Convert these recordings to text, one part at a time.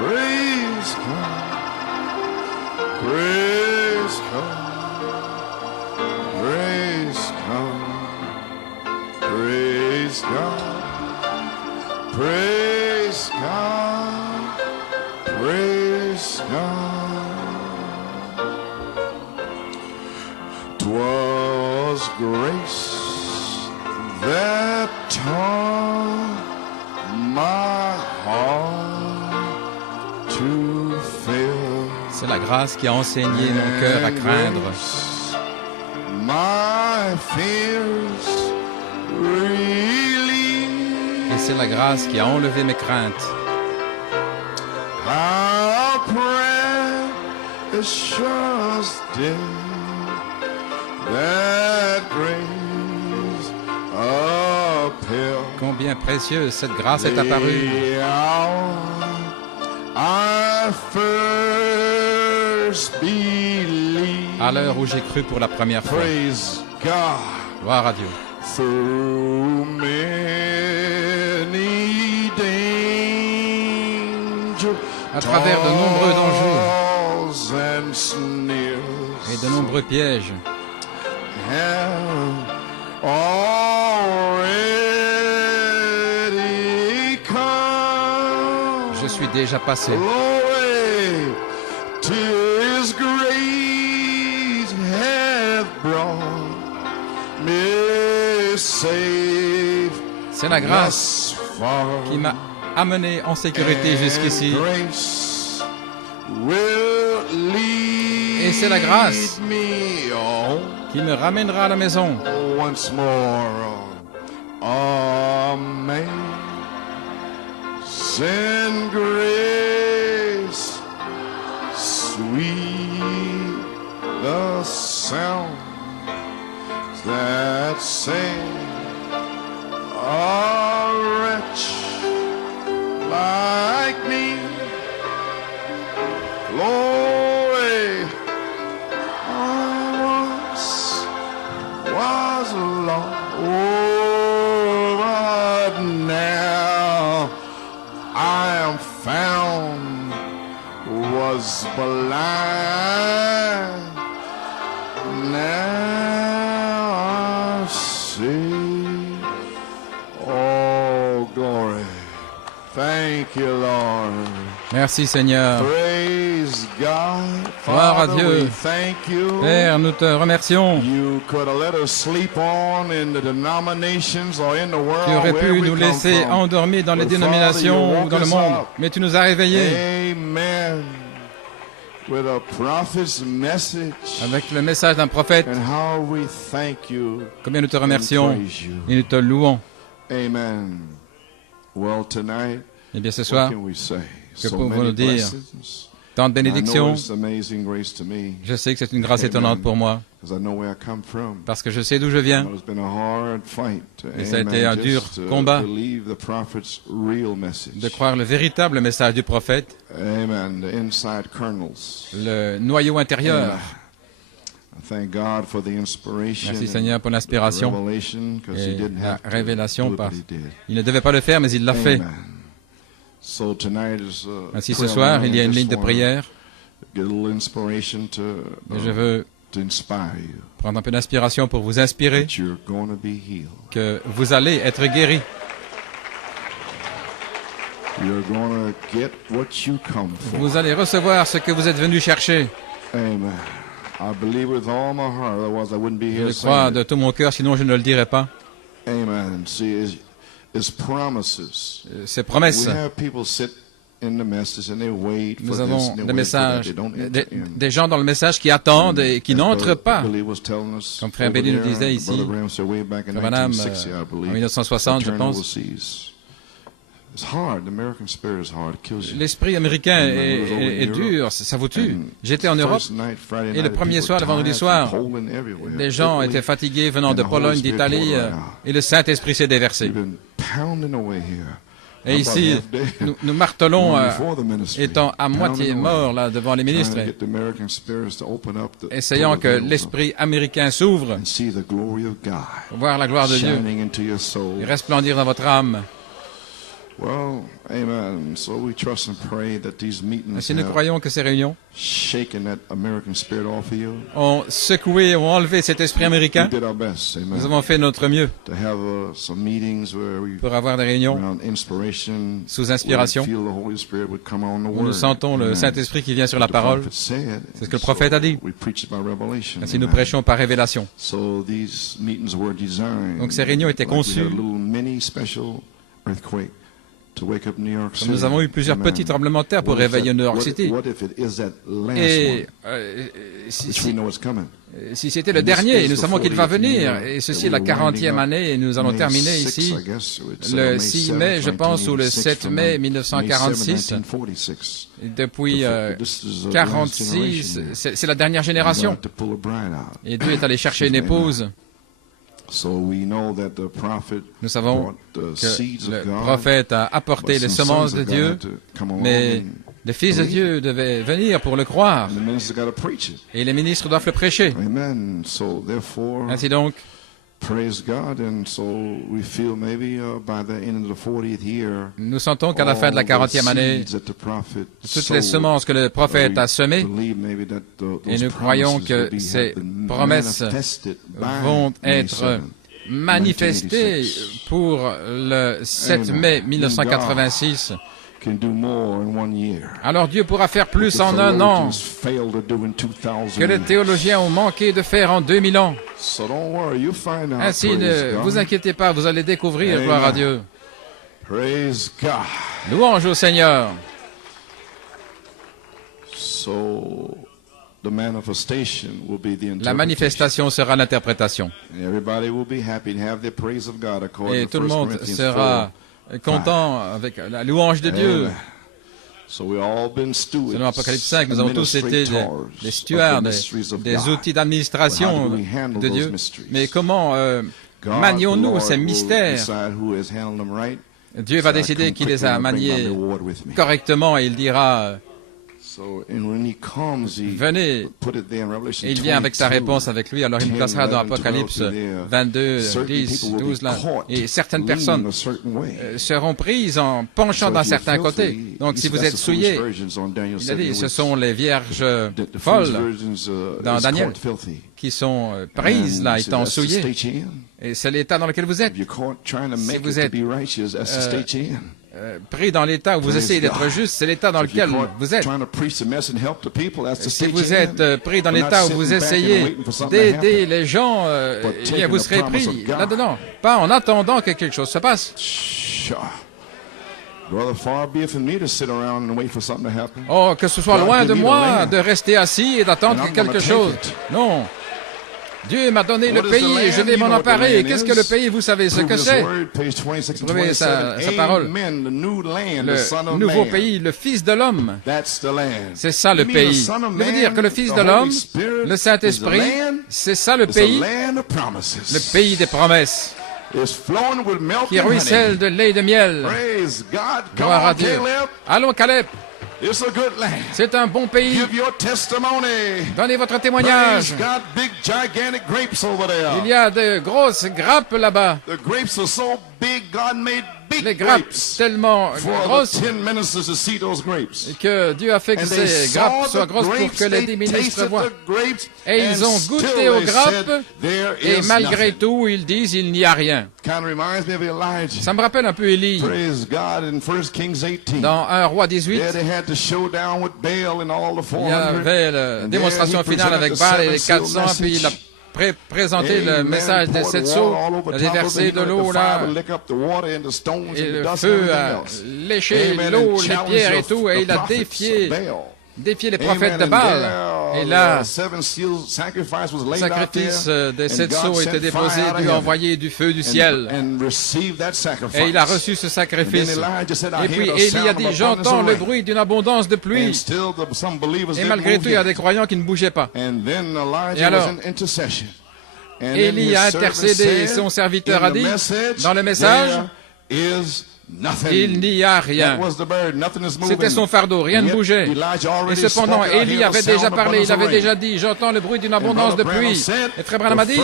praise God, praise God, praise God, praise God, praise God, praise God. 'Twas grace that taught my heart to fear. C'est la grâce qui a enseigné mon cœur à craindre. My fears relieved. Et c'est la grâce qui a enlevé mes craintes. How precious day that grace appeared. Combien précieuse cette grâce est apparue. The hour I first believed. À l'heure où j'ai cru pour la première fois. Praise God. Gloire à Dieu. Through many dangers, À travers de nombreux dangers toils and snares, et de nombreux pièges, have already come. je suis déjà passé. Glory to His grace hath brought me safe. C'est la grâce thus far. qui m'a amené en sécurité jusqu'ici. Grace will lead Et c'est la grâce me home qui me ramènera à la maison. once more. Amazing grace, sweet the sound that saved a wretch like me. Glory, I once was lost, oh, but now I am found, was blind, now I see. Oh, glory. Thank you, Lord. Merci Seigneur. Praise God. Gloire à Father, Dieu. we thank you. Père, nous te remercions. You could have let us sleep on in the denominations or in the world. Tu aurais where pu we nous come laisser from. endormis dans les But Father, dénominations you ou dans le woke us monde, up. mais tu nous as réveillés Amen. With a prophet's message. avec le message d'un prophète. And how we thank you. Combien nous te and remercions praise you. et nous te louons. Amen. Well, tonight, Eh bien ce what soir, can we say? que So pouvons-nous many dire? blessings. tant de I know bénédictions. it's amazing grace to me. Je sais que c'est une grâce étonnante pour moi, Because I know where I come from. parce que je sais d'où je viens. It's been a hard fight. Et ça a Amen. été un Just dur to combat believe the prophet's real message. de croire le véritable message du prophète, Amen. The inside kernels. le noyau intérieur. Amen. I thank God for the inspiration. Merci and Seigneur pour the l'inspiration revelation, 'cause he et didn't la have to révélation. do it, Parce but he did. il ne devait pas le faire, mais il l'a fait. Amen. So tonight is a Ainsi ce prayer soir, line. il y a I une just ligne de wanna prière. Get a little inspiration to, Et je veux to inspire you. prendre un peu d'inspiration pour vous inspirer That you're going to be healed. que vous allez être guéris. You're going to get what you come for. Vous allez recevoir ce que vous êtes venu chercher. Amen. I believe with all my heart, otherwise I wouldn't be Je here le crois saying de it. tout mon cœur, sinon je ne le dirais pas. Amen. See, it's promises. Ces promesses. We have people sit in the message and they wait for Nous this avons and they des wait for that. messages, They don't enter in. des gens dans le message qui attendent et qui As n'entrent Brother pas. Billy was telling us Comme Frère over Billy nous there, disait ici, Brother Branham said way back in Frère Branham, 1960, I believe, en 1960, je turn pense. overseas. It's hard. The American spirit is hard. It kills you. L'esprit américain est dur, ça vous tue. J'étais en Europe et le premier soir, le vendredi soir, les gens étaient fatigués venant de Pologne, d'Italie, et le Saint-Esprit s'est déversé. Et ici, nous martelons, étant à moitié morts là, devant les ministres, essayant que l'esprit américain s'ouvre, voir la gloire de Dieu et resplendir dans votre âme. Well, amen. So we trust and pray that these meetings Ainsi, nous have croyons que ces réunions shaken that American spirit off of you. ont secoué, ont enlevé cet esprit We américain. did our best, Nous amen. avons fait notre mieux To have some meetings where we pour avoir des réunions around inspiration, sous inspiration, where we feel the Holy Spirit would come on the où nous word. sentons le Amen. Saint-Esprit qui vient sur la The parole. prophet said, C'est ce que le prophète a dit. we preach it by revelation. Ainsi, nous Amen. prêchons par révélation. So these meetings were designed. Donc, ces réunions étaient like we had conçues. a little mini special earthquake to wake up New York City. Nous avons eu plusieurs Amen. petits tremblements de terre pour What if réveiller that- New York what- City. What if it is that last Et one, si, which we know is coming? si c'était le dernier, nous savons qu'il va venir. Et ceci est la 40e année et nous allons terminer ici le 6 mai, je pense, ou le 7 mai 1946. Depuis 46, c'est la dernière génération. Et Dieu est allé chercher une épouse. Nous savons que le prophète a apporté les semences de Dieu, mais les fils de Dieu devaient venir pour le croire. Et les ministres doivent le prêcher. Amen. So therefore, Ainsi donc, praise God, and so we feel maybe by the end of the 40th year, nous sentons qu'à la fin de la all the 40e année, seeds that the prophet toutes les sowed, semences que le prophète a semées, believe maybe that et those nous croyons promises que will be ces have promesses manifested by vont May être 7th, manifestées 1986. pour le 7 mai 1986. Can do more in 1 year. Alors Dieu pourra faire plus The en un an theologians failed to do in 2000 que les years. théologiens ont manqué de faire en 2000 ans. So don't worry, you'll find out. Ainsi, praise ne God. vous inquiétez pas, vous allez découvrir, Amen. gloire à Dieu. Praise God. Louange au Seigneur. So the manifestation will be the La interpretation. manifestation sera l'interprétation. And everybody will be happy to have the praise of God according Et to tout le 1 monde Corinthians sera 4. content avec la louange de Dieu. Amen. So we've all been stewards, Selon Apocalypse 5, nous avons tous été des stewards, des outils d'administration de Dieu. Mais comment manions-nous ces mystères? Dieu va décider qui les a maniés correctement et il dira, venez, et il vient avec sa réponse avec lui, alors il nous placera dans Apocalypse 22, 10, 12, là. Et certaines personnes seront prises en penchant d'un certain côté. Donc si vous êtes souillés, il a dit, ce sont les vierges folles dans Daniel qui sont prises là, étant souillées. Et c'est l'état dans lequel vous êtes. Si vous êtes pris dans l'état où vous essayez d'être juste, c'est l'état dans lequel vous êtes. Si vous êtes pris dans l'état où vous essayez d'aider les gens, eh bien vous serez pris là-dedans. Pas en attendant que quelque chose se passe. Oh, que ce soit loin de moi de rester assis et d'attendre quelque chose. Non. Dieu m'a donné le pays et je vais m'en emparer. Qu'est-ce que le pays? Vous savez ce que c'est. Trouvez sa parole. Le nouveau pays, le Fils de l'homme. C'est ça le pays. Je veux dire que le Fils de l'homme, le Saint-Esprit, c'est ça le pays des promesses, qui ruisselle de lait et de miel. Gloire à Dieu. Allons, Caleb. C'est un bon pays. Donnez votre témoignage. Il y a de grosses grappes là-bas. Les grappes tellement grosses que Dieu a fait que ces grappes soient grosses pour que les 10 ministres voient. Et ils ont goûté aux grappes et malgré tout, ils disent il n'y a rien. Ça me rappelle un peu Élie. Dans 1 Roi 18, il y avait la démonstration finale avec Baal et les 400, puis il a présenté le message des 7 sceaux, il a déversé de l'eau là, et le feu a léché l'eau, les pierres et tout, et il a défié les prophètes de Baal. Et là, le sacrifice des 7 sceaux était déposé, Dieu a envoyé du feu du ciel. Et il a reçu ce sacrifice. Et puis Élie a dit, j'entends le bruit d'une abondance de pluie. Et malgré tout, il y a des croyants qui ne bougeaient pas. Et alors, Élie a intercédé, son serviteur a dit, dans le message, il n'y a rien. C'était son fardeau, rien ne bougeait. Et cependant, Élie avait déjà parlé, il avait déjà dit, j'entends le bruit d'une abondance de pluie. Et Frère Branham a dit,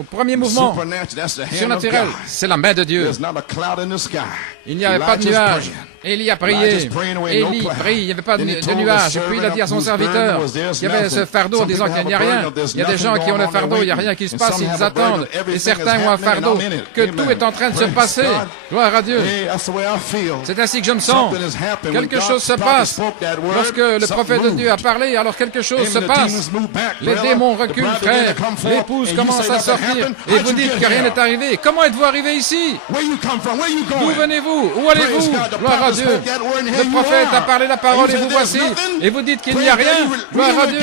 Au premier mouvement surnaturel, c'est la main de Dieu. Il n'y avait pas de nuage. Élie a prié. Élie prie, il n'y avait pas de nuage. Et puis il a dit à son serviteur, il y avait ce fardeau en disant qu'il n'y a rien. Il y a des gens qui ont le fardeau, il n'y a rien qui se passe, ils attendent. Et certains ont un fardeau, que tout est en train de se passer. Gloire à Dieu. C'est ainsi que je me sens. Quelque chose se passe. Lorsque le prophète de Dieu a parlé, alors quelque chose se passe. Les démons reculent, frère. Les pousses commencent à sortir. Et vous dites que rien n'est arrivé. Comment êtes-vous arrivé ici? D'où venez-vous? Où allez-vous? Gloire à Dieu. Le prophète a parlé la parole et vous voici. Et vous dites qu'il n'y a rien. Gloire à Dieu.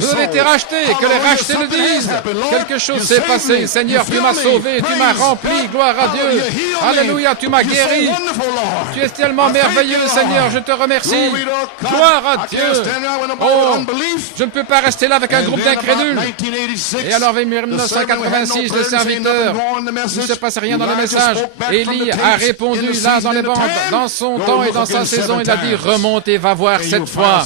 Vous avez été rachetés. Que les rachetés le disent. Quelque chose s'est passé. Seigneur, tu m'as sauvé. Tu m'as rempli. Gloire à Dieu. Alléluia. Tu m'as guéri. Tu es tellement merveilleux, Seigneur. Je te remercie. Gloire à Dieu. Oh, je ne peux pas rester là avec un groupe d'incrédules. Et alors, en 1986, le serviteur, il ne se passe rien dans le message. Élie a répondu là dans les bandes, dans son temps et dans sa saison. Il a dit, remonte et va voir cette fois.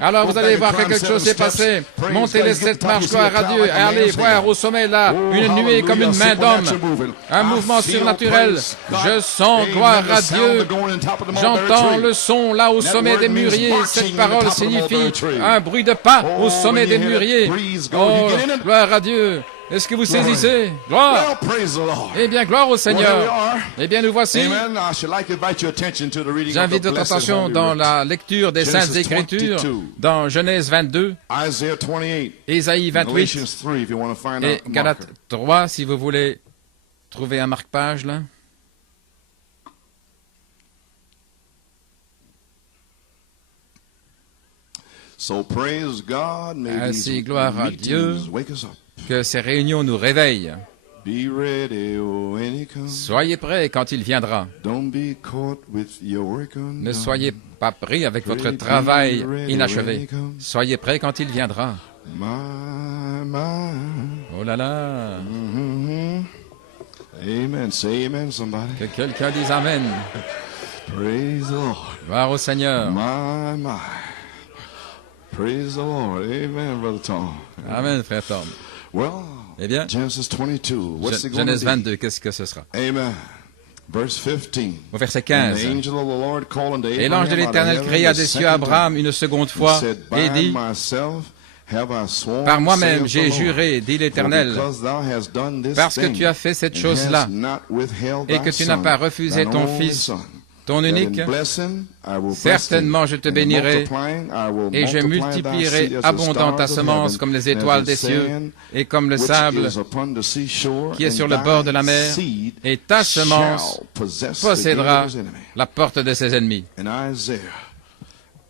Alors, vous allez voir que quelque chose s'est passé. Montez les 7 marches, gloire à Dieu. Et allez voir au sommet là, une nuée comme une main d'homme. Un mouvement surnaturel. Je sens, gloire à Dieu. J'entends le son là au sommet des mûriers. Cette parole signifie un bruit de pas au sommet des mûriers. Oh, gloire à Dieu. Est-ce que vous saisissez? Gloire! Eh bien, gloire au Seigneur. Eh bien, nous voici. J'invite votre attention dans la lecture des Saintes Écritures, dans Genèse 22, Ésaïe 28 et Galates 3, si vous voulez trouver un marque-page là. Ainsi, gloire à Dieu, que ces réunions nous réveillent. Soyez prêts quand il viendra. Ne soyez pas pris avec votre travail inachevé. Soyez prêts quand il viendra. Oh là là. Amen. Say amen, somebody. Que quelqu'un dise Amen. Praise the Lord. Gloire au Seigneur. My. Praise the Lord. Amen, Brother Tom. Amen, frère Tom. Well, eh bien, Genesis 22. What's it going Genèse to be? 22, qu'est-ce que ce sera? Amen. Verse 15. Au verset 15. And the angel of the Lord called unto Et l'ange de Abraham out of l'Éternel heaven cria the des cieux second à time. Abraham une seconde fois He said, et By dit, myself have I sworn, par moi-même saith the j'ai Lord, juré, dit for l'Éternel, because thou hast done this parce que thing, tu as fait cette and chose-là, hast not withheld et thy que tu n'as son, pas refusé thine ton only fils, son, ton that in unique, blessing I will bless certainement thee, je te and in bénirai, multiplying I will et je multiply thy multiplierai seed as the abondant ta stars of semence heaven, comme les and étoiles as des the cieux, sand et comme le which sable is upon the seashore, qui est sur and le bord de thy la mer, seed et ta semence shall possess the possédera gate of his enemy. la porte de ses ennemis. In Isaiah,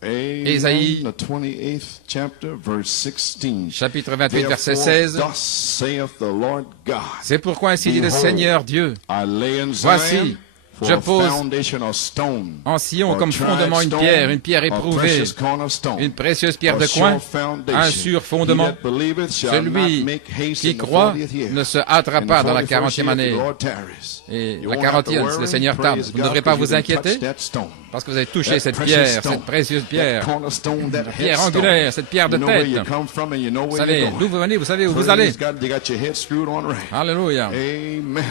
Ésaïe, the 28th chapter, verse 16. Chapitre 28, verset Therefore, 16. thus saith the Lord God, C'est pourquoi ainsi dit le Behold, Seigneur Dieu, I lay in voici, Zion for je a pose foundation of stone, en Sion a comme tried fondement une stone, pierre a éprouvée, precious cornerstone, une précieuse pierre a de coin, sure foundation. un sûr He fondement. that believeth shall not Celui make haste qui in the croit 40th year. ne se hâtera In the pas dans la 41st 40e year, année. the Lord tarries. Et You la won't have to 40e, worry, le Seigneur tarde. praise Vous ne God, devrez pas 'cause vous you didn't touch inquiéter that stone. parce que vous avez touché That cette precious pierre, stone, cette précieuse that pierre, cornerstone, that pierre headstone. angulaire, cette pierre de You know where tête. you come from and you know Vous where savez you're d'où going. vous venez, vous savez où vous allez. Praise God, you got your head screwed on right. Alléluia. Amen.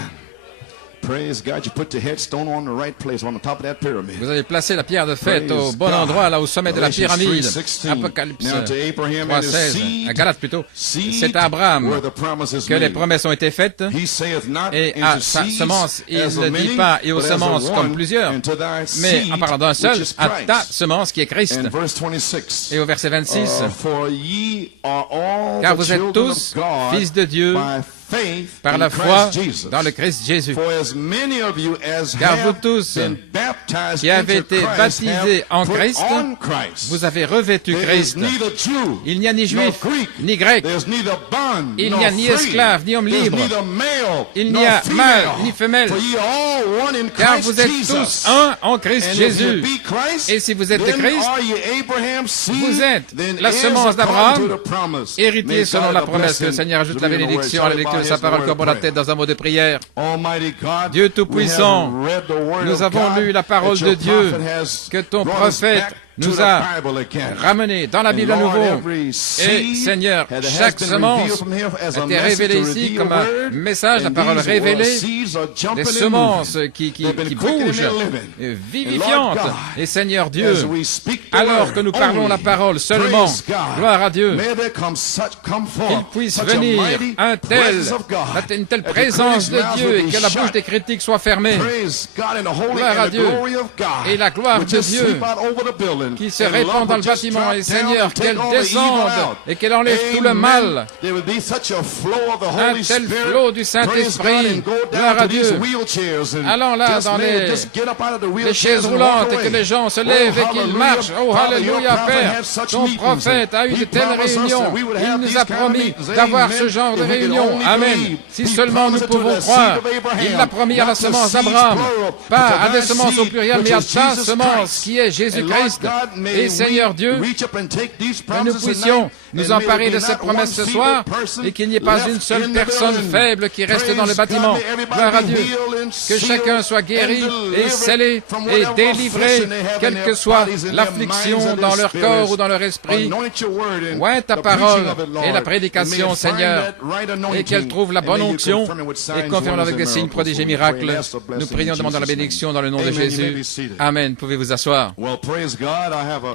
Praise God, you put the headstone on the right place, on the top of that pyramid. Vous avez placé la pierre de fête au Praise bon God. endroit, là au sommet de la Galatians pyramide. 3:16. Apocalypse Now to Abraham and his 3.16, seed, à Galate plutôt. seed C'est à Abraham where the promise is que les made. promesses ont été faites. He saith not Et into à sa seeds semence, il as ne of dit many, pas et aux but as of semences comme one, plusieurs, and to thy mais seed, en parlant d'un seul, which is à ta Christ. semence qui est Christ. And verse 26. Et au verset 26, For ye are all car the vous êtes children tous of God fils de Dieu by faith par in la foi Christ Jesus. dans le Christ Jésus. For as many of you as Car vous have tous been baptized qui avez into été Christ baptisés have en put Christ, on Christ. vous avez revêtu There is Christ. neither Jew, Il n'y a ni nor juif, Greek, ni grec. there's neither bond, Il nor n'y a ni free. esclave, ni homme There's libre. neither male, Il nor n'y a female. mâle, ni femelle. For ye are all one in Car Christ vous êtes Jesus. tous un en Christ And if Jésus. you be Christ, Et si vous êtes de then Christ, are ye Abraham's seed, vous êtes then la heirs semence d'Abraham, according to the promise. héritier May selon God la the promesse que le blessing Seigneur ajoute to la be in the bénédiction à word. la lecture de sa Shall parole I comme buy à la his tête dans un mot de prière. Almighty God, Dieu Tout-Puissant, we have read the word nous of avons God lu la parole that de your Dieu, prophet has que ton brought us prophète back nous a ramenés dans la Bible à nouveau. Et Seigneur, chaque semence a été révélée ici comme un message, la parole révélée, des semences qui bougent, vivifiantes. Et Seigneur Dieu, alors que nous parlons la parole seulement, gloire à Dieu, qu'il puisse venir une telle présence de Dieu et que la bouche des critiques soit fermée. Gloire à Dieu. Et la gloire de Dieu qui se répand dans le bâtiment. Et Seigneur, qu'elle descende et qu'elle enlève tout le mal. Un tel flot du Saint-Esprit. Gloire à Dieu. Allons là dans les chaises roulantes et que les gens se lèvent et qu'ils marchent. Oh, alléluia, Père. Ton prophète a eu de telles réunions. Il nous a promis d'avoir ce genre de réunion. Amen. Si seulement nous pouvons croire. Il l'a promis à la semence d'Abraham. Pas à des semences au pluriel, mais à ta semence qui est Jésus-Christ. Et Seigneur Dieu, que nous puissions nous emparer de cette promesse ce soir et qu'il n'y ait pas une seule personne faible qui reste dans le bâtiment. Gloire à Dieu. Que chacun soit guéri et scellé et délivré, quelle que soit l'affliction dans leur corps ou dans leur esprit. Oint ta parole et la prédication, Seigneur, et qu'elle trouve la bonne onction et confirme-la avec des signes, prodiges et miracles. Nous prions, demandant la bénédiction dans le nom de Jésus. Amen. Pouvez vous asseoir.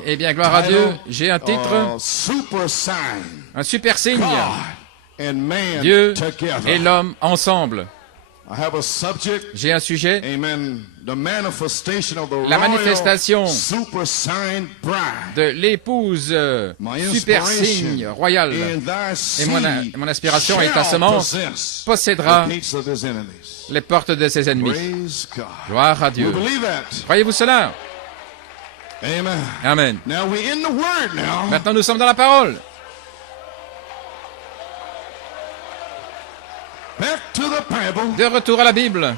Eh bien, gloire à Dieu, j'ai un titre, un super signe. Dieu et l'homme ensemble. J'ai un sujet, la manifestation de l'épouse super signe royale. Et mon aspiration est ta semence possédera les portes de ses ennemis. Gloire à Dieu. Croyez-vous cela? Amen. Maintenant, nous sommes dans la parole. De retour à la Bible.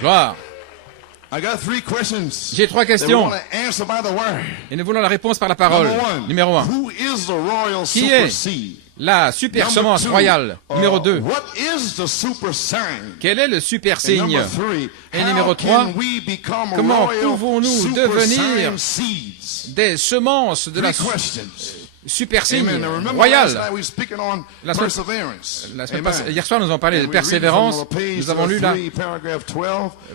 Gloire. J'ai 3 questions. Et nous voulons la réponse par la parole. Numéro 1. Qui est la super semence royale? Numéro 2. Quel est le super signe? Et numéro 3. Comment pouvons-nous devenir des semences de la super signe royal. Hier soir, nous avons parlé de persévérance. Nous avons lu là,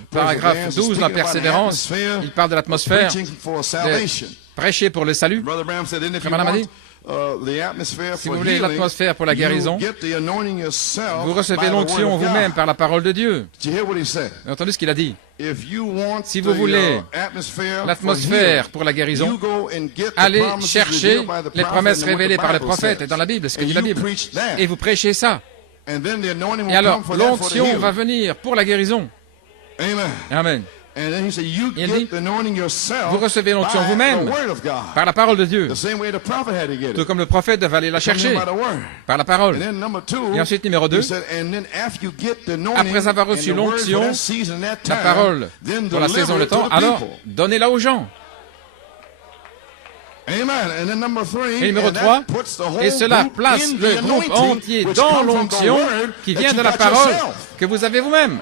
paragraphe 12, la persévérance. Il parle de l'atmosphère, de prêcher pour le salut. Comme Madame a dit, si vous voulez l'atmosphère pour la guérison, vous recevez l'onction vous-même par la parole de Dieu. Vous avez entendu ce qu'il a dit? Si vous voulez l'atmosphère pour la guérison, allez chercher les promesses révélées par les prophètes et dans la Bible, ce que dit la Bible, et vous prêchez ça. Et alors, l'onction va venir pour la guérison. Amen. Il dit, vous recevez l'onction vous-même par la parole de Dieu, tout comme le prophète devait aller la chercher par la parole. Et ensuite, numéro 2, après avoir reçu l'onction, la parole pour la saison, le temps, alors donnez-la aux gens. Et numéro 3, et cela place le groupe entier dans l'onction qui vient de la parole que vous avez vous-même.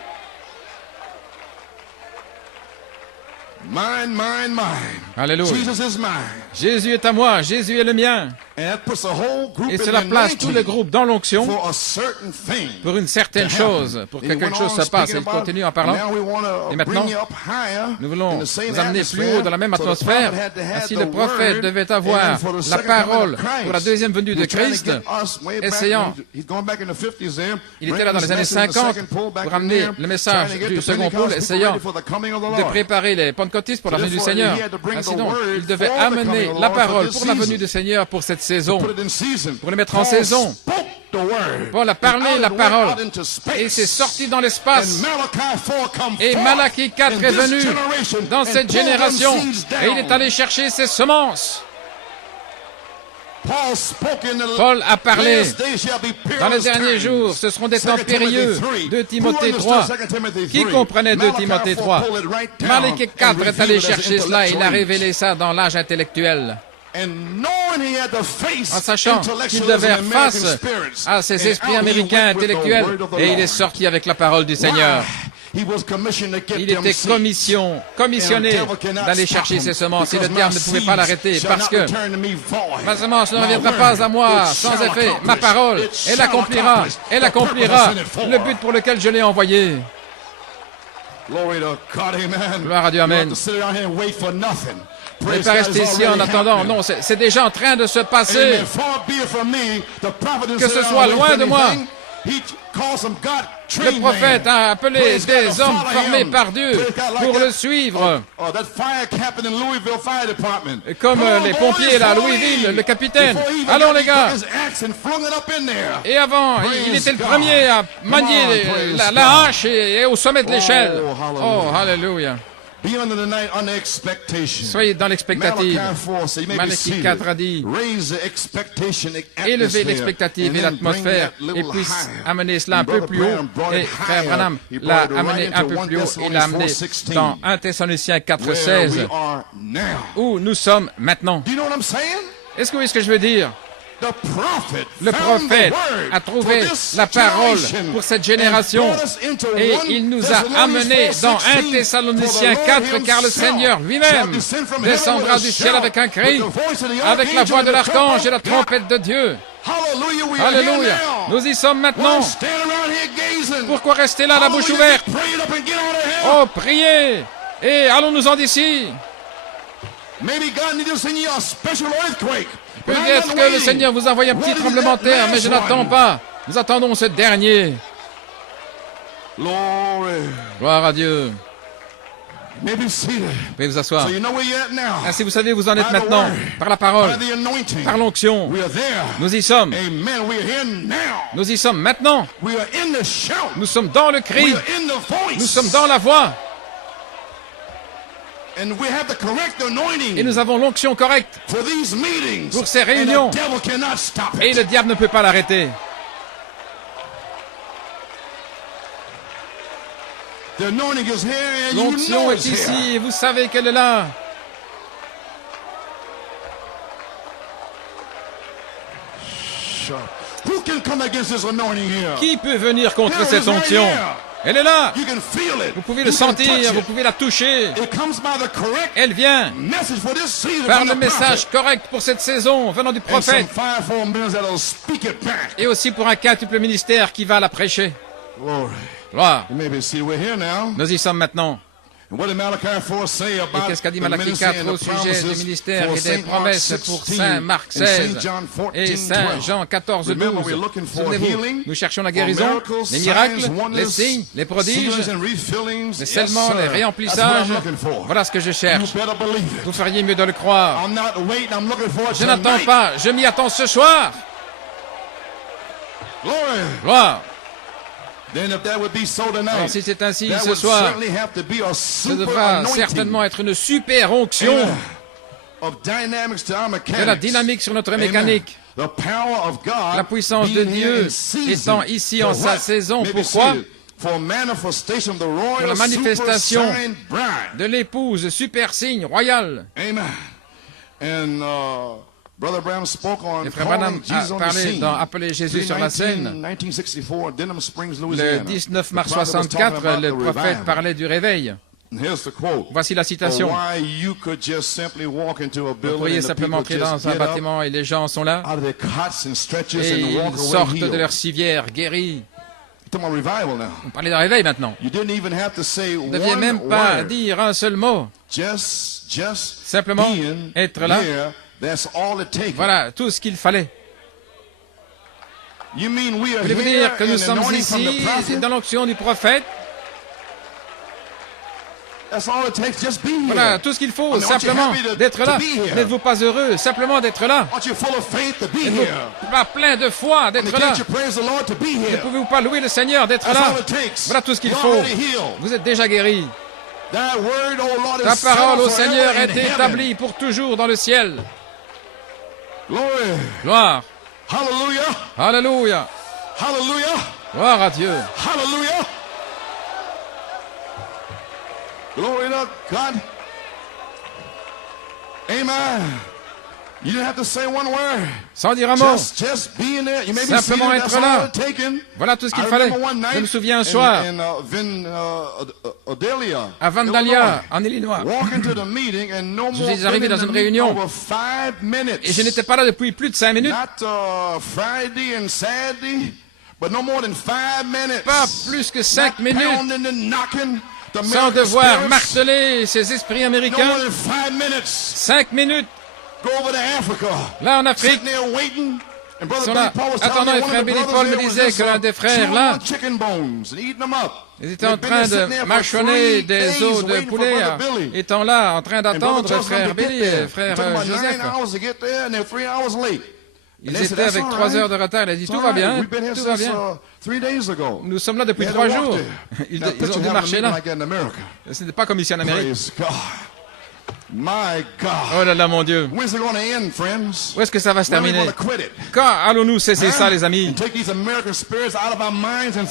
Alléluia. Jésus est à moi, Jésus est le mien. Et cela place tout le groupe dans l'onction pour une certaine chose, pour que quelque chose se passe. Il continue en parlant. Et maintenant, nous voulons nous amener plus haut dans la même atmosphère. Ainsi, le prophète devait avoir la parole pour la deuxième venue de Christ, essayant. Il était là dans les années 50 pour amener le message du second pôle, essayant de préparer les pentecôtistes pour la venue du Seigneur. Ainsi donc, il devait amener la parole pour la venue du Seigneur pour cette saison, pour le mettre en saison. Paul a parlé la parole et c'est sorti dans l'espace. Et Malachie 4 est venu dans cette génération et il est allé chercher ses semences. Paul a parlé, dans les derniers jours, ce seront des temps périlleux. 2 Timothée 3. Qui comprenait 2 Timothée 3? Malachie 4 est allé chercher cela, il a révélé ça dans l'âge intellectuel. En sachant qu'il devait faire face à ces esprits américains intellectuels, et il est sorti avec la parole du Seigneur. Il était commissionné d'aller chercher ses semences et le diable ne pouvait pas l'arrêter parce que ma semence ne reviendra pas à moi sans effet. Ma parole, elle accomplira le but pour lequel je l'ai envoyé. Gloire à Dieu, amen. Ne pas rester ici en attendant. Non, c'est déjà en train de se passer. Que ce soit loin de moi. Le prophète a appelé des hommes formés par Dieu pour le suivre. Comme les pompiers là, à Louisville, le capitaine. Allons les gars. Et avant, il était le premier à manier la hache et au sommet de l'échelle. Oh, hallelujah. Soyez dans l'expectative. Malachie 4 a dit, élevez l'expectative et l'atmosphère et puisse amener cela un peu plus haut. Et frère Branham l'a amené un peu plus haut et l'a amené dans 1 Thessaloniciens 4:16, où nous sommes maintenant. Est-ce que vous voyez ce que je veux dire? Le prophète a trouvé la parole pour cette génération et il nous a amenés dans 1 Thessaloniciens 4, car le Seigneur lui-même descendra du ciel avec un cri, avec la voix de l'archange et la trompette de Dieu. Alléluia. Nous y sommes maintenant. Pourquoi rester là, la bouche ouverte? Oh, priez et allons-nous-en d'ici. Peut-être que le Seigneur vous envoie un petit tremblement de terre, mais je n'attends pas. Nous attendons ce dernier. Gloire à Dieu. Vous pouvez vous asseoir. Ainsi, vous savez, vous en êtes maintenant, par la parole, par l'onction. Nous y sommes. Nous y sommes maintenant. Nous sommes dans le cri. Nous sommes dans la voix. Et nous avons l'onction correcte pour ces réunions. Et le diable ne peut pas l'arrêter. L'onction est ici et vous savez qu'elle est là. Qui peut venir contre cette onction? Elle est là. Vous pouvez le sentir, vous pouvez la toucher. Elle vient par le message correct pour cette saison venant du prophète. Et aussi pour un quintuple ministère qui va la prêcher. Gloire. Nous y sommes maintenant. Et qu'est-ce qu'a dit Malachie 4 au sujet du ministère et des promesses pour Saint Marc 16 et Saint Jean 14, 12? Souvenez-vous, nous cherchons la guérison, les miracles, les signes, les prodiges, les scellements, les réemplissages. Voilà ce que je cherche. Vous feriez mieux de le croire. Je n'attends pas, je m'y attends ce soir. Gloire. Alors si c'est ainsi ce soir, ce devra certainement être une super onction de la dynamique sur notre mécanique. La puissance de Dieu étant ici en sa saison. Pourquoi? Pour la manifestation de l'épouse super signe royal. Et frère Branham a parlé dans Appeler Jésus sur la scène. Le 19 mars 64, le prophète parlait du réveil. Voici la citation. Vous pourriez simplement entrer dans un bâtiment et les gens sont là. Et ils sortent de leur civière guéris. On parlait de réveil maintenant. Vous ne deviez même pas dire un seul mot. Simplement être là. Voilà tout ce qu'il fallait. Voulez-vous dire que nous sommes ici dans l'onction du prophète? Voilà tout ce qu'il faut, simplement d'être là. N'êtes-vous pas heureux simplement d'être là? N'êtes-vous pas plein de foi d'être là? Ne pouvez-vous pas louer le Seigneur d'être là? Voilà tout ce qu'il faut. Vous êtes déjà guéri. Ta parole au Seigneur est établie pour toujours dans le ciel. Gloire. Alléluia. Gloire à Dieu. Glory to God. Amen. You didn't have to say one word. Sans dire un mot. Just being there. You may be Simplement seated, être that's all là. it taken. Voilà tout ce qu'il I fallait. remember one night Je me souviens un soir, à Vandalia, en Illinois. Je suis arrivé dans une réunion. Et je n'étais pas là depuis plus de 5 minutes. Pas plus que 5 minutes. Sans devoir marteler ces esprits américains. 5 minutes. Là en Afrique, ils sont là, attendant, et frère Billy Paul me disait que l'un des frères là, ils étaient en train de mâchonner des os de poulet, étant là, en train d'attendre frère Billy et frère Joseph. Ils étaient avec 3 heures de retard. Il a dit, tout va bien, tout va bien. Nous sommes là depuis 3 jours. Ils ont dû marcher là. Ce n'est pas comme ici en Amérique. Oh là là, mon Dieu. Où est-ce que ça va se terminer? Quand allons-nous cesser ça, les amis?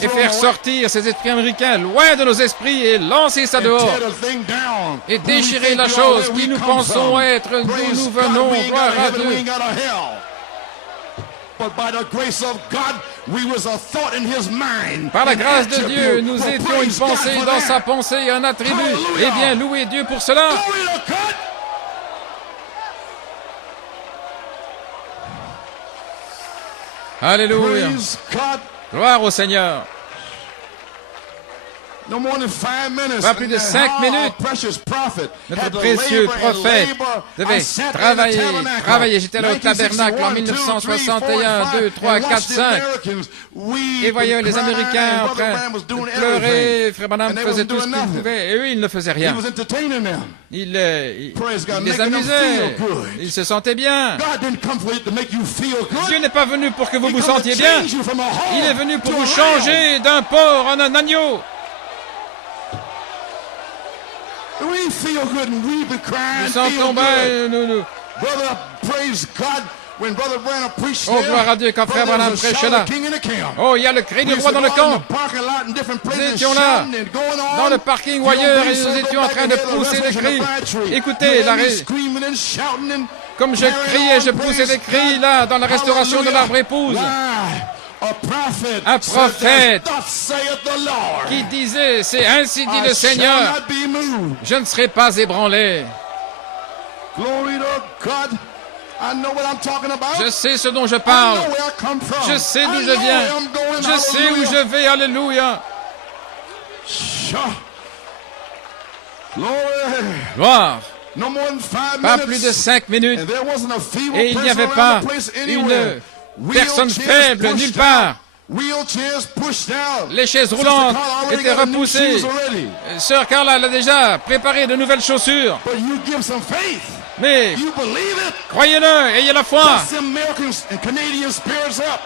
Et faire sortir ces esprits américains loin de nos esprits et lancer ça dehors. Et déchirer la chose qui nous pensons être d'où nous venons. Gloire à Dieu. Par la grâce de Dieu, nous étions une pensée dans sa pensée, un attribut. Eh bien, louez Dieu pour cela. Alléluia. Gloire au Seigneur. Pas plus de 5 minutes. Notre précieux prophète devait travailler. J'étais là au tabernacle en 1961, 2, 3, 4, 5. Et voyons les Américains en train de pleurer. Frère Branham faisait tout ce qu'il pouvait. Et eux, ils ne faisaient rien. Il les amusait. Ils se sentaient bien. Dieu n'est pas venu pour que vous vous sentiez bien. Il est venu pour vous changer d'un porc en un agneau. Nous sentons bien, Oh, gloire à Dieu, quand frère Branham prêchait là. Oh, il y a le cri du roi dans le camp. Nous étions là, dans le parking ou ailleurs, et nous étions en train de pousser des cris. Écoutez, comme je criais, je poussais des cris là, dans la restauration de l'arbre épouse. Un prophète qui disait, c'est ainsi dit le Seigneur, je ne serai pas ébranlé. Je sais ce dont je parle. Je sais d'où je viens. Je sais où je vais. Alléluia. Gloire. Pas plus de 5 minutes. Et il n'y avait pas une personne faible nulle part. Les chaises roulantes étaient repoussées. Sœur Carla a déjà préparé de nouvelles chaussures. Mais croyez-le, ayez la foi.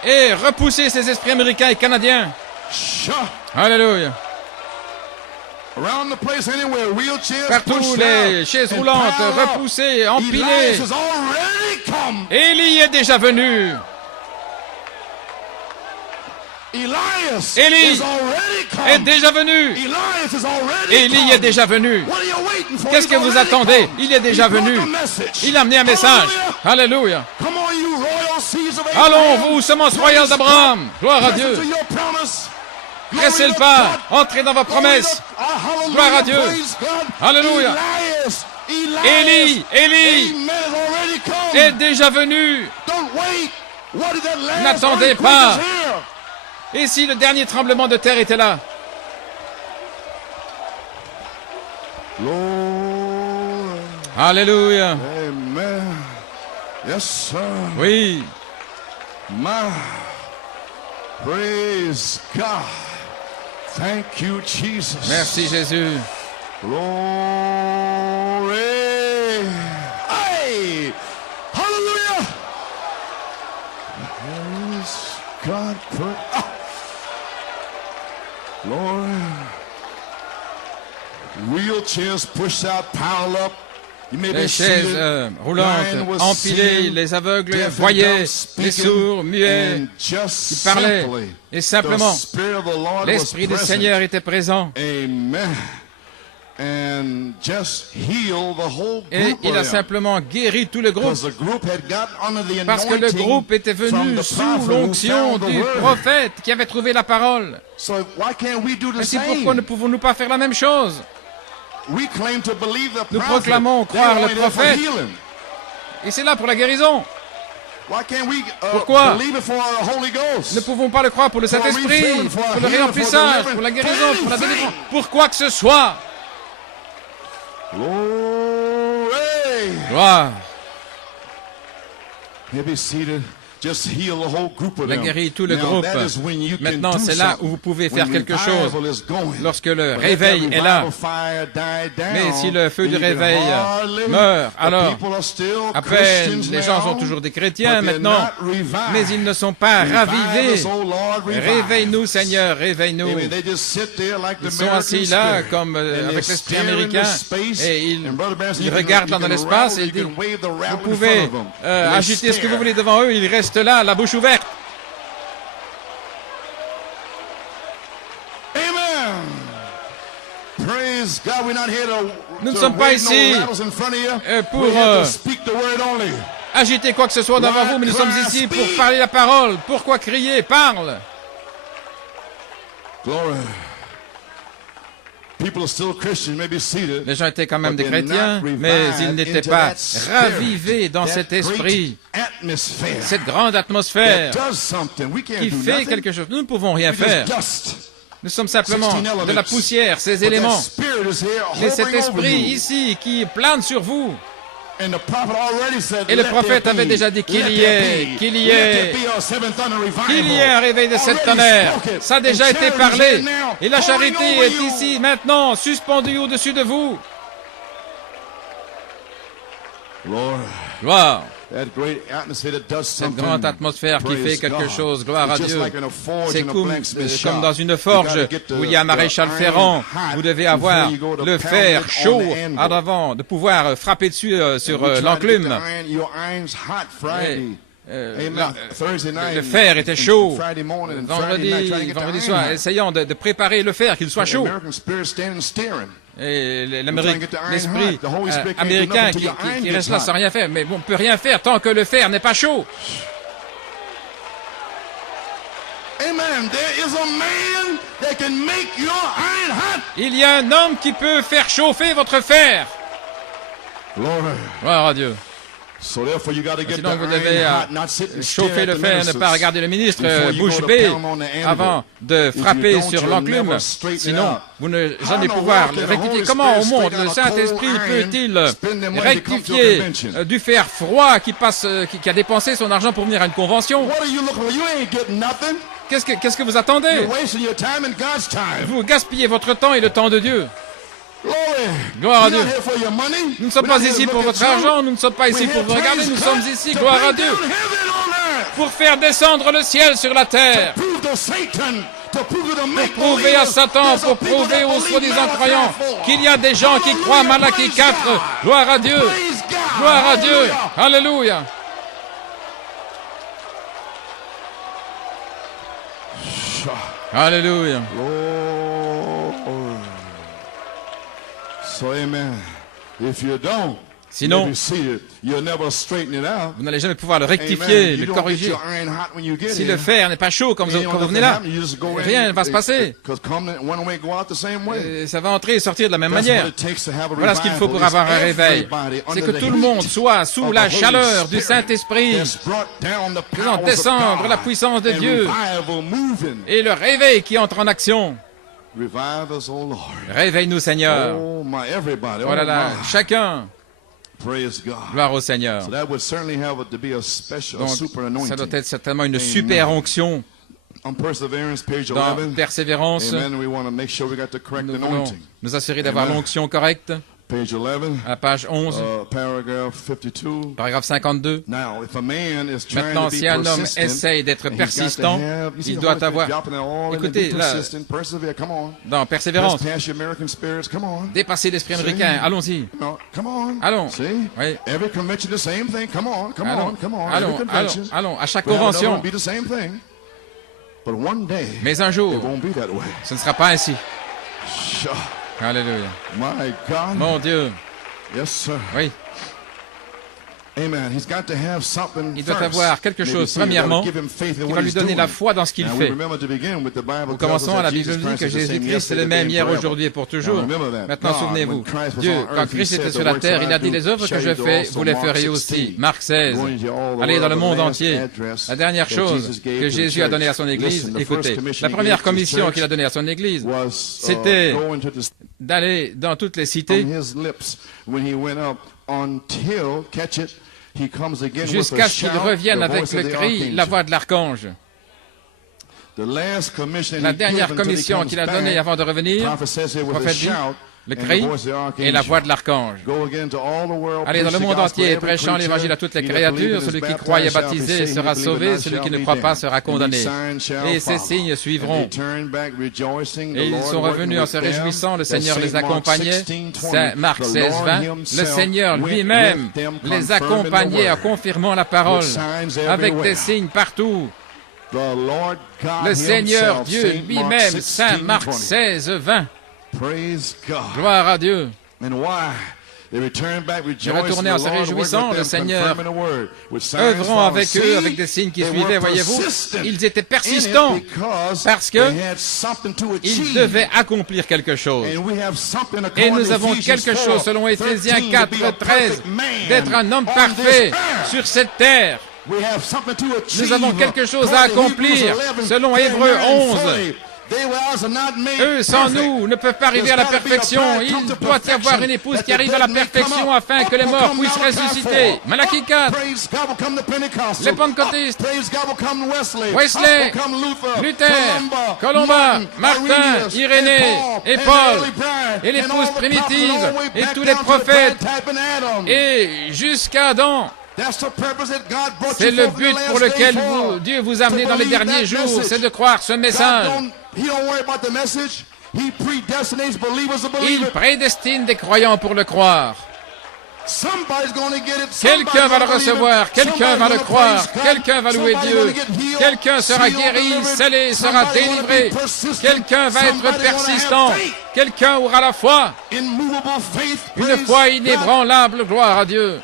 Et repoussez ces esprits américains et canadiens. Alléluia. Partout, les chaises roulantes repoussées, empilées. Élie est déjà venu. Élie est déjà venu. Élie est déjà venu. Qu'est-ce que vous attendez? Il est déjà venu. Il a amené un message. Alléluia. Allons, vous, semences royales d'Abraham. Gloire à Dieu. Pressez le pas. Entrez dans vos promesses. Gloire à Dieu. Alléluia. Élie est déjà venu. N'attendez pas. Et si le dernier tremblement de terre était là? Alléluia. Amen. Yes, sir. Oui. Praise God. Thank you, Jesus. Merci Jésus. Glory. Hey. Hallelujah. Praise God. Lord, wheelchairs pushed out, piled up. Les chaises roulantes, empilées, les aveugles voyaient, les sourds, muets, qui parlaient. Et simplement, l'Esprit du Seigneur était présent. Amen. and just heal the whole Et group il of a them. simplement guéri tout le groupe. Because the group had got under the Parce que le anointing groupe était from venu the sous prophet who l'onction found the du word. prophète qui avait trouvé la parole. So why can't we do the Ainsi, same? pourquoi ne pouvons-nous pas faire la même chose? We claim to believe the Nous prophet. proclamons They're croire le only there for prophète. healing. Et c'est là pour la guérison. Why can't we Pourquoi believe it for our Holy Ghost? Ne pouvons pas le croire pour le Saint-Esprit, pour le réemplissage, pour la guérison, pour la délivrance, pour quoi que ce soit. Glory. Gloire. He'll be seated. Just heal the whole group of Il a them. guéri tout le Now, groupe. that is when you can Maintenant, do c'est là où vous something. pouvez faire When quelque revival chose. is going. Lorsque le But if réveil that est là. revival fire died down, Mais si le feu du then you can réveil hardly- meurt, the alors, people are still à peine, Christians les gens now, sont toujours des chrétiens but they're maintenant, not revived. mais ils ne sont pas Revive ravivés. us, oh Lord, revive Réveille-nous, us. Seigneur, réveille-nous. Amen. They just sit there like the Ils sont American assis là, spirit. comme And avec they l'esprit stare into américain, space. et ils And Brother Branson, you regardent can dans l'espace et rattle, ils disent, you can wave the rattle vous in pouvez front of them. And they agiter ce que vous stare. voulez devant eux, ils restent là, la bouche ouverte. Amen. Praise God, we're not here to Nous ne to sommes pas wave no ici, rattles in front of you. pour, We're here to speak the word only. Agiter quoi que ce soit devant vous, mais nous sommes ici pour parler la parole. Pourquoi crier? Parle. Glory. People are still Christians, maybe seated. Les gens étaient quand même but des they're chrétiens, not mais revived ils n'étaient into pas that spirit, ravivés dans that cet great esprit, atmosphere cette grande that atmosphère does something. We can't qui do fait nothing. quelque chose. Nous ne pouvons rien We're faire. just dust. Nous sommes simplement 16 de la elements. poussière, ces But that éléments. spirit is here Mais cet hovering over esprit you. ici qui plane sur vous. And the prophet already said, Et le "Let prophète there avait be, déjà dit let qu'il y there ait, be, qu'il y let ait, there be a seventh thunder revival." qu'il y ait un réveil de sept Already tonnerres. spoken. Ça a déjà And été charity is parlé. here now, Et la hovering charité over est you. ici, maintenant, suspendue au-dessus de vous. Lord, Gloire. that great atmosphere that does Cette something. grande atmosphère qui Praise fait quelque God. chose, gloire à It's just Dieu. like in a forge C'est in a comme, blacksmith shop. comme dans une You forge gotta get the- où il y a un the maréchal iron ferrant. hot Vous devez avoir before you go to le pound fer it on chaud the anvil. avant de pouvoir frapper dessus sur We try to get l'enclume. your irons hot Friday. Amen. la- Thursday night Le fer était chaud. Friday morning and Friday night, Vendredi, trying to get the vendredi iron soir, hot. essayant de préparer le fer, qu'il soit The chaud. American spirit standing staring. Et trying to get the iron l'esprit hot. The Holy Spirit can't do américain nothing till qui your iron reste gets là hot. sans rien faire. Mais on ne peut rien faire tant que le fer n'est pas chaud. Amen. There is a man that can make your iron hot. Il y a un homme qui peut faire chauffer votre fer. Glory. Gloire à Dieu. So therefore you got to get the Sinon, vous iron devez hot, not sit and stare chauffer at le the fer, ne ministers pas regarder le ministre before you bouche go to bée pound on the anvil. avant de If you frapper don't, sur you'll l'enclume. never straighten it Sinon, out. vous ne How jamais in the pouvoir world le can the rectifier. Holy Comment au Spirit monde straighten le out a cold Saint-Esprit iron, peut-il spend their money to come to a rectifier convention? du fer froid qui a dépensé son argent pour venir à une convention? What are you looking for? You ain't getting nothing. Qu'est-ce que vous attendez? You're wasting your time and God's time. Vous gaspillez votre temps et le temps de Dieu. Glory. Gloire à We're not Dieu. here for your money. Nous ne sommes We're pas not here ici to pour look votre at you. argent, nous ne sommes pas ici We're pour here, vous regarder, praise nous God, sommes ici, to gloire à bring Dieu, down heaven on earth. pour faire descendre le ciel sur la terre, Prove to Satan, to prove to the pour make prouver à Satan, pour prouver aux soi-disant croyants qu'il y a des gens qui croient Malachie 4. Gloire à Dieu, gloire à Dieu, alléluia. Alléluia. Lord. So amen. If you don't, Sinon, maybe see it, you'll never straighten it out. vous n'allez jamais pouvoir le Amen. rectifier, You le don't get corriger. your iron hot when you get Si here. le fer n'est pas chaud quand You vous, know quand vous nothing venez là, happen. You just go in rien ne va se passer. 'cause come one way, go out the same way. Ça va entrer et sortir de la même That's manière. what it takes to have a Voilà ce qu'il faut pour revival. avoir un réveil. Everybody C'est que under the tout le monde heat soit sous of la the Holy chaleur du Spirit Saint-Esprit, has brought down the faisant powers of descendre God la puissance de and Dieu revival moving. et le réveil qui entre en action. Revive us, oh Lord. Réveille-nous, Seigneur. Oh my, everybody. Voilà Oh là, my. chacun. Praise God. Gloire au Seigneur. So that would certainly have to be a special, a Donc, super ça doit anointing. être certainement une super onction On Perseverance, page dans 11. Persévérance. Amen. We want to make sure we got the correct Nous voulons anointing. nous assurer d'avoir Amen. l'onction correcte. Page 11, À la page 11, paragraph 52. paragraphe 52. Now, if a man is trying Maintenant, to be si un homme persistent, essaye d'être and he's got to persistant, have- you see il the doit Holy Spirit avoir, dropping it all in and écoutez, be là, persistent, persevere, come on. dans Persévérance, Let's pass your American spirits, come on. dépasser l'esprit américain. Allons-y. No, come on. Allons. See? Oui. Every convention, the same thing. Come on, come Allons, on, come on. allons, Every allons, convention. allons. À chaque Well, another convention. one be the same thing. But one day, Mais un jour, it won't be that way. ce ne sera pas ainsi. Sure. Alléluia. My God. Mon Dieu. Yes, sir. Oui. Amen. He's got to have something Il doit first. avoir quelque chose, premièrement, qui va lui donner la foi dans ce qu'il fait. Nous commençons à la Bible dit que Jésus-Christ est le même hier, aujourd'hui et pour toujours. Maintenant, souvenez-vous, Dieu, quand Christ était sur la terre, il a dit, les œuvres que je fais, vous les ferez aussi. Marc 16. Allez dans le monde entier. La dernière chose que Jésus a donnée à son Église, écoutez, la première commission qu'il a donnée à son Église, c'était d'aller dans toutes les cités, jusqu'à ce qu'il revienne avec le cri, la voix de l'archange. La dernière commission qu'il a donnée avant de revenir, le prophète dit, le cri et la voix de l'archange. Allez dans le monde entier, prêchant l'évangile à toutes les créatures. Celui qui croit et est baptisé sera sauvé, celui qui ne croit pas sera condamné. Et ces signes suivront. Et ils sont revenus en se réjouissant, le Seigneur les accompagnait. Saint Marc 16, 20. Le Seigneur lui-même les accompagnait en confirmant la parole, avec des signes partout. Le Seigneur Dieu lui-même, Saint Marc 16, 20. Gloire à Dieu. Ils retournaient en se réjouissant, le Seigneur œuvrant avec eux, avec des signes qui suivaient, voyez-vous. Ils étaient persistants parce qu'ils devaient accomplir quelque chose. Et nous avons quelque chose, selon Éphésiens 4, 13, d'être un homme parfait sur cette terre. Nous avons quelque chose à accomplir, selon Hébreux 11. Eux, sans nous, ne peuvent pas arriver à la perfection. Il doit y avoir une épouse qui arrive à la perfection afin que les morts puissent ressusciter. Malachie 4. Les pentecôtistes, Wesley, Luther, Colomba, Martin, Irénée et Paul, et l'épouse primitive, et tous les prophètes, et jusqu'à Adam. C'est le but pour lequel Dieu vous a amené dans les derniers jours, c'est de croire ce message. Il prédestine des croyants pour le croire. Quelqu'un va le recevoir, quelqu'un va le croire, quelqu'un va louer Dieu, quelqu'un sera guéri, scellé, sera délivré, quelqu'un va être persistant, quelqu'un aura la foi, une foi inébranlable, gloire à Dieu.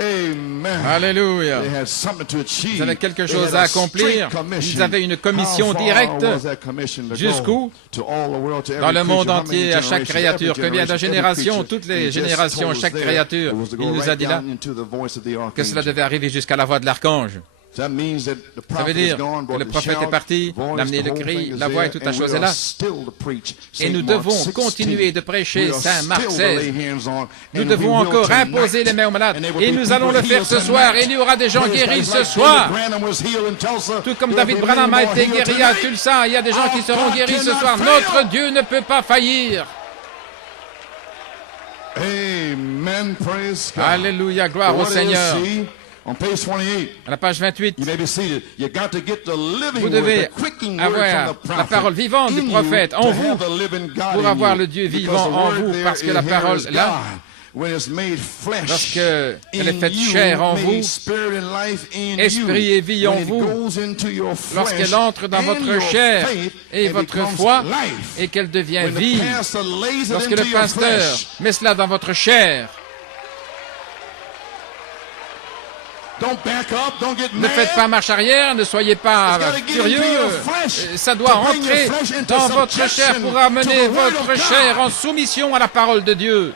Amen. Alléluia. Ils avaient quelque chose à accomplir. Ils avaient une commission directe. Jusqu'où? Dans le monde entier, à chaque créature. Combien de générations? Toutes les générations, chaque créature. Il nous a dit là que cela devait arriver jusqu'à la voix de l'archange. Ça veut dire que le prophète est parti, d'amener le cri, la voix et toute la chose est là. Et nous devons continuer de prêcher Saint Marc 16. Nous devons encore imposer les mains aux malades. Et nous allons le faire ce soir. Et il y aura des gens guéris ce soir. Tout comme David Branham a été guéri à Tulsa, il y a des gens qui seront guéris ce soir. Notre Dieu ne peut pas faillir. Alléluia, gloire au Seigneur. À la page 28, vous devez avoir la parole vivante du prophète en vous pour avoir le Dieu vivant en vous, parce que la parole, là, lorsqu'elle est faite chair en vous, esprit et vie en vous, lorsqu'elle entre dans votre chair et votre foi, et qu'elle devient vive, lorsque le pasteur met cela dans votre chair, ne faites pas marche arrière, ne soyez pas furieux. Ça doit entrer dans votre chair pour amener votre chair en soumission à la parole de Dieu.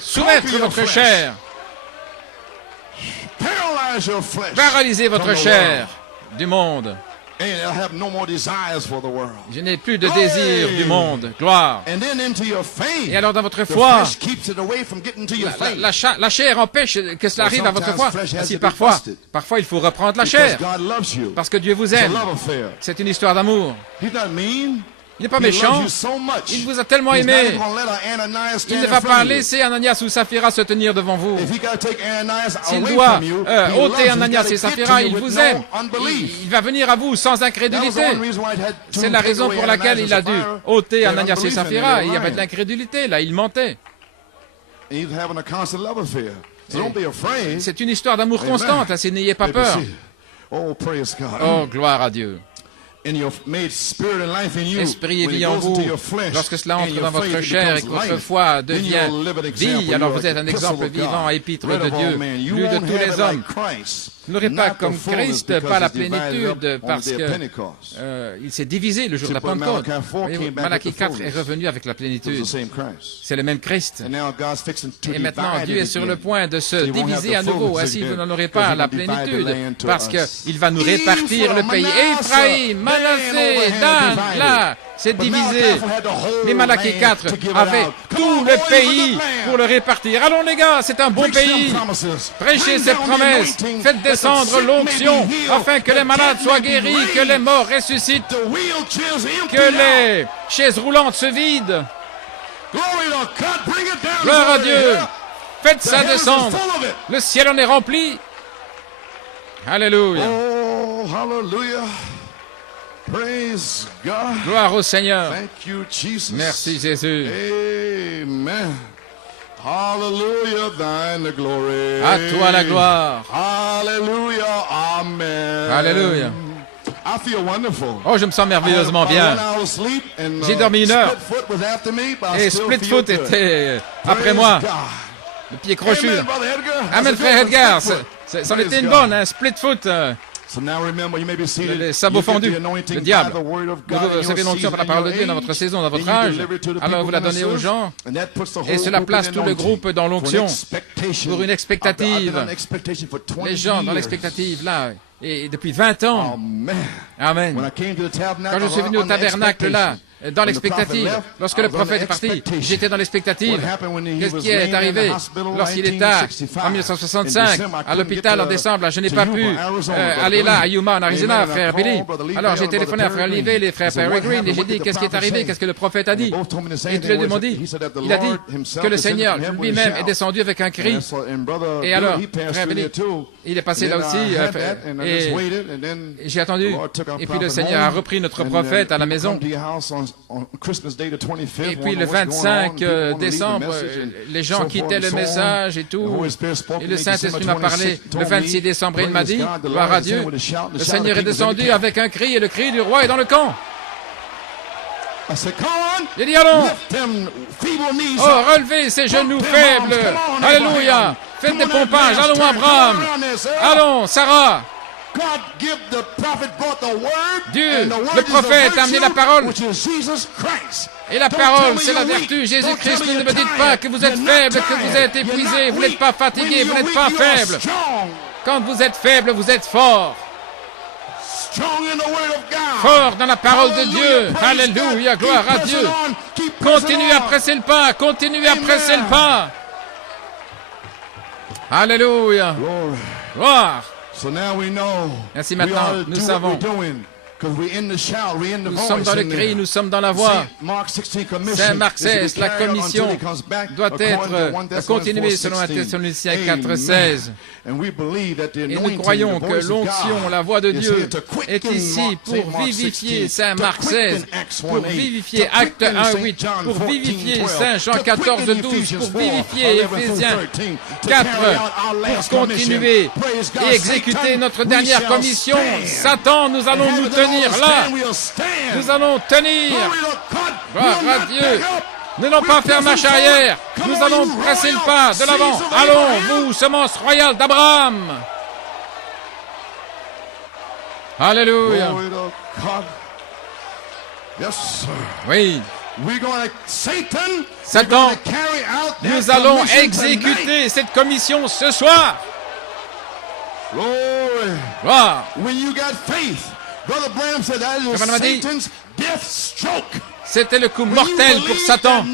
Soumettre votre chair. Paralyser votre chair du monde. Je n'ai plus de désir du monde. Gloire. Et alors dans votre foi, la chair empêche que cela arrive à votre foi. Si parfois il faut reprendre la chair. Parce que Dieu vous aime. C'est une histoire d'amour. Il n'est pas méchant. Il vous a tellement aimé. Il ne va pas laisser Ananias ou Saphira se tenir devant vous. S'il doit ôter Ananias et Saphira, il vous aime. Il va venir à vous sans incrédulité. C'est la raison pour laquelle il a dû ôter Ananias et Saphira. Il y avait de l'incrédulité, là, il mentait. C'est une histoire d'amour constante, ainsi n'ayez pas peur. Oh, gloire à Dieu. esprit et vie en vous, lorsque cela entre dans votre chair et que votre foi devient vie, alors vous êtes un exemple vivant, épître de Dieu, lu de tous les hommes. Vous n'aurez pas comme Christ, pas la plénitude, parce que il s'est divisé le jour de la Pentecôte. Malachie 4 est revenu avec la plénitude. C'est le même Christ. Et maintenant, Dieu est sur le point de se diviser à nouveau. Ainsi, vous n'en aurez pas la plénitude, parce qu'il va nous répartir le pays. Éphraïm, Manassé, Dan, là, c'est divisé. Mais Malachie 4 avait tout le pays pour le répartir. Allons les gars, c'est un bon pays. Prêchez ces promesses. Faites descendre l'onction afin que les malades soient guéris, que les morts ressuscitent, que les chaises roulantes se vident. Gloire à Dieu. Faites ça descendre. Le ciel en est rempli. Alléluia. Oh, hallelujah. Praise God. Gloire au Seigneur. Thank you, Jesus. Merci Jésus. Amen. Hallelujah, thine the glory. À toi la gloire. Hallelujah, amen. Alléluia. I feel wonderful. Oh, je me sens merveilleusement bien. J'ai dormi 1 heure. Et Splitfoot était après moi. Le pied crochu. Amen, frère Edgar. C'en était une bonne, hein, Splitfoot. Les sabots fendus, le diable. Vous recevez l'onction par la parole de Dieu dans votre saison, dans votre âge. Alors vous la donnez aux gens et cela place tout le groupe dans l'onction pour une expectative. Les gens dans l'expectative là. Et depuis 20 ans. Amen. Quand je suis venu au tabernacle là, dans l'expectative, lorsque le prophète est parti, j'étais dans l'expectative. Qu'est-ce qui est arrivé lorsqu'il était en 1965 à l'hôpital en décembre? Je n'ai pas pu aller là à Yuma en Arizona, frère Billy. Alors j'ai téléphoné à frère Livey, les frères Perry Green, et j'ai dit qu'est-ce qui est arrivé, qu'est-ce que le prophète a dit. Et tous les deux m'ont dit, il a dit que le Seigneur lui-même est descendu avec un cri. Et alors, frère Billy, il est passé là aussi, et j'ai attendu. Et puis le Seigneur a repris notre prophète à la maison. Et puis le 25 décembre, les gens quittaient le message et tout. Et le Saint-Esprit m'a parlé. Le 26 décembre, il m'a dit, gloire à Dieu, le Seigneur est descendu avec un cri et le cri du roi est dans le camp. Il dit, allons, oh, relevez ces genoux faibles. Alléluia. Faites des pompages. Allons, Abraham. Allons, Sarah. Dieu, le prophète a amené la parole. Et la parole, c'est la vertu. Jésus-Christ, ne me dites pas que vous êtes faible, que vous êtes épuisé, vous n'êtes pas fatigué, vous n'êtes pas faible. Quand vous êtes faible, vous êtes fort. Fort dans la parole de Dieu. Alléluia, gloire à Dieu. Continuez à presser le pas, continuez à presser le pas. Alléluia. Gloire. Ainsi maintenant, nous savons. Nous sommes dans le cri, nous sommes dans la voie. Saint Marc 16, la commission doit être continuée selon 1 Thessaloniciens 4:16. Et nous croyons que l'onction, la voix de Dieu, est ici pour vivifier Saint Marc 16, pour vivifier Acte 1:8, pour vivifier Saint Jean 14:12, pour vivifier Éphésiens 4, pour continuer et exécuter notre dernière commission. Satan, nous allons nous tenir là. Nous allons tenir. Gloire à Dieu. Nous n'allons pas faire marche arrière. Nous allons presser le pas de l'avant. Allons, vous, semence royale d'Abraham. Alléluia. Oui. Satan, nous allons exécuter cette commission ce soir. Gloire. Comme on a dit, c'était le coup mortel pour Satan.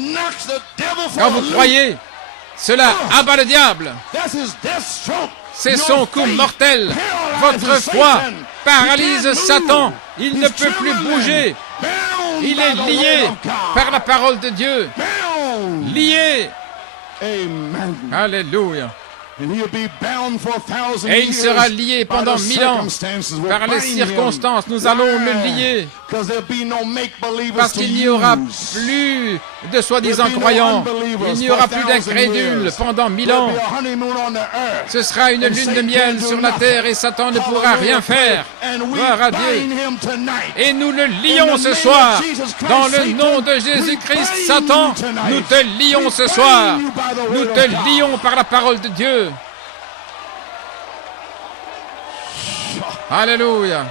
Quand vous croyez, cela abat le diable. C'est son coup mortel. Votre foi paralyse Satan. Il ne peut plus bouger. Il est lié par la parole de Dieu. Lié. Alléluia. Et il sera lié pendant 1000 ans par les circonstances. Nous allons le lier parce qu'il n'y aura plus de soi-disant croyants. Il n'y aura plus d'incrédules pendant 1000 ans. Ce sera une lune de miel sur la terre et Satan ne pourra rien faire. Gloire à Dieu. Et nous le lions ce soir. Dans le nom de Jésus-Christ, Satan, nous te lions ce soir. Nous te lions par la parole de Dieu. Alléluia.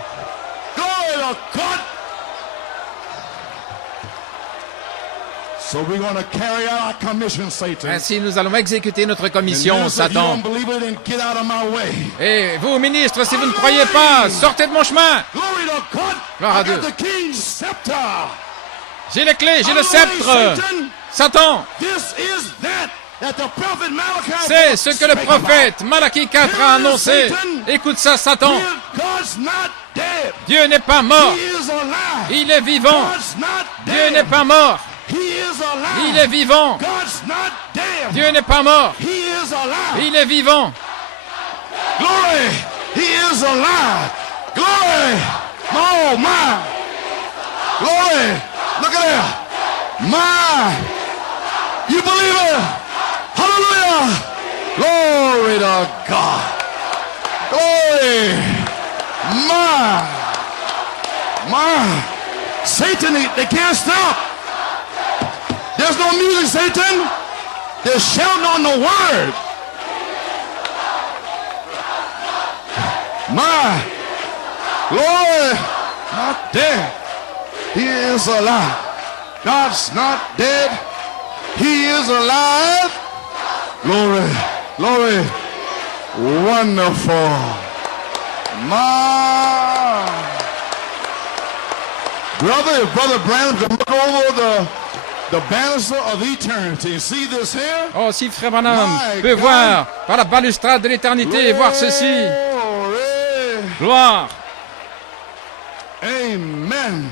Ainsi, nous allons exécuter notre commission, Satan. Et vous, ministres, si vous ne croyez pas, sortez de mon chemin. Gloire à Dieu. J'ai les clés, j'ai le sceptre. Satan, c'est ce que le prophète Malachie 4 a annoncé. Écoute ça, Satan. Dieu n'est pas mort. Il est vivant. Dieu n'est pas mort. Il est vivant. Dieu n'est pas mort. Il est vivant. Glory. He is alive. Glory. Oh my. Glory. Look at that. My. You believe it? Hallelujah. Glory to God. Glory. My. Satan, they can't stop. There's no music, Satan. They're shouting on the word. My Lord, not dead. He is alive. God's not dead. He is alive. Glory, glory, wonderful. My brother, if Brother Branham could look over the banister of eternity. See this here? Oh, si Frère Branham peut voir par la balustrade de l'éternité et voir ceci. Gloire. Amen.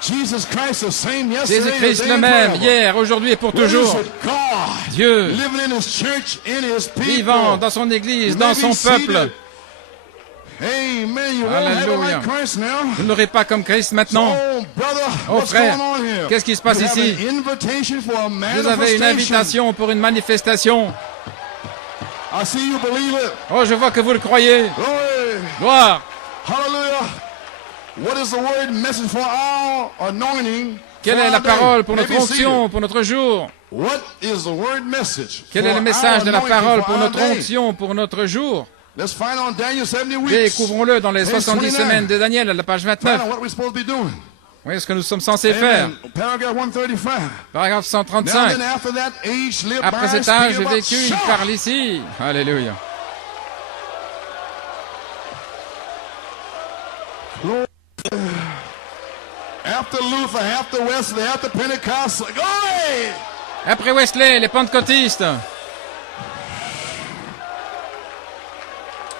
Jésus-Christ le même, hier, aujourd'hui et pour toujours. Dieu, vivant dans son Église, dans son peuple. Alléluia. Vous n'aurez pas comme Christ maintenant. Oh frère, qu'est-ce qui se passe ici? Vous avez une invitation pour une manifestation. Oh, je vois que vous le croyez. Gloire. Quelle est la parole pour notre onction, pour notre jour? Quel est le message de la parole pour notre onction, pour notre jour? Découvrons-le dans les 70 semaines de Daniel, à la page 29. Oui, ce que nous sommes censés faire. Paragraphe 135. Après cet âge vécu, il parle ici. Alléluia. Après Wesley, les pentecôtistes.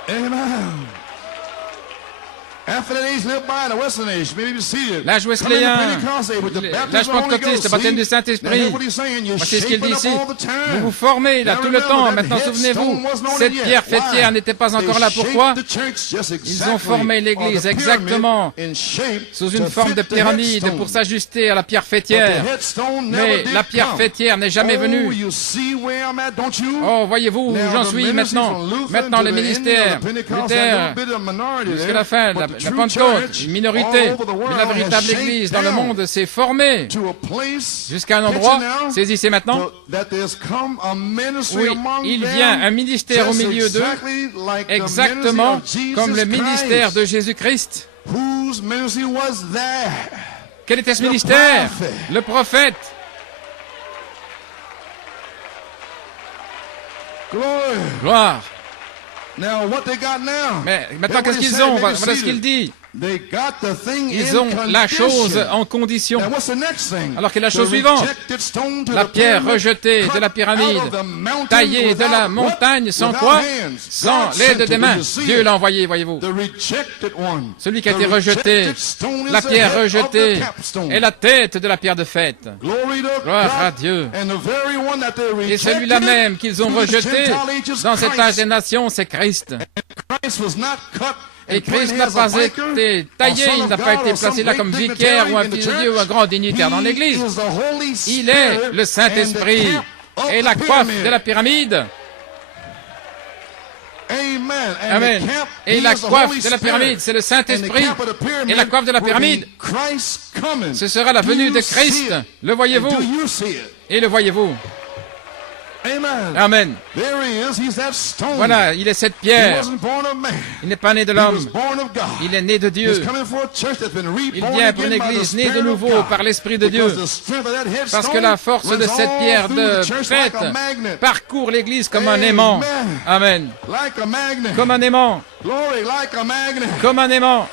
Amen. L'âge wesleyen, l'âge pentecôtiste, le baptême du Saint-Esprit. Voici ce qu'il dit ici. Vous vous formez là tout le temps. Maintenant, souvenez-vous, cette pierre fêtière n'était pas encore là. Pourquoi? Ils ont formé l'Église exactement sous une forme de pyramide pour s'ajuster à la pierre fêtière. Mais la pierre fêtière n'est jamais venue. Oh, voyez-vous où j'en suis maintenant. Maintenant, le ministère, Luther, jusqu'à la fin, la Pentecôte, une minorité, mais la véritable Église dans le monde s'est formée jusqu'à un endroit, saisissez maintenant, où il vient un ministère au milieu d'eux, exactement comme le ministère de Jésus-Christ. Quel était ce ministère? Le prophète. Gloire. Mais maintenant, qu'est-ce qu'ils ont? Voilà ce qu'il dit. They got the thing Ils in ont la chose condition. en condition. And what's the next thing? Alors que la The chose suivante, rejected stone to la the pierre pyramid, rejetée de cut la pyramide, out of the mountain taillée de la without montagne, what? sans Without quoi? hands. Sans God l'aide sent it. des mains. Do you see Dieu it? l'a envoyé, voyez-vous. The rejected one. Celui qui a The été rejeté, rejected stone is la the pierre head of rejetée the capstone. est la tête de la pierre de fête. Glory to Gloire à God. Dieu. And the very one that they Et rejected celui-là même qu'ils ont through this rejeté Gentile age is dans cet âge des Christ. nations, c'est Christ. Christ was not cut Et and put Christ in n'a as a pas biker, été taillé, or son il of n'a pas God, été or some placé là great comme dignitary vicaire ou un in the fils de church. Dieu ou un grand dignitaire dans He l'Église. is the Holy Il est Spirit le Saint-Esprit and the cap of et la the coiffe pyramid. de la pyramide. Amen. And Amen. the cap, Et he la is the coiffe Holy de la Spirit. pyramide, c'est le And the Saint-Esprit. cap of the pyramid Et la coiffe de la will be pyramide, Christ coming. ce sera la Do venue you de see Christ. it? Le voyez-vous? And do you see it? Et le voyez-vous? Amen. Amen. There he is. He's that stone. Voilà, il est cette He pierre. wasn't born of man. Il n'est pas né de He was l'homme. born of God. Il est né de He's Dieu. coming for a church that's been Il reborn vient pour une again by the église née de Spirit of nouveau God. par l'Esprit de Dieu. Because the strength of that Parce que headstone la force de runs cette all pierre through de the church fête like a magnet. parcourt l'église comme un aimant. Amen. Amen. Like a magnet. Comme un aimant. Glory, like a magnet. Comme un aimant.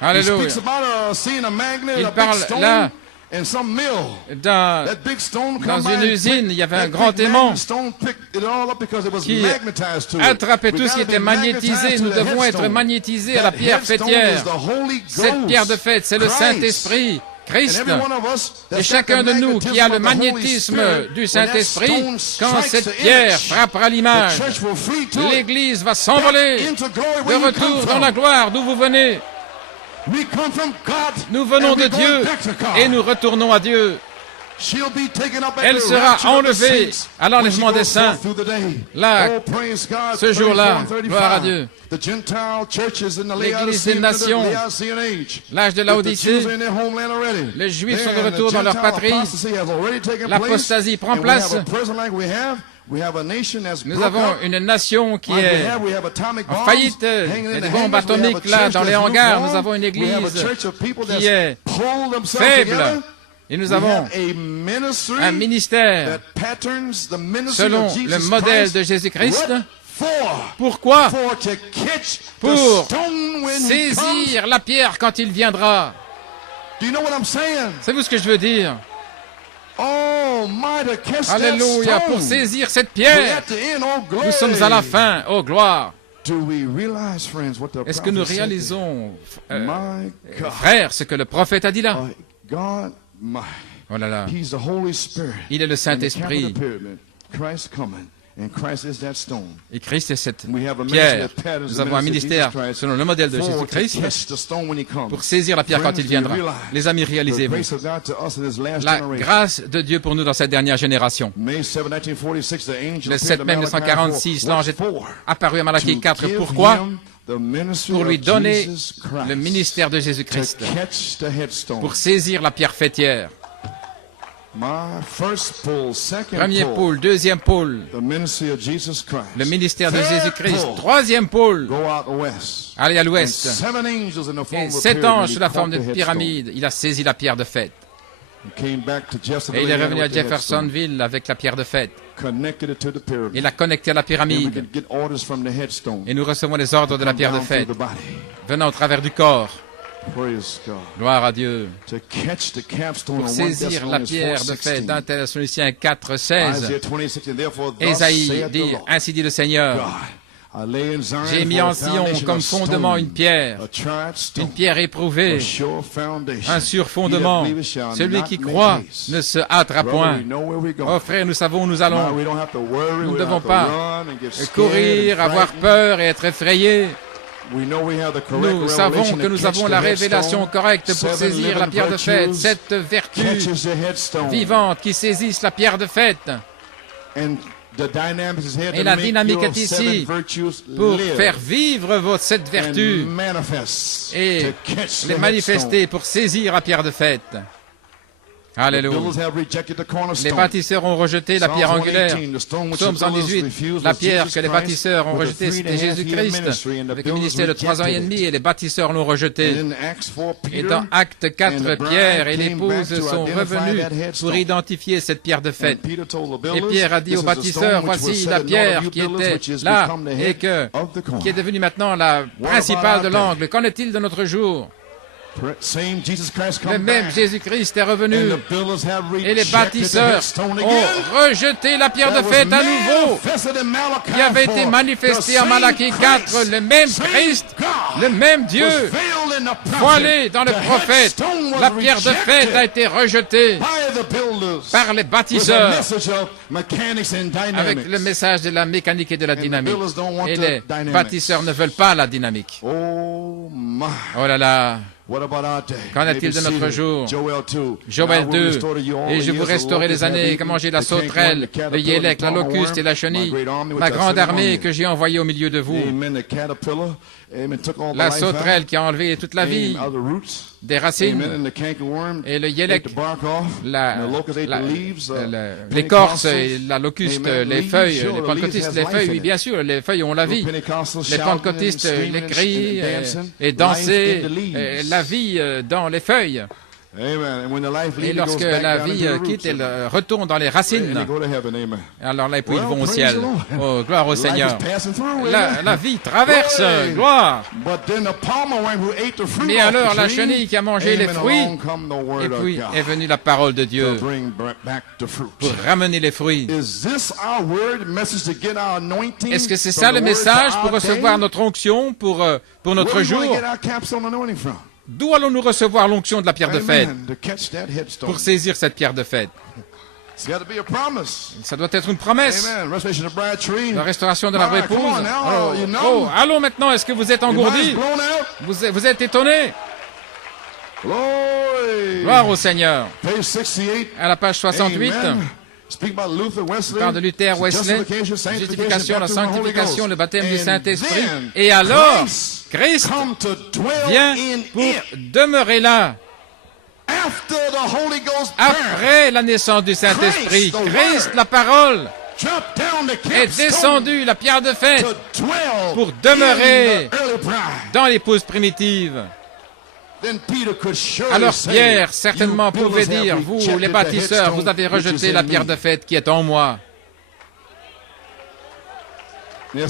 He Alléluia. speaks about seeing a magnet, Il a big parle stone là in some mill. Dans That big stone dans come by une and usine, pick il y avait un that grand big aimant magnet stone, picked it all up because it was qui magnetized to it. attrapait We tout ce qui gotta était be magnétisé. magnetized Nous to the devons être headstone. magnétisés à la That pierre headstone fêtière. is the Holy Cette Ghost. pierre de fête, c'est le Christ. Saint-Esprit, And Christ. every one of us that's Et chacun got de the nous qui a le magnetism of the Holy magnétisme Spirit, du when that Saint-Esprit, stone quand strikes cette the pierre image, frappera the l'image, church will flee to it. l'Église va s'envoler Back into glory de where you retour come dans from. la gloire d'où vous venez. We come from God, Nous venons and de we're going Dieu back to God. et nous retournons à Dieu. She'll be taken up at Elle the sera rapture of the enlevée saints à l'enlèvement when she des goes saints. forth through the day. Là, Oh, praise God, ce jour-là, 34 and 35. gloire à Dieu. The Gentile churches in the L'Église des Laodicean, nations, Laodicean age. l'âge de With the Laodicée, Jews in their homeland already. les Juifs sont de There, retour the dans leur Gentile patrie. apostasy has already taken place. L'apostasie prend And we place. have a present like we have a nation that's Nous broke avons up. une nation qui Like est we have atomic en bombs faillite. hanging Il y a in des the bombes hangars. We have a atomiques là church dans les that's hangars. lukewarm. Nous avons une We have a église church of people qui that's est pulled themselves faible. together. Et nous We avons have a ministry un ministère that patterns the ministry selon of Jesus le modèle Christ. de Jésus-Christ. What for? Pourquoi? For to catch the Pour stone when he comes. saisir la pierre quand il viendra. Do you know what I'm saying? Savez-vous ce que je veux dire? Oh, my, to catch Alléluia, that pour stone. saisir cette We're pierre. at the end, oh, glory. Nous sommes à la fin. Oh, gloire. Do we realize, friends, what the Est-ce que nous prophet said réalisons, there? My God. frères, ce que le prophète a dit là? God, my. Oh là là. He's the Holy Spirit. Il est le And the cap of the Saint-Esprit. pyramid. Christ coming. And Christ is that stone. Et Christ est cette We have a pierre. ministry that patterns Nous the avons un ministry of ministère Jesus Christ selon le modèle de for to Jésus-Christ catch the stone when he comes. pour saisir la pierre quand il viendra. Les amis, The réalisez-vous grace of God to us in this last la generation. grâce de Dieu pour nous dans cette dernière génération. May 7, 1946, the angel Le appeared 7 to mai Malachi 1946, 4. l'ange What est for? apparu à Malachie To 4. give Pourquoi? him the ministry Pour lui of donner Jesus Christ. le ministère de To Jésus-Christ, catch the headstone. pour saisir la pierre fêtière. My first pull, second Premier pull, pôle, deuxième pôle, the ministry of Jesus Christ. le ministère de Third Jésus-Christ. pull, Troisième pôle, go out west. aller à And l'ouest. 7 angels in the form Et of a 7 pyramid, anges he sous la caught forme the de headstone. pyramide. Il a saisi la pierre de fête. He came back to Jefferson, Et il est Louisiana revenu à with the headstone. Jeffersonville avec la pierre de fête. Connected it to the pyramid. Il a connecté à la And we pyramide. could get orders from the headstone. Et nous recevons les ordres de la pierre de Down through fête the body. venant au travers du corps. Praise God. Gloire à Dieu. To catch the capstone Pour on 1 saisir la Thessalonians pierre de fête 4:16. d'un Thessaloniciens 4, 16. Isaiah 26, and therefore thus Ésaïe saith the dit, Lord ainsi dit le Seigneur, God, I lay in Zion j'ai mis for a en Sion foundation comme of fondement stone, une pierre, a tried stone, une pierre éprouvée, a sure foundation. un sûr He fondement. that believeth shall Celui not qui make croit haste. ne se hâtera Brother, point. we know where we're going. Oh frère, nous savons où nous Now, allons. we don't have to worry, Nous we ne don't devons have to pas run and get scared courir, and avoir frightened. peur et être effrayés. We know we have the correct Nous savons revelation que to nous catch avons the la headstone. révélation correcte pour 7 saisir la living pierre de fête, virtues cette vertu catches the headstone. vivante qui saisisse la pierre de fête And the dynamics is here Et to la make dynamique your est ici 7 virtues pour live faire vivre cette vertu and manifest et to catch les the manifester pour saisir la pierre de fête. Alléluia. Les bâtisseurs ont rejeté la pierre angulaire. Psaume 118, la pierre que les bâtisseurs ont rejetée, c'était Jésus-Christ, avec le ministère de 3 ans et demi, et les bâtisseurs l'ont rejeté. Et dans Acte 4, Pierre et l'épouse sont revenus pour identifier cette pierre de fête. Et Pierre a dit aux bâtisseurs, voici la pierre qui était là et qui est devenue maintenant la principale de l'angle. Qu'en est-il de notre jour? Le même Jésus-Christ est revenu et les bâtisseurs ont rejeté la pierre de fête à nouveau qui avait été manifestée en Malachie 4, le même Christ, le même Dieu, voilé dans le prophète. La pierre de fête a été rejetée par les bâtisseurs avec le message de la mécanique et de la dynamique. Et les bâtisseurs ne veulent pas la dynamique. Oh là là! Qu'en est-il de notre jour? Joël 2. Et je vous restaurerai les années qu'a mangé la sauterelle, le yélek, la locuste et la chenille, ma grande armée que j'ai envoyée au milieu de vous. La sauterelle qui a enlevé toute la vie des racines, et le yélek, l'écorce, et la locuste, les feuilles, les pentecôtistes, les feuilles, oui, bien sûr, les feuilles ont la vie. Les pentecôtistes, les crient et danser, la vie dans les feuilles. Et lorsque la vie quitte, elle retourne dans les racines. Alors là, et puis ils vont au ciel. Oh, gloire au Seigneur. La vie traverse, gloire. Mais alors la chenille qui a mangé les fruits, et puis est venue la parole de Dieu pour ramener les fruits. Est-ce que c'est ça le message pour recevoir notre onction pour notre jour? D'où allons-nous recevoir l'onction de la pierre de fête pour saisir cette pierre de fête? Ça doit être une promesse. La restauration de l'arbre épouse. Allons maintenant, est-ce que vous êtes engourdis? Vous êtes étonnés? Gloire au Seigneur. À la page 68. On parle de Luther, Wesley, justification, la sanctification, le baptême du Saint-Esprit. Et alors, Christ vient pour demeurer là. Après la naissance du Saint-Esprit, Christ, la parole, est descendu, la pierre de fête, pour demeurer dans l'épouse primitive. Alors Pierre certainement pouvait dire, vous les bâtisseurs, vous avez rejeté la pierre de fête qui est en moi. Il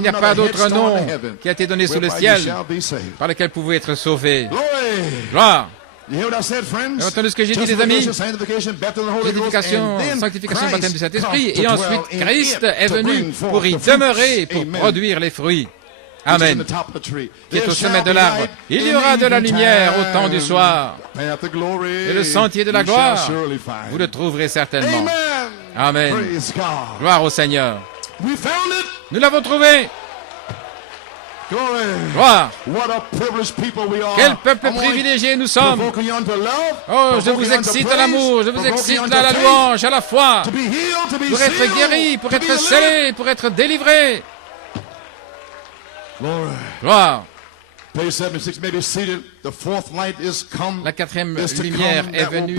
n'y a pas d'autre nom qui a été donné sous le ciel par lequel vous pouvez être sauvés. Gloire! Vous avez entendu ce que j'ai dit, les amis? Justification, sanctification, baptême du Saint-Esprit. Et ensuite, Christ est venu pour y demeurer, pour produire les fruits. Amen. Qui est au sommet de l'arbre. Il y aura de la lumière au temps du soir. Et le sentier de la gloire, vous le trouverez certainement. Amen. Gloire au Seigneur. Nous l'avons trouvé. Gloire. Quel peuple privilégié nous sommes. Oh, je vous excite à l'amour, je vous excite à la louange, à la foi. Pour être guéri, pour être scellé, pour être délivré. Gloire. La quatrième lumière est venue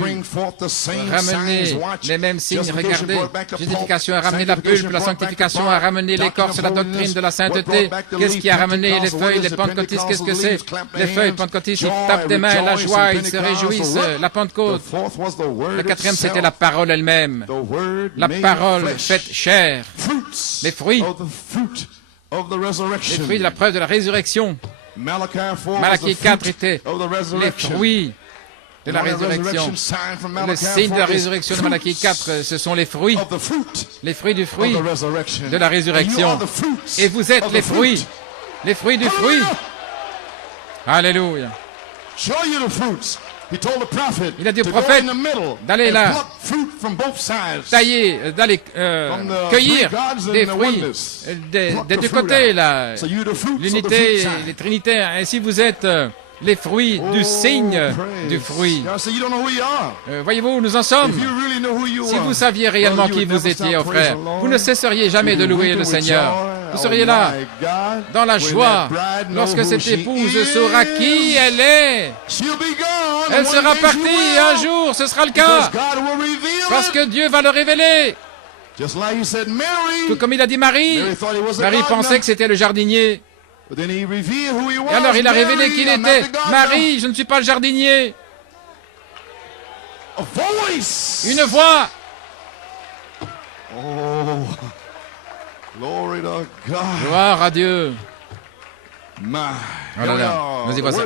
ramener les mêmes signes. Regardez, justification a ramené la pulpe, la sanctification a ramené l'écorce, la doctrine de la sainteté. Qu'est-ce qui a ramené les feuilles, les pentecôtistes? Qu'est-ce que c'est? Les feuilles pentecôtistes, ils tapent des mains, la joie, ils se réjouissent, la Pentecôte. La quatrième, c'était la parole elle-même. La parole faite chair. Les fruits. Les fruits de la preuve de la résurrection. Malachie 4 était les fruits de la résurrection. Le signe de la résurrection de Malachie 4, ce sont les fruits du fruit de la résurrection. Et vous êtes les fruits du fruit. Alléluia. Il a dit au prophète d'aller là, tailler, d'aller cueillir des fruits des deux côtés, là, l'unité, les trinitaires. Ainsi vous êtes les fruits du signe du fruit. Voyez-vous, nous en sommes. Si vous saviez réellement qui vous étiez, oh frère, vous ne cesseriez jamais de louer le Seigneur. Vous seriez là, dans la joie, lorsque cette épouse saura qui elle est. Elle sera partie un jour, ce sera le cas, parce que Dieu va le révéler. Tout comme il a dit Marie. Marie pensait que c'était le jardinier. Et alors il a révélé qui il était. Marie, je ne suis pas le jardinier. Une voix. Gloire à Dieu. Oh là là, nous y voici.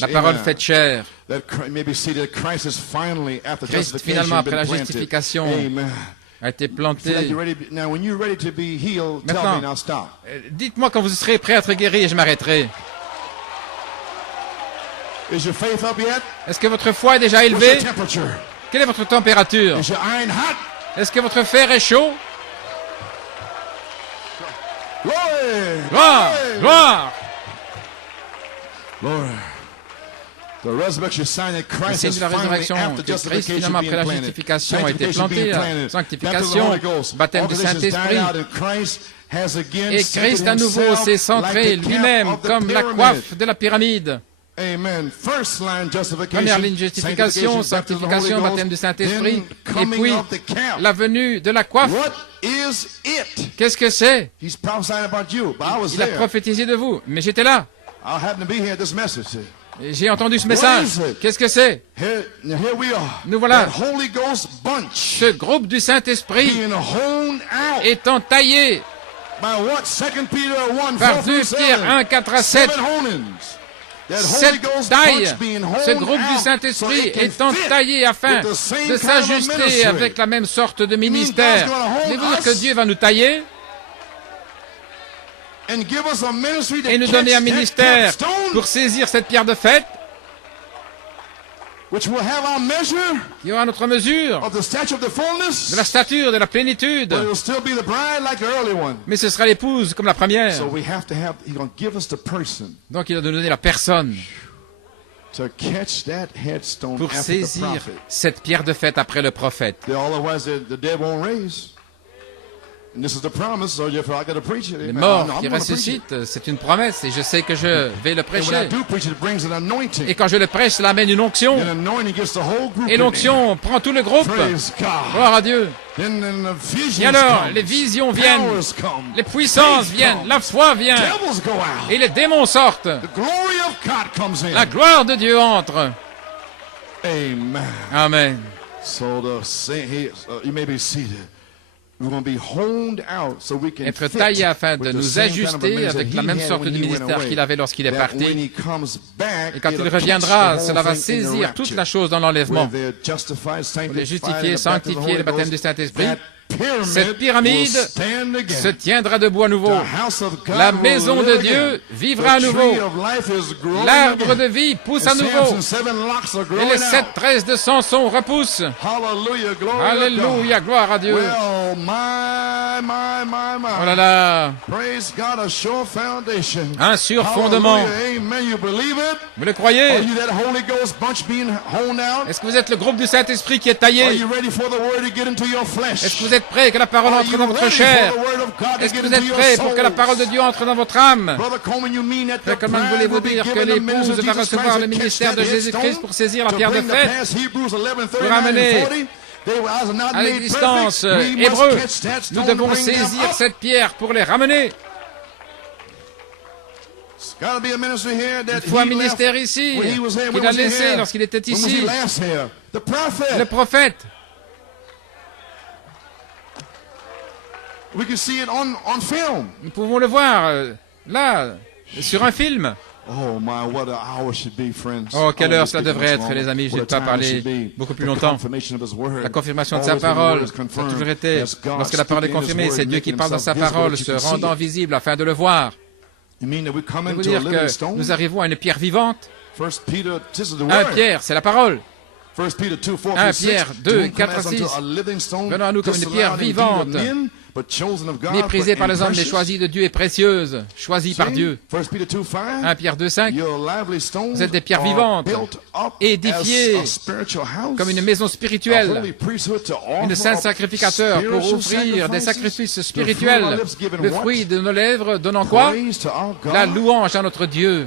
La parole faite chair. Christ, finalement, après la justification, a été planté. Maintenant, dites-moi quand vous serez prêt à être guéri et je m'arrêterai. Est-ce que votre foi est déjà élevée? Quelle est votre température? Est-ce que votre fer est chaud? Gloire! Gloire! Le signe de la résurrection, que Christ, finalement, après la justification, a été planté, la sanctification, baptême du Saint-Esprit. Et Christ, à nouveau, s'est centré lui-même comme la coiffe de la pyramide. Première ligne, justification, sanctification, baptême du Saint-Esprit, et puis la venue de la coiffe. Qu'est-ce que c'est? Il a prophétisé de vous, mais j'étais là. J'ai entendu ce message. Qu'est-ce que c'est? Nous voilà. Ce groupe du Saint-Esprit étant taillé par 2 Pierre 1, 4 à 7. Cette taille, ce groupe du Saint-Esprit étant taillé afin de s'ajuster avec la même sorte de ministère. Voulez-vous dire que Dieu va nous tailler et nous donner un ministère pour saisir cette pierre de fête qui aura notre mesure de la stature, de la plénitude. Mais ce sera l'épouse comme la première. Donc il va nous donner la personne pour saisir cette pierre de fête après le prophète. Les morts qui ressuscitent, c'est une promesse et je sais que je vais le prêcher. Et quand je le prêche, cela amène une onction. Et l'onction prend tout le groupe. Gloire à Dieu. Et alors, les visions viennent, les puissances viennent, la foi vient, et les démons sortent. La gloire de Dieu entre. Amen. Être taillé afin de nous ajuster avec la même sorte de ministère qu'il avait lorsqu'il est parti. Et quand il reviendra, cela va saisir toute la chose dans l'enlèvement. Pour les justifier, sanctifier, le baptême du Saint-Esprit. Cette pyramide se tiendra debout à nouveau. La maison de Dieu vivra à nouveau. L'arbre de vie pousse à nouveau. Et les 7 tresses de Samson repoussent. Alléluia, gloire à Dieu. Oh là là. Un sûr fondement. Vous le croyez? Est-ce que vous êtes le groupe du Saint-Esprit qui est taillé? Est-ce que vous êtes prêt que la parole entre dans votre chair? Est-ce que vous êtes prêt pour que la parole de Dieu entre dans votre âme? Frère, comment voulez-vous dire que l'épouse va recevoir le ministère de Jésus-Christ pour saisir la pierre de fête, pour amener à l'existence hébreu? Nous devons saisir cette pierre pour les ramener. Il faut un ministère ici qu'il a laissé lorsqu'il était ici. Le prophète. Nous pouvons le voir là, sur un film. Oh, quelle heure cela devrait être, les amis. Je n'ai pas parlé beaucoup plus longtemps. La confirmation de sa parole, ça a toujours été. Lorsque la parole est confirmée, c'est Dieu qui parle dans sa parole, se rendant visible afin de le voir. Ça veut dire que nous arrivons à une pierre vivante. 1 Pierre, c'est la parole. 1 Pierre 2, 4 à 6. Venons à nous comme une pierre vivante, but chosen of God, méprisée but par les hommes, mais precious. choisie de Dieu et précieuse, choisie par Dieu. 1 Peter 2:5. 1 Pierre 2,5, Your lively stones vous êtes des pierres are vivantes, built up édifiées as a spiritual house, comme une maison a spirituelle, holy priesthood to une offer sainte up sacrificateur pour spiritual offrir des sacrifices, sacrifices the fruit spirituels, of our lips giving le what? fruit de nos lèvres donnant quoi? Praise to our God. La louange à notre Dieu.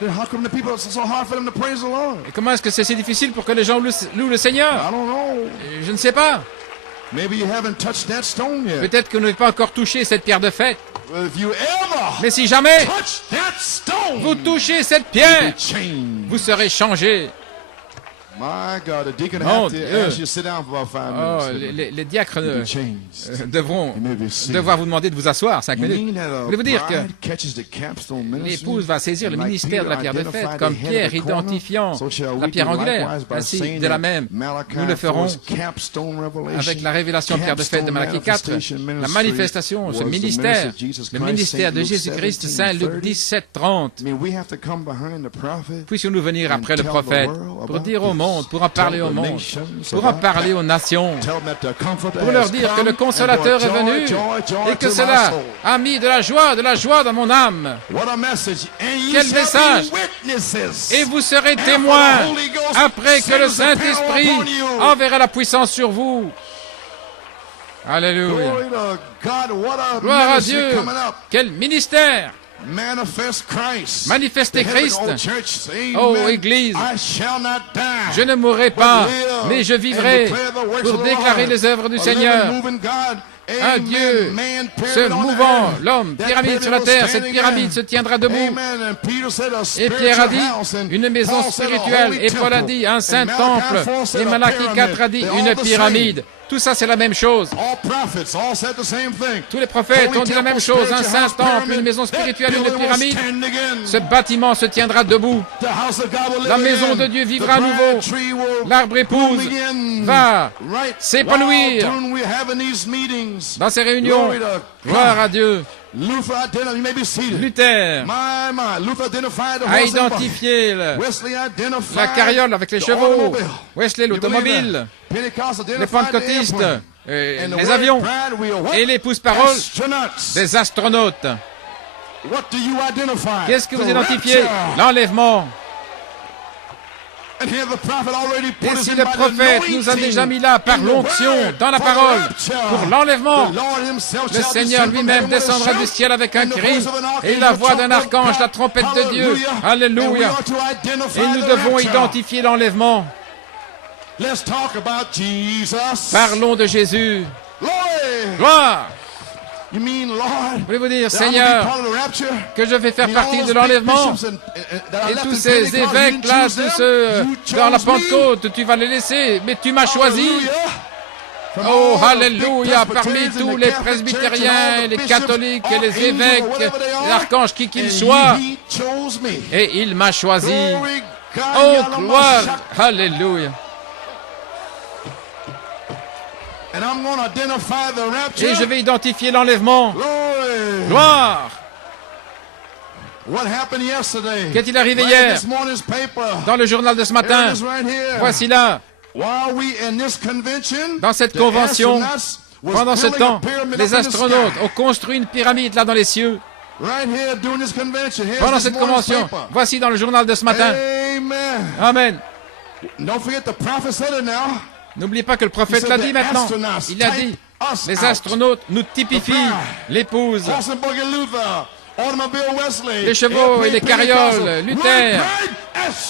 Then how come the people it's so hard for them to praise the Lord? Et comment est-ce que c'est si difficile pour que les gens louent le Seigneur? I don't know. Je ne sais pas. Maybe you haven't touched that stone yet. Peut-être que vous n'avez pas encore touché cette pierre de fête. If you ever Mais si jamais touch that stone, vous touchez cette you'll pierre, be changed. vous serez changé. My God, the deacon Mon had to Dieu. ask you to sit down for about 5 Oh, minutes. les diacres You'll be changed. devront You may be seated. devoir vous demander de vous asseoir 5 You minutes. mean that a Voulez-vous dire que bride catches the capstone ministry? l'épouse va saisir le And like ministère de la Peter pierre de fête, identified comme the head Pierre of the corner, identifiant so shall la we pierre do angulaire. likewise by Ainsi, saying de la that même, Malachi nous le ferons 4's capstone revelation, avec la révélation pierre de fête de Malachie 4, la manifestation, ce ministère, le ministère de Jésus-Christ, Saint Luc 17, 30. I mean, we have to come behind the prophet. Puissions-nous venir après le tell the prophète world pour about dire au this. monde, pour en parler Tell au the monde, nations pour en about parler aux nations, Tell them that the comforter pour leur has dire que come le consolateur and est brought venu joy, joy et que to my cela soul. a mis de la joie dans mon âme. What a message. And you Quel shall message. be witnesses. Et vous serez After témoins the Holy Ghost après que le sends the power Saint-Esprit upon you. enverra la puissance sur vous. Alléluia. Glory to God. What a Gloire à ministry Dieu. coming up. Quel ministère. Manifest Christ. Manifester The heaven, Christ. oh, church, amen. Oh, Église. I shall not die, Je ne mourrai but pas, live mais je and vivrai declare the works pour of the déclarer Lord. les œuvres du A Seigneur. living, moving God. Un Amen. Dieu Man, se pyramid on the mouvant, earth. l'homme, That pyramide sur la pyramid terre, was cette standing pyramide there. se tiendra debout. Amen. And Peter said a Et Pierre a spiritual dit house, and une maison Paul said a spirituelle, holy et Paul a temple. dit un saint And Malachi temple, 4 said et a Malachie pyramid. 4 a dit They're all une the same. pyramide. Tout ça, c'est la même chose. All prophets all said the same thing. Tous les prophètes Holy ont dit la temple, même chose, un spiritual saint house, temple, pyramid. une maison That spirituelle, une building will pyramide. stand again. Ce bâtiment se tiendra debout. The house of God will live La maison again. de Dieu vivra The à nouveau. bride tree will L'arbre épouse bloom again. va Right. s'épanouir. While during we having these meetings. Dans ces réunions, Glory to gloire God. à Dieu. Luther identified, you may be seated. Luther My, Luther identified the a horse and buggy. identifié Wesley identified la carriole avec les the chevaux. automobile. Wesley, You believe l'automobile. that? Pentecost Les identified the pentecôtistes, airplane. And the les word avions bride, we are what? et l'épouse parole Astronauts. des astronautes. What do you identify? Qu'est-ce que vous The identifiez? rapture. L'enlèvement. And here the prophet already put Et us si in le by the prophète nous a anointing déjà mis là par in the l'onction, word dans la for the parole, rapture. pour l'enlèvement, The Lord himself le shall Seigneur descend from lui-même heaven with a descendra shout, du ciel avec un and the cri voice of an archangel, et la voix d'un trumpet of archange, la God. trompette de Dieu. Hallelujah. Alléluia. And we are to identify Et nous the devons rapture. identifier l'enlèvement. Let's talk about Jesus. Parlons de Jésus. Glory. Gloire. You mean, Lord, Voulez-vous dire, that I'm gonna be Seigneur, part of the rapture? que je vais faire I mean, partie all de those l'enlèvement? big bishops that are Et left tous in ces Pentecost, you évêques didn't là, choose tous them. ceux You dans la chose me. Pentecôte, tu vas les laisser, mais tu m'as choisi. Hallelujah. From Oh, all the alléluia, big parmi Presbyterians tous and the les Catholic presbytériens, Church and all the les bishops, catholiques et all les angels or évêques, whatever they are, l'archange qui qu'il and soit, he chose me. et il m'a choisi. Glory God, Oh, Yalama gloire, Shak. alléluia. And I'm going to identify the rapture. Et je vais identifier l'enlèvement. Glory. Gloire. What happened yesterday? Qu'est-il arrivé Right in hier? this morning's paper. Dans le journal de ce Here matin, it is right here. voici là, While we in this convention, dans cette the convention, astronauts was pendant ce building a temps, pyramid les up in the astronautes sky. ont construit une pyramide là dans les cieux. Right here during this convention. Here's Pendant this cette morning's convention, paper. voici dans le journal de ce matin. Amen. Amen. Don't forget the prophet said it now. N'oubliez pas que le prophète l'a dit maintenant. Il a dit, les astronautes nous typifient, l'épouse, Horse and buggy Luther, automobile Wesley, les chevaux et les carrioles, Luther,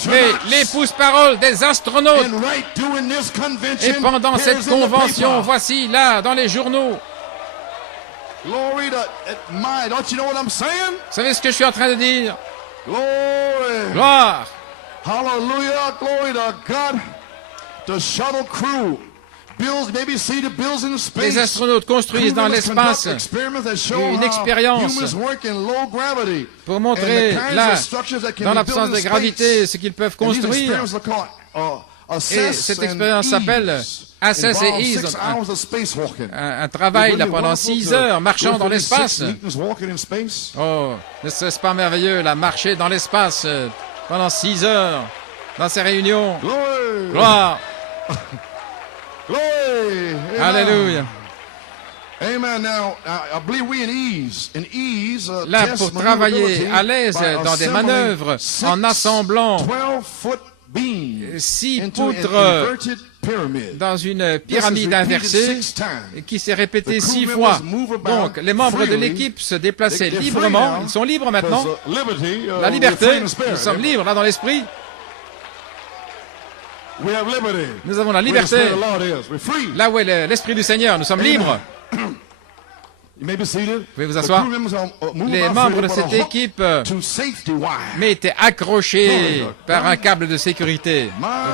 mais l'épouse parole des astronautes. And right during this convention, Et pendant here's cette in the convention, paper. voici là dans les journaux. Glory to my, don't you know what I'm saying? Vous savez ce que je suis en train de dire? Glory. Gloire. Hallelujah. Glory to God. The shuttle crew builds, maybe see the builds in space. Les astronautes construisent dans l'espace une expérience pour montrer là, dans l'absence de gravité, ce qu'ils peuvent construire. Et cette expérience s'appelle Access et Ease, un travail là pendant 6 heures, marchant dans l'espace. Oh, ne serait-ce pas merveilleux, là, marcher dans l'espace pendant 6 heures, dans ces réunions. Gloire. Glory. Alléluia. Amen. Now, I believe we in ease. In ease, Là, test pour travailler maneuverability à l'aise by dans des assembling manœuvres, six en assemblant 12-foot beams 6 into an poutres inverted pyramid. dans une This is pyramide repeated inversée 6 times. qui s'est répétée The crew 6 members fois. move about Donc, les membres de freely. l'équipe se déplaçaient They're free librement. now, Ils sont libres maintenant. because, liberty, La we're free liberté, in the spirit. nous sommes libres là dans l'esprit. We have liberty. Nous avons la Where the liberté. Spirit of the Lord is. We're free. Là où est l'esprit du Seigneur, nous sommes libres. You may be seated. Pouvez vous The asseoir. crew members are moving Les about membres de freely, but cette are hooked équipe to safety wire. mais étaient accrochés par un câble de sécurité.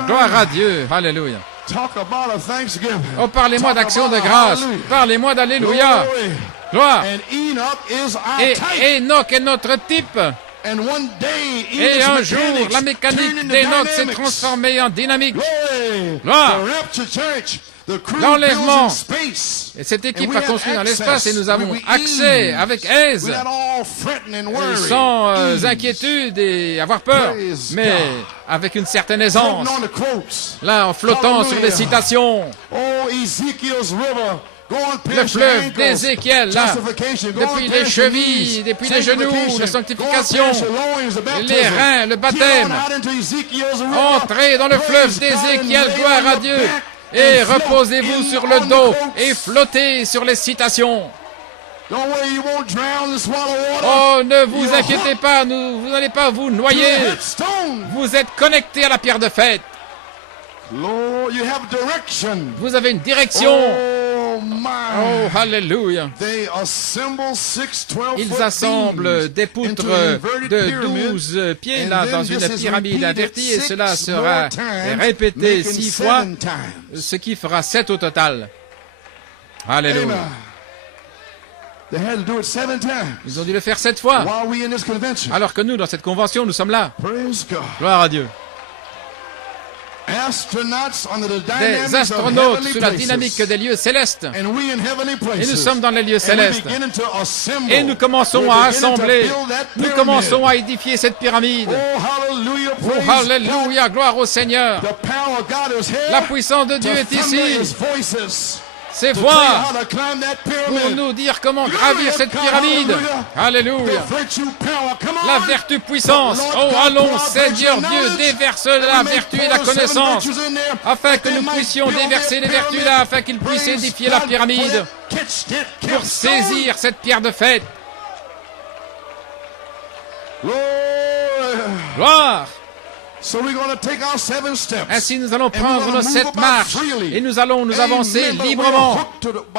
Gloire à Dieu. Alléluia. Talk about a thanksgiving. Oh, parlez-moi Talk d'action about de a grâce. hallelujah. Parlez-moi d'Alléluia. Glory. Gloire. And Enoch is our Et type. Enoch est notre type. And one day, Et un Enoch's jour, mechanics la turned mécanique into d'Enoch s'est dynamics. transformée en dynamique. Glory. Gloire. The rapture church. The crew L'enlèvement. builds in space. Et cette équipe And we a have construit dans access. l'espace et nous avons We accès ease. avec aise, We're not all fretting and worrying. sans Ease. inquiétude et avoir peur, Praise mais God. avec une certaine Floating aisance. on the quotes. Là, en flottant sur les Hallelujah. citations. Oh, Ezekiel's river. Go on Le past your fleuve ankles. d'Ézéchiel, là, Justification. Go depuis on les past your chevilles, knees. depuis les genoux, Sanctification. la sanctification, Go on past your loins, the baptism. les reins, le baptême. Get on out into Ezekiel's river. Entrez dans le fleuve Praise God d'Ézéchiel, and lay gloire on à your Dieu, back et and float reposez-vous in sur on le the dos quotes. et flottez sur les citations. Don't worry, you won't drown and swallow water. Oh, ne vous You're inquiétez hooked pas, vous n'allez pas vous to the noyer. headstone. Vous êtes connecté à la pierre de fête. Lord, you have direction. Vous avez une direction. Oh, my. Oh, alléluia. They assemble 6 12-foot Ils assemblent beams des poutres into an inverted de pyramid, 12 pieds and là then dans this une is pyramide repeated invertie et 6 cela more sera times, répété making 6 fois, 7 times. ce qui fera 7 au total. Alléluia. Amen. They had to do it 7 times Ils ont dû le faire 7 fois, while we in this convention. alors que nous, dans cette convention, nous sommes là. Praise God. Gloire à Dieu. Astronauts under the Des dynamics of astronautes heavenly sous la places. dynamique des lieux célestes. And we in heavenly places. Et nous sommes dans les lieux And we célestes. beginning to assemble. Et nous commençons We're à beginning to assembler. build that Nous pyramid. commençons à édifier cette pyramide. Oh, hallelujah, Oh, praise God. alléluia, gloire au Seigneur. The power of God is here. La puissance de Dieu to est thunder ici. his voices. Ces To tell you voix how to climb that pour pyramid. nous dire comment gravir cette pyramide. Alléluia. The virtue power. Come on. La vertu puissance. Oh, allons, Seigneur Dieu, déverse la vertu et la connaissance, afin que nous puissions déverser les vertus là, afin qu'ils puissent édifier la pyramide, pour saisir cette pierre de fête. Gloire. So we're going to take our 7 steps. Ainsi, nous allons prendre nos 7 marches et nous allons nous avancer librement.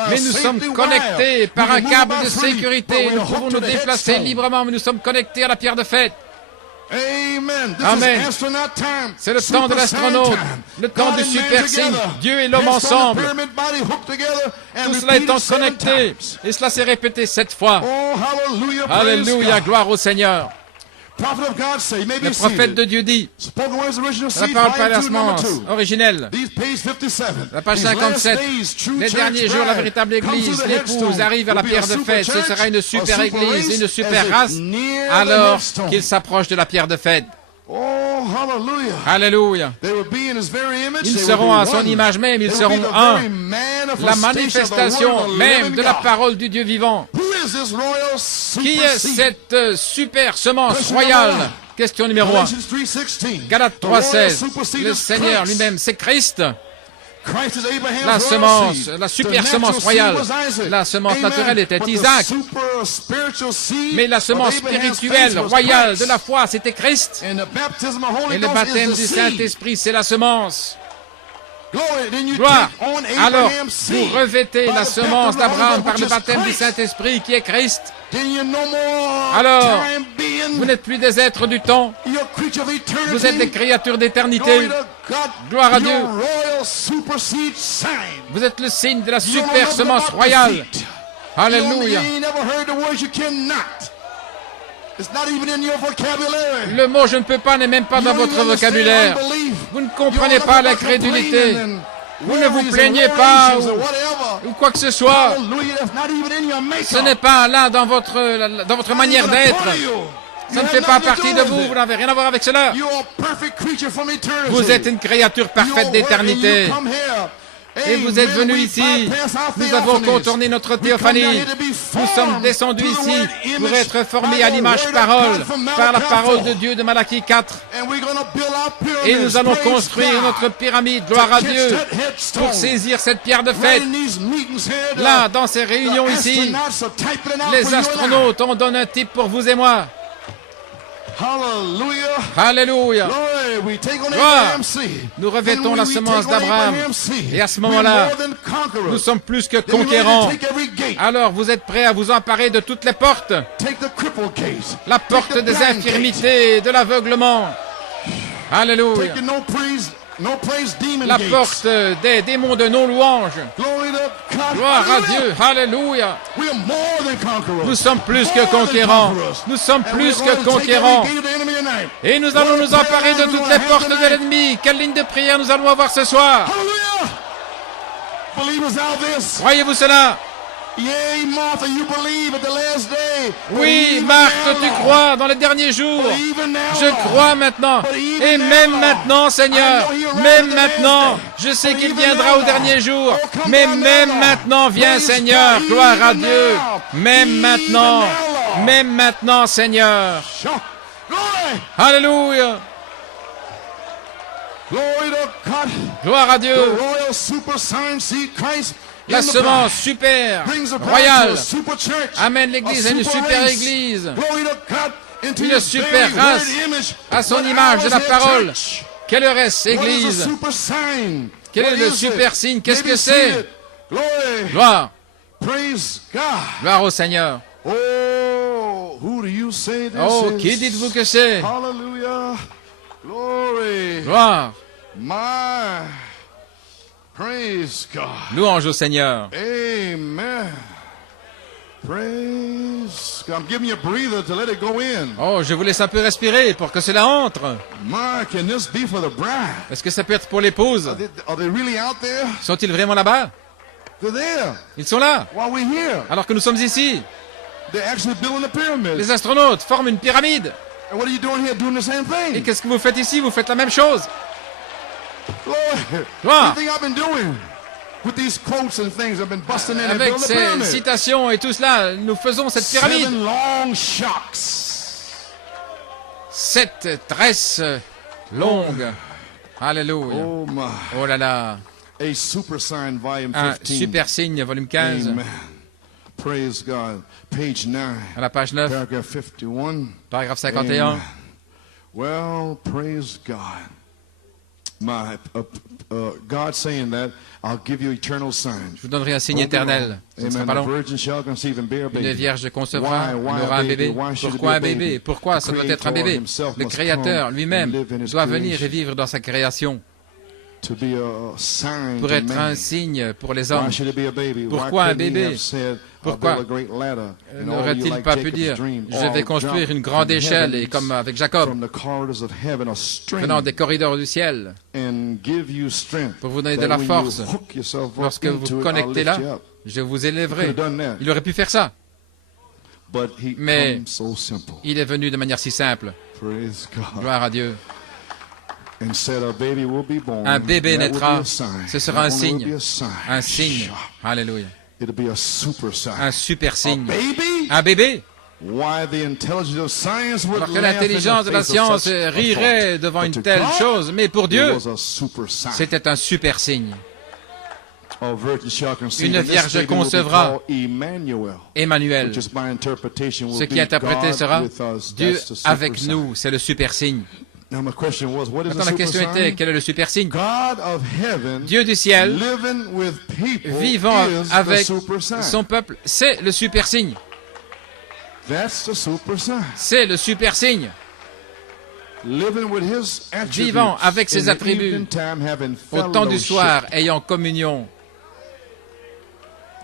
Mais nous sommes connectés par un câble de sécurité. Nous pouvons nous déplacer librement, mais nous sommes connectés à la pierre de fête. Amen. This Amen. is astronaut time. C'est le temps de Super l'astronaute, sign time. le temps God du and man super signe. together. Dieu et l'homme Heads on the ensemble. pyramid body hooked together and Tout cela repeated étant 7 connecté. times. Et cela s'est répété 7 fois. Oh, hallelujah. Praise Alléluia, God. gloire au Seigneur. Prophet of God say, you may Le be prophète seated. de Dieu dit, Spoken words original la seed, parole par la volume 2, number semence 2. originelle, These page 57. la page These last 57, days, true les church derniers jours, la bride véritable comes église, to the l'épouse headstone. arrive à la Will be pierre a de super fête. Ce church, sera une a super super église, race une as super it race, near the alors headstone. qu'il s'approche de la pierre de fête. Oh, hallelujah. Alléluia. They will be in his very image. Ils They seront will à be son one. image même, ils They will be seront the un. very La manifestation of the word manifestation of the même living de la God. parole du Dieu vivant. Who is this royal super Qui est seed? cette super semence Question royale? numéro un. Question numéro 1. Galatians 3:16. Galates The royal 3,16. super seed Le is Seigneur Christ. lui-même, c'est Christ. Christ is Abraham's La royal semence, seed. la The super natural semence seed royale. was Isaac. La semence Amen. naturelle était But the Isaac. super spiritual seed Mais la of semence Abraham's spirituelle, faith was royale Christ. de la foi, c'était Christ. And the baptism of Holy Et le Ghost baptême is du the seed. Saint-Esprit, c'est la semence. Glory. Then you Gloire. take on Alors, Abraham's vous seed revêtez by la the semence baptism of the Holy d'Abraham Ghost, par which le is baptême du Christ. Saint-Esprit qui est Christ. Then you no more Alors, time being. vous n'êtes plus des êtres du temps, You're a creature of eternity. vous êtes des créatures Glory d'éternité. to God. Gloire à Your Dieu. royal super seed sign. Vous êtes le signe de la You don't super know semence about royale. defeat. Alléluia. You ain't never heard the words you cannot. It's not even in your vocabulary. Le mot je ne peux pas n'est même pas dans You don't votre even understand vocabulaire. unbelief. Vous ne You comprenez don't pas know about l'incrédulité. complaining and Vous ne vous worries and plaignez pas worries and whatever. ou quoi que ce soit. Hallelujah, that's not even in your makeup. Ce n'est pas là dans votre manière Not even a d'être. part of you. Ça You ne have fait pas nothing to partie do de with vous. it. Vous n'avez rien à voir avec cela. You are a perfect creature from eternity. Vous êtes une créature You parfaite are d'éternité. worthy, you come here. Et vous êtes venus ici. Nous avons contourné notre théophanie. Nous sommes descendus ici pour être formés à l'image parole, par la parole de Dieu de Malachie 4. Et nous allons construire notre pyramide, gloire à Dieu, pour saisir cette pierre de fête. Là, dans ces réunions ici, les astronautes en donnent un type pour vous et moi. Alléluia. Gloire. Nous revêtons la semence d'Abraham. Et à ce moment-là, nous sommes plus que conquérants. Alors, vous êtes prêts à vous emparer de toutes les portes? La porte des infirmités, de l'aveuglement. Alléluia. La porte des démons de non-louange. Gloire à Dieu. Alléluia. Nous sommes plus que conquérants. Nous sommes plus que conquérants. Et nous allons nous emparer de toutes les portes de l'ennemi. Quelle ligne de prière nous allons avoir ce soir? Croyez-vous cela? Oui, Marthe, tu crois dans les derniers jours. Je crois maintenant. Et même maintenant, Seigneur, même maintenant, je sais qu'il viendra au dernier jour. Mais même maintenant, viens, Seigneur, gloire à Dieu. Même maintenant, Seigneur. Alléluia. Gloire à Dieu. La semence super royale amène l'Église à une super Église, une super race à son image de la parole. Quelle est-ce, Église? Quel est le super signe? Qu'est-ce que c'est? Gloire. Gloire au Seigneur. Oh, qui dites-vous que c'est? Gloire. Praise God. Louange au Seigneur. Amen. Praise God. I'm giving you a breather to let it go in. Oh, je vous laisse un peu respirer pour que cela entre. My, can this be for the bride? Est-ce que ça peut être pour l'épouse? Are they really out there? Sont-ils vraiment là-bas? They're there. Ils sont là. While we're here. Alors que nous sommes ici. They're actually building a pyramid. Les astronautes forment une pyramide. And what are you doing here? Doing the same thing. Et qu'est-ce que vous faites ici? Vous faites la même chose. Gloire. Everything I've been doing with these quotes and things, I've been busting in and Avec building a ces pyramid. citations et tout cela, nous faisons cette pyramide. 7 long shocks. 7 tresses longues. Alléluia. Oh my. Oh là là. A super sign, volume Un 15. super signe, volume 15. Amen. Praise God. Page 9. À la page 9, Paragraph 51. paragraphe 51. Amen. Well, praise God. My God saying that I'll give you eternal signs. Je vous donnerai un signe éternel. Ce ne sera pas Amen. A long. virgin shall conceive and bear a baby. Une vierge concevra, Why elle aura un bébé. Why should it Pourquoi be a un bébé? baby? Pourquoi The ça doit être un Creator bébé? himself Le must Créateur come lui-même and live in his doit venir et creation. vivre dans sa création To be a sign pour to être un man. signe pour les hommes. Why should it be a baby? Pourquoi Why un couldn't he bébé? have said, Pourquoi I'll build a great ladder, and all you n'aurait-il like pas pu Jacob's dire dream, je vais all construire jump une grande from échelle et heavens, comme avec Jacob, from the corridors of heaven, a string, venant des corridors du ciel, and give you strength, pour vous donner de that la when force. you hook yourself up Lorsque into vous it, vous I'll connectez lift là, you up. je vous He élèverai. could have done that. Il aurait pu faire ça, But he mais comes so simple. il est venu de manière si simple. Praise God. Gloire à Dieu. And said a baby will be born. Un bébé That will naîtra. be a sign. Ce sera un Not only will signe. be a sign. Un signe. Sure. Alléluia. It'll be a super sign. Un super A signe. baby? Un bébé? Why the intelligence of science would Alors que laugh in the l'intelligence de la face of science such a rirait thought. devant But une to telle God, chose, mais pour it Dieu, was a super sign. c'était un super signe. A virgin shall conceive, Une and this vierge baby will be concevra. called Emmanuel, Emmanuel. which is by interpretation will Ce qui be est interprété God sera with us. Dieu That's the super avec sign. nous. C'est le super signe. Now my question was, what is Maintenant, the la super question était, sign? quel est le super signe? God of heaven, Dieu du ciel, living with people, vivant is the avec super sign. son peuple, c'est le super signe. That's the super sign. C'est le super signe. Living with his attributes Vivant avec ses in the attributs. evening time, having Au temps du fellowship. soir, ayant communion.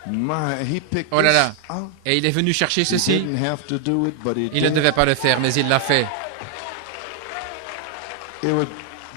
My, he picked Oh là this là. out. Et il est venu chercher He ceci. didn't have to do it, but he Il ne did. devait pas le faire, mais il l'a fait. It would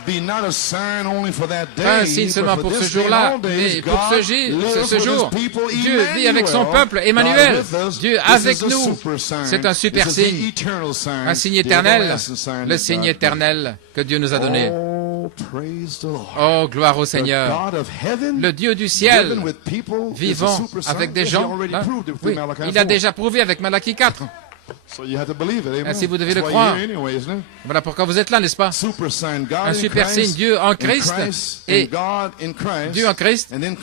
be not a sign only for that day, Pas un signe but seulement for pour ce this day and jour-là, all days, mais pour God ce lives jour. with his people, Dieu vit avec son Emmanuel. peuple, Emmanuel. God with us. Dieu This avec is a nous. super sign. C'est un super This is the signe. eternal sign, Un signe the éternel. everlasting sign Le that signe God éternel que Dieu nous a donné. Oh, Oh, praise the Lord. Oh, gloire au The Seigneur. God of heaven, Le Dieu du ciel, living with people, is a vivant super son. avec des Yes, he gens. already Là. proved it Oui, through Malachi il a 4. déjà prouvé avec Malachie 4. So you have to believe it, amen. Ainsi, vous devez That's le why croire. you're here anyway, isn't it? Voilà pourquoi vous êtes là, n'est-ce pas? Super sign, God Un in super Christ, signe, Dieu en in Christ, Christ, et in God in Christ, Dieu en Christ, and then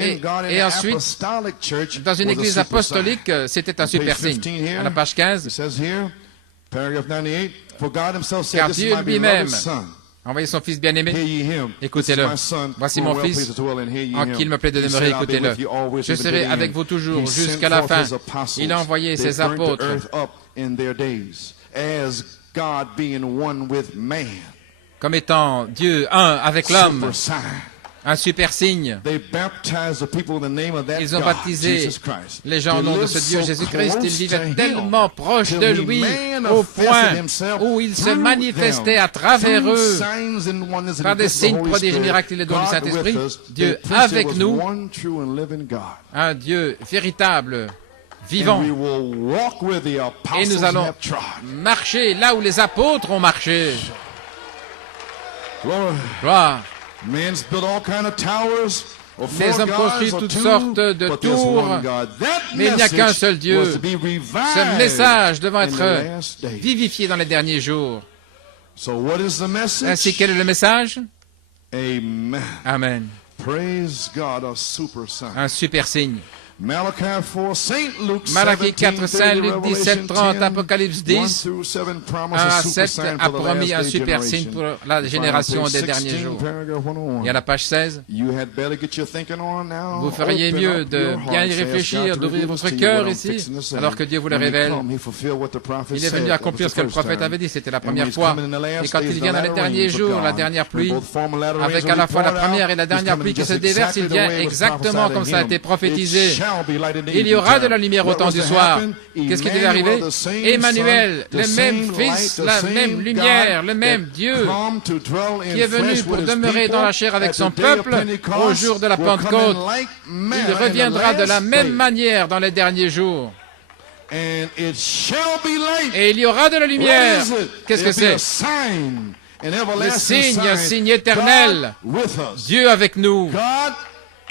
et- God in et the ensuite, apostolic church dans une was a église super apostolique, c'était un sign. super Page signe. 15 here, À la page it 15, says here, paragraph 98, for God himself said, car this is Dieu my lui-même beloved son. envoyé son Fils Hear bien-aimé. ye him. Écoutez-le. This is my son, Voici who mon I'm well fils, pleased to dwell in. Hear ye en him. qui il me plaît de He demeurer, said, I'll be écoutez-le. with you always Je to the serai very avec end. vous toujours He sent jusqu'à la forth fin. his apostles. Il a envoyé They ses burnt the apôtres. earth up in their days, as God being one with man. Comme étant Dieu un avec l'homme, Super sign. un super signe. They baptized the people in the name of that Ils ont God, baptisé Jesus Christ. les gens au They nom de lived ce Dieu so Jésus-Christ. Ils close vivaient to him tellement proches till de he lui manifested au point himself où il se through manifestait them, à travers through eux signs and wonders and par des gifts of the signes, Holy prodiges, Spirit. miracles et les dons du God Saint-Esprit. with us. Dieu They preached avec there was nous, one true and living God. un Dieu véritable, vivant. And we will walk where the Et apostles nous allons have trod. marcher là où les apôtres ont marché. Glory. Gloire. Men's built all kind of towers. Or Les four hommes gods construisent or toutes two, sortes de but there's tours, one God. That mais il n'y a qu'un message seul Dieu. was to be revived Ce message devant in the être last days. vivifié dans les derniers jours. So what is the message? Ainsi, quel est le message? Amen. Amen. Praise God, a super sign. Un super signe. Malachi 4, Saint Luke Malachie 4, 17, Saint 30, Luc 17, 30, Apocalypse 1 10, through 7 promise 1 a à super 7 sign a for the promis last un day super signe generation. pour la génération Page des derniers 16, jours. paragraph 101. Et à la page 16, You had better get your thinking on now. vous feriez Open mieux up de your bien heart. y Say, ask réfléchir, God to d'ouvrir reveal votre to you cœur what I'm ici, fixing to say. alors que Dieu vous le When he révèle. come, he fulfilled what the prophet Il est said. venu That was the accomplir ce que le first prophète time. avait dit, c'était la And première when he's fois. coming in the last Et quand days, il the vient dans les latter derniers rains of jours, la God, dernière when pluie, both former latter rains avec will à be la fois la poured première out, et la he's dernière coming pluie qui just se déverse, il exactly the vient way it was exactement prophesied comme ça a in été him. prophétisé. It shall be light in the Il y evening aura de time. la lumière au What temps was du to soir. happen? Qu'est-ce qui devait arriver? Emmanuel, the same Emmanuel, Son, le the même same Fils, light, la the même same lumière, God le même that Dieu come to dwell in qui est venu flesh pour with his demeurer dans la chair people avec at son the day of peuple Pentecost au jour de la will come in Pentecôte. like manner Il in the reviendra de la last même day. manière dans les derniers jours. And it shall be light. Et il y aura de la lumière. What is it? Qu'est-ce que There'll be a c'est? sign, an Le everlasting signe, un sign. signe éternel. God with us. Dieu avec nous. God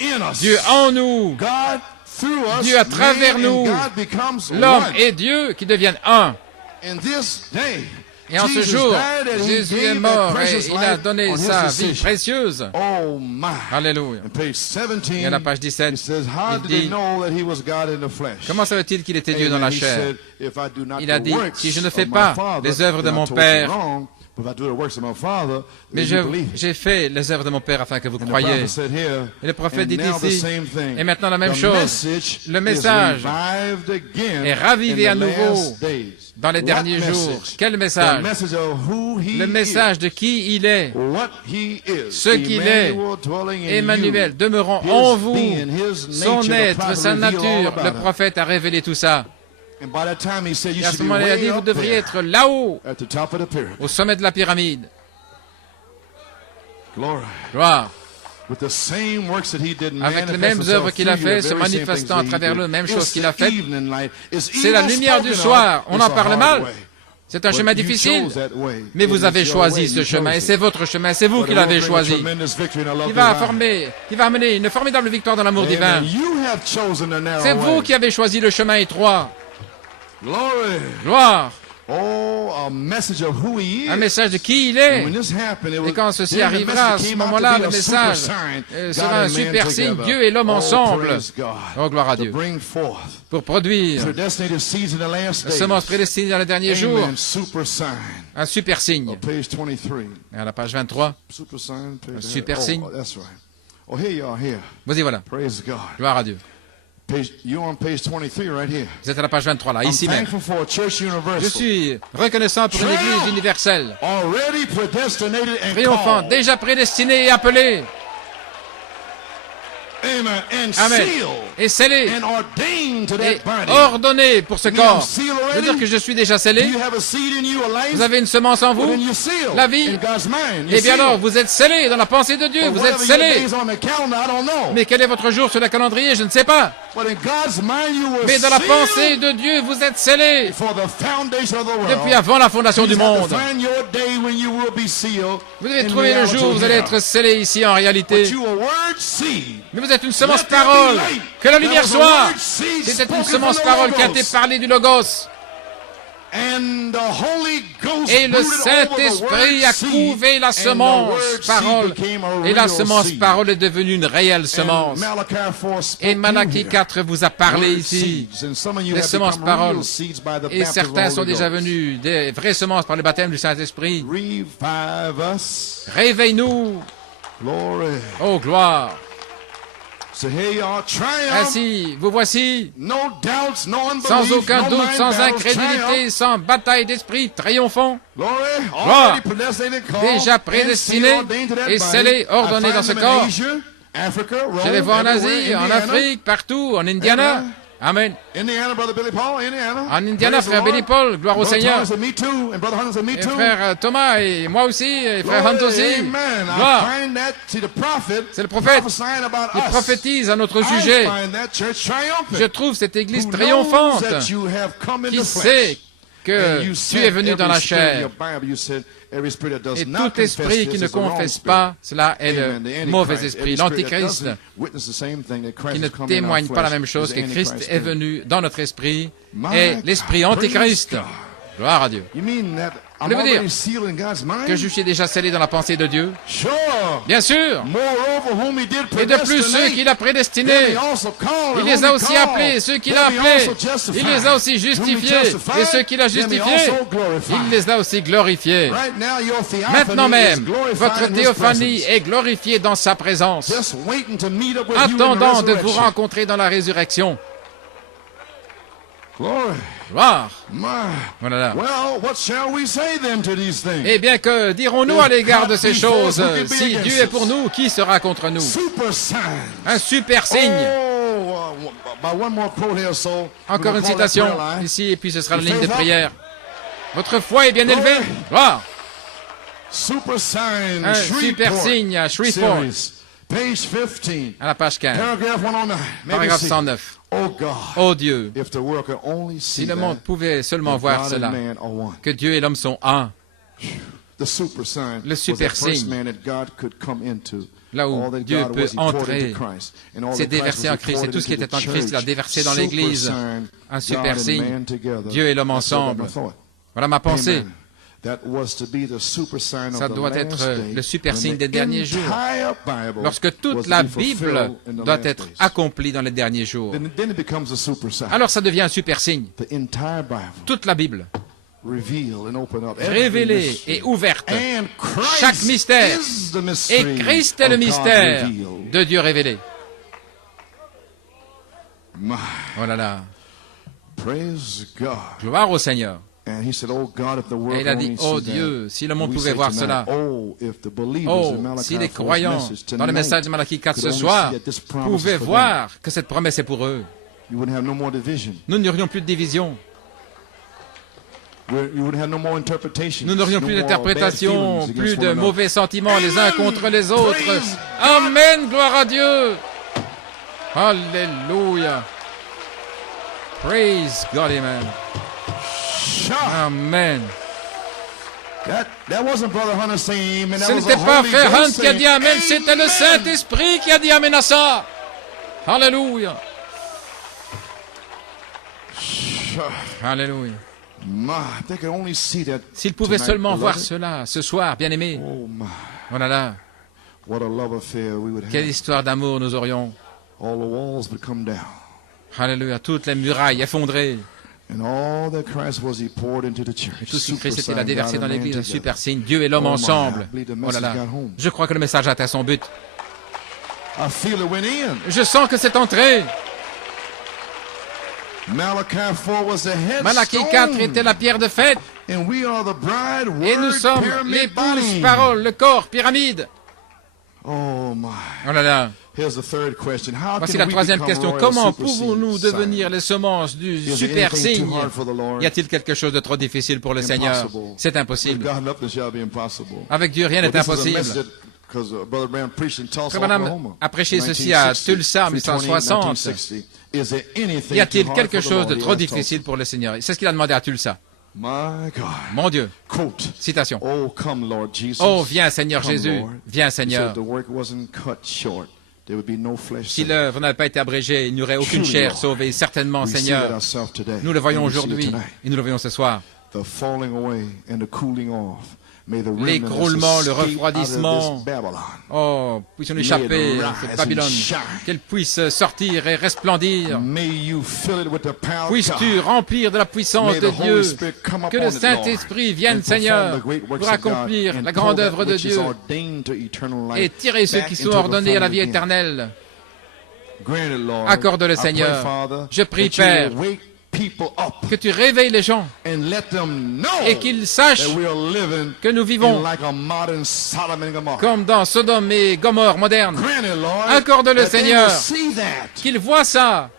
in us. Dieu en nous. God through us. Dieu à travers Man and nous. God becomes L'homme one. et Dieu qui deviennent un. In this day, Et en ce Jesus jour, died and he Jésus gave est that mort et precious il a life donné on his sa vie decision. précieuse. Oh my. Alléluia. And page 17, Et à la page 17, he says, how il did they dit, know that he was God in the flesh? comment savait-il qu'il était Dieu dans la Amen. He chair? said, if I do not Il a the dit, works si je ne of fais my pas Father, les œuvres de then I mon told you Père, wrong. But if I do the works of my Father, mais then you believe it. j'ai fait les œuvres de mon Père afin que vous And the croyiez. prophet said here, Et le prophète and dit now the ici, same thing. et maintenant la même The chose. message Le is message revived again est ravivé in à the nouveau last days. dans les What derniers jours. message? Quel The message? message of who he Le message de qui il est. is, what he is, Ce qu'il est. Emmanuel dwelling in Emmanuel, you. demeurant His en vous, being, his son nature, the être, prophet sa revealed all nature, about le him. prophète a révélé tout ça. And by that time he said, you Et à should ce be moment-là, il a way dit, vous up devriez there être là-haut, at the top of the pyramid. au sommet de la pyramide. Glory. Gloire. With the same works that he did Avec les manifest mêmes œuvres himself qu'il a through you, fait, the se very same manifestant à things that he travers did. le même It's chose qu'il the a fait. evening light. It's C'est la evil lumière du spoken soir. of. On It's en a parle hard mal. way. C'est un But chemin you difficile. chose that way. Mais It vous is avez your choisi way. ce You chemin. chose Et it. c'est votre chemin. C'est vous But qui it will l'avez bring a choisi. tremendous victory in the love Qui va, divine. qui va amener une formidable victoire dans l'amour Amen. divin. You have chosen the narrow C'est vous way. qui avez choisi le chemin étroit. Glory. Gloire. Oh, a message of who he is. Un message de qui il And est. when this happened, it was, Et quand ceci then the arrivera, à message ce came out to moment-là, be le a super message sign. sera God un and man super signe. together. Dieu et l'homme Oh, ensemble. praise God. Oh, gloire à To Dieu. bring forth Pour produire predestinated seeds in the last la days. semence prédestinée dans les derniers jours. Amen. Super sign. Un super signe. Oh, page 23. Et à la page 23, Super sign. Page super signe. Oh, that's right. Oh, here you are here. vous y voilà. Praise God. Gloire à Dieu. You're on page 23 right here. Vous êtes à la page 23, là, I'm ici même. thankful for a church universal. Je suis reconnaissant pour une église universelle, Already predestinated and triomphant, called. déjà prédestinée et appelée. Amen. Amen. Et scellé and ordained to et that body. ordonné pour ce You mean I'm corps. sealed Je veux already? dire que je suis déjà scellé. Do you have a seed in you, a life? Vous avez une semence en Well, vous, then you're sealed la vie. in God's mind. You're Eh bien sealed. alors, vous êtes scellé dans la pensée de Dieu, But vous êtes whatever your scellé. days on the calendar, I don't know. Mais quel est votre jour sur le calendrier? Je ne sais pas. But in God's mind, you were Mais dans la sealed pensée de Dieu, vous êtes scellé for the foundation of the world. depuis avant la fondation du You have to monde. find your day when you will be sealed Vous devez in trouver le reality jour où vous allez here. être scellé ici en réalité. But you a word seed. Mais vous êtes une semence Let there be parole. light. Que la lumière There was a soit. word seed C'était une spoken semence from the parole qui a été Logos. parlée du Logos. And the Holy Ghost Et le brooded over the Saint-Esprit word a seed, couvé la and the semence word parole. seed became a Et la real semence seed. parole est devenue une réelle And semence. Malachi 4 spoke Et to Malachie you 4 vous a parlé here. ici. Word seeds. And some of you Les have semences become paroles. real seeds by the Et baptism of the certains sont Holy déjà Ghost. venus des vraies semences par le baptême du Saint-Esprit. Revive us. Réveille-nous. Glory. Oh gloire. So here you are, triumph. Ainsi, vous voici, No doubts, no unbelief, sans aucun no doute, mind sans battles, incrédulité, triumph. sans bataille d'esprit, triomphant, Glory, Gloire. already predestinated, called, déjà and prédestiné sealed, ordained to that et body. scellé, ordonné I dans find ce them in corps. Asia, Africa, Rome, Je les vois en everywhere, Asie, en Indiana. Afrique, partout, en Indiana. Amen. Amen. Indiana, Brother Billy Paul, Indiana. En Indiana, Praise the frère Lord. Billy Paul, gloire au Brother Seigneur. Thomas said, me too, and Brother Hunter said, me Et too. frère Thomas, et moi aussi, et frère Glory, Hunt aussi. Amen. Gloire. I find that, see, the prophet, C'est le prophète prophesying about qui us. prophétise à notre I sujet. find that church triumphant. Je trouve cette église Who knows triomphante that you have come in qui the sait flesh. que And you tu said es venu dans every la spirit in chair. your Bible, you said every spirit that does Et not tout confess esprit this qui ne is the wrong confesse spirit. pas, cela est Amen. The le Antichrist. mauvais Every esprit, spirit that l'antichrist, doesn't witness the same thing that Christ qui ne has come in our témoigne pas la flesh même chose is que the Christ Antichrist est spirit. venu dans notre esprit, My est l'esprit God, antichrist. praise God. Gloire à Dieu. You mean that I'm Voulez-vous dire already sealed in God's mind? Que je suis déjà scellé dans la pensée de Dieu? Sure. Bien sûr. Moreover, whom he did Et de plus, ceux qu'il a predestinate, prédestinés, them he also called, il and les whom a he aussi called, appelés, ceux qu'il a them he appelés, also justified. il les a aussi Whom he justifiés, justified, et ceux qu'il a them he justifiés, also glorified. il les a aussi glorifiés. Right now, your theophany Maintenant is même, glorified votre in his théophanie presence. est glorifiée dans sa présence, Just waiting to meet up with you in the attendant de vous resurrection. rencontrer dans la résurrection. Glory. Gloire. My. Voilà. Well, what shall we say then to these things? Eh bien, que dirons-nous à l'égard de ces choses? Si Dieu est pour nous, qui sera contre nous? Super sign. Un super signe. Oh, by one more quote here, so Encore we're une gonna call that citation prayer line. ici, et puis ce sera la Your ligne de faith up. prière. Votre foi est bien élevée. Gloire. Super sign. Un Shreveport super signe à Shreveport, series. Page 15. à la page 15, Paragraph 109. Maybe paragraphe see. 109. Oh God. Oh Dieu, If the world could only si see le monde that, pouvait seulement that voir God cela, and man are one. que Dieu et l'homme sont un, The super sign Le was super the first signe. man that God could come into. là où All that Dieu God peut was, he poured entrer, into Christ. And all c'est that Christ déversé was, en he Christ, et poured tout ce qui into était en the Christ, il a church. déversé dans Super l'Église. sign, Un super God and signe. man together. Dieu et l'homme That's what ensemble. I thought. Voilà ma pensée. Amen. That was to be the super sign Ça of the doit last être day, le super when signe the des derniers jours, entire Bible lorsque was toute to la be fulfilled Bible in the doit last être days. accomplie dans les derniers jours. Then it becomes a super sign. Alors ça devient un super signe. The entire Bible Toute la Bible, reveal and open up every révélée mystery. et ouverte. And Christ Chaque mystère. is the mystery Et Christ est le of God mystère revealed. de Dieu révélé. My, Oh là là, praise God. gloire au Seigneur. And he said, "Oh God, if the world Et il a only dit, oh see that." Dieu, si le monde We pouvait say voir tonight, cela. Oh, if the believers Oh, in Malachi si les 4's croyants message dans le message de Malachie 4 ce could only soir see that this promise is pouvaient for voir que cette promesse est pour eux, them, you wouldn't have no more division. nous n'aurions plus de division, You wouldn't have no more interpretation. nous n'aurions no plus more d'interprétation, bad feelings plus against de one another. mauvais sentiments les uns contre les autres. Praise Amen, gloire à Dieu. Alléluia. Praise God, amen. Sure. Amen. That wasn't Brother Hunter saying amen. That Ce was n'était the pas Holy Frère Hunt Ghost qui a dit saying Amen, c'était le amen. Saint-Esprit qui a dit Amen à ça. Alléluia. Sure. Alléluia. My, if they could only see that S'ils pouvaient tonight, seulement voir beloved. cela ce soir, bien-aimés. Oh my, Oh là là, what a love affair we would quelle have. histoire d'amour nous aurions. All the walls would come down. Alléluia, toutes les murailles effondrées. And all that Christ was, he poured into the church. Et tout ce que Super Christ était sign, là déversé God dans and man l'église, un together. super signe. Dieu et l'homme Oh my, ensemble. I believe the Oh là là, message got home. je crois que le message a atteint son but. I feel it went in. Je sens que c'est entré. Malachi 4 was the headstone. Malachie 4 était la pierre de fête. And we are the bride, Et nous word, sommes pyramid, l'épouse, body. parole, le corps, pyramide. Oh my. Oh là là, Here's the third question. How Voici can la we troisième become question. royal Comment super pouvons-nous seed devenir les semences du Is there super anything signe? too hard for the Lord? Y a-t-il quelque chose de trop difficile pour le Seigneur? Impossible. C'est With impossible. God, nothing shall be impossible. Avec Dieu, rien Well, n'est this is a impossible. message because Brother Branham preached in Tulsa, Frère Branham Oklahoma, a prêché in ceci à 1960, Tulsa en 1960. 1960. Is there anything Y a-t-il too hard quelque for the chose Lord? de He trop asked Tulsa. difficile pour le Seigneur? C'est ce qu'il a demandé à Tulsa. My God. Mon Dieu. Quote. Citation. Oh, come, Lord Jesus. Oh, viens Seigneur Come, Jésus. Lord. Viens He said, Seigneur. if the work wasn't cut short, there would be no flesh Si saved. l'œuvre n'avait pas été abrégée, il n'y aurait aucune Truly, chair Lord. sauvée. Certainement, We see it Seigneur. ourselves today, Nous le voyons and we see it aujourd'hui tonight. et nous le voyons ce soir. The falling away and the cooling off. May the remnant L'écroulement, le escape out of refroidissement. this Babylon. Oh, puissions-nous échapper à cette Babylone. Qu'elle puisse sortir et resplendir. May you fill it with the power of Puisses-tu God. remplir de la puissance May de the Dieu. Holy Spirit come Que upon le it, Saint-Esprit Lord, vienne, and Seigneur, perform the great works pour of God, accomplir and la pull grande that œuvre de which is Dieu ordained to eternal life et tirer ceux back qui sont into the ordonnés à la family vie again. éternelle. Grant it, Lord. Accorde-le, I pray, Seigneur. Father, Je prie, that you will Père, wake people up que tu réveilles les gens and let them know et qu'ils sachent that we are living que nous vivons in like a modern Sodom and Gomorrah. comme dans Sodome et Gomorre moderne. Grant it, Lord, Accorde-le, that they Seigneur. will see that. Qu'ils voient ça.